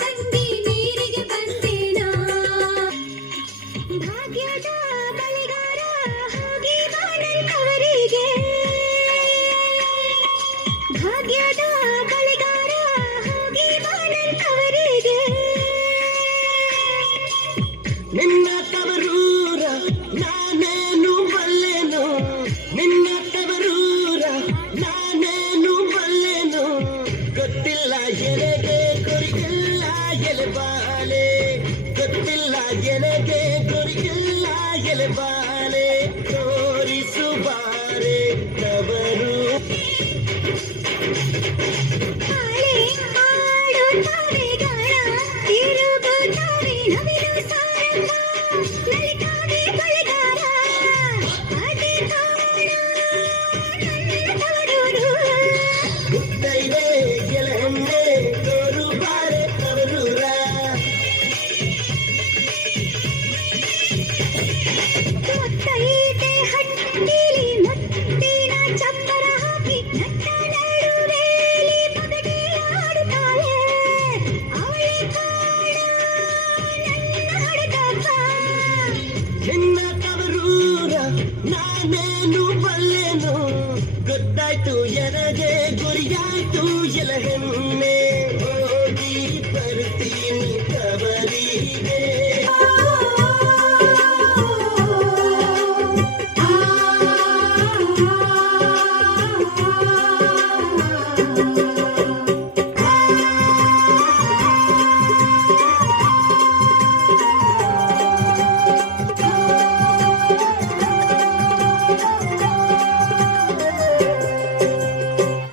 ತಂಗಿ ನೀರಿಗೆ ಬಂದೇನಾ. ಭಾಗ್ಯದ ಬಲಿಗಾರ ಹೋಗಿ ಬಾಳಂತವರಿಗೆ. ಭಾಗ್ಯದ ಬಲಿಗಾರ ಹೋಗಿ ಬಾಳಂತವರಿಗೆ. ನಿನ್ನ ತವರೂರ ನಾನೇನು ಬಲ್ಲೆನು. ನಿನ್ನ ತವರೂರ ನಾನೇನು ಬಲ್ಲೆನು. ಗೊತ್ತಿಲ್ಲ ಎನಗೆ ಗುರಿಯಿಲ್ಲ ಎಲೆಬಾಲೆ. ಗೊತ್ತಿಲ್ಲ ಎನಗೆ ಗುರಿಯಿಲ್ಲ ಎಲೆಬಾಲೆ. ತೋರಿಸುಬಾರೆ ತವರು. ತಾಳೆ ಆಡುತ್ತವೆ ಗಾಳ ತಿರುಗುತ್ತವೆ ನವಿಲು ಸಾರಂಗ. ನಲಿತಾವೆ ಬಳಿಗಾರ ಅದೇ ಕಾಣ ನನ್ನ ತವರೂರು. ಮುತ್ತೈದೆ ಎಲೆಹಣ್ಣೆ ತೋರುಬಾರೆ ತವರೂರ. ಮುತ್ತೈದೆ ಹಟ್ಟಿಲಿ ಮುತ್ತಿನ ಚಪ್ಪರ ಹಾಕಿ ನಟ್ಟ ನಡುವೆಲಿ ಪದಗೆ ಆಡುತ್ತಾಳೆ. ಅವಳೆ ಕಾಣ ನನ್ನ ಹಡಗಪ್ಪ. ನಿನ್ನ ತವರೂರ ನಾನೇನು ಬಲ್ಲೆನು. ಗೊತ್ತಾಯ್ತು ಎನಗೆ ಗುರಿಯಾಯ್ತು ಎಲೆಹಣ್ಣೆ. ಹೋಗಿ ಬರ್ತೀನಿ ತವರಿಗೆ.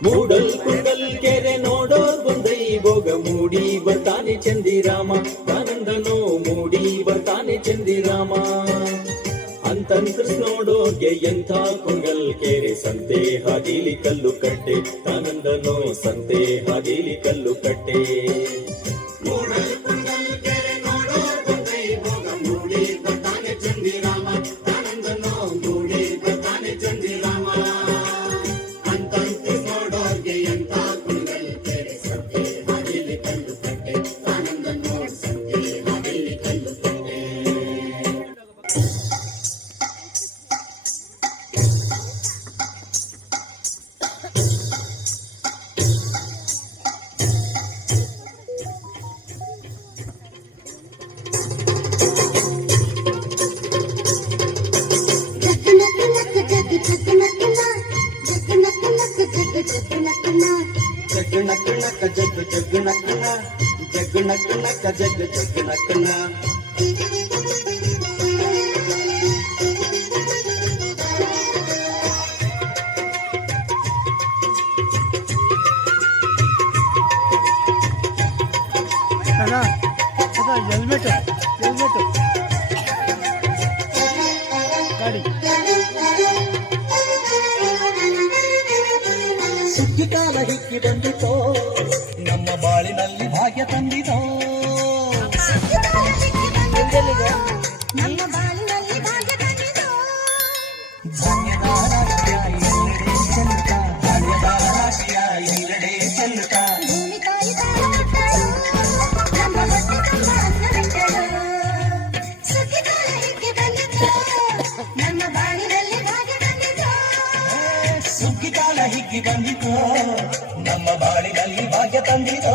ಮೂಡಲ್ ಕುಂಡಲ್ ಕೆರೆ ನೋಡೋರ್ ಬಂದೈ ಭೋಗ ಮೂಡಿ ಬರ್ತಾನೆ ಚಂದಿರಾಮ. ಆನಂದನೋ ಮೂಡಿ ಬರ್ತಾನೆ ಚಂದಿರಾಮ. ಅಂತಂತ್ರಿಸ್ ನೋಡೋರ್ಗೆ ಎಂಥ ಕುಂಡಲ್ ಕೆರೆ. ಸಂತೆ ಹಾದಿಲಿ ಕಲ್ಲು ಕಟ್ಟೆ ಆನಂದನೋ ಸಂತೆ ಹಾದಿಲಿ ಕಲ್ಲು ಕಟ್ಟೆ. ಮೂಡಲ್ ಕುಂಡಲ್ ಕೆರೆ ನೋಡೋ ನಕ್ಕ ನಕ್ಕ ಜಗ್ ಜಗ್ ನಕ್ಕನ ಜಗ್ ನಕ್ಕ ನಕ್ಕ ಜಗ್ ಜಗ್ ನಕ್ಕನ ಸುಗ್ಗಿ ಕಾಲ ಹಿಕ್ಕಿ ಬಂದಿತೋ ನಮ್ಮ ಬಾಳಿನಲ್ಲಿ ಭಾಗ್ಯ ತಂದಿತೋ ನಮ್ಮ ಬಾಳಿನಲ್ಲಿ ಭಾಗ್ಯ ತಂದಿತು ಧಾನ್ಯದ ರಾಶಿಯ ಎಲ್ಲೆಡೆ ಚೆಲ್ಲುತ್ತ ಧಾನ್ಯದ ರಾಶಿಯ ಎಲ್ಲೆಡೆ ಚೆಲ್ಲುತ್ತ ಭೂಮಿ ತಾಯಿ ತಾಯಿಟ್ಟಳು ನಮ್ಮ ಹೊಟ್ಟೆ ತುಂಬ ಅನ್ನವಿಟ್ಟಳು ಸುಗ್ಗಿ ಕಾಲ ಹಿಕ್ಕಿ ಬಂದಿತು ನಮ್ಮ ಬಾಳಿನಲ್ಲಿ ಭಾಗ್ಯ ತಂದಿತು ಸುಗ್ಗಿ ಕಾಲ ಹಿಕ್ಕಿ ಬಂದಿತೋ ನಮ್ಮ ಬಾಳಿನಲ್ಲಿ ಭಾಗ್ಯ ತಂದಿತೋ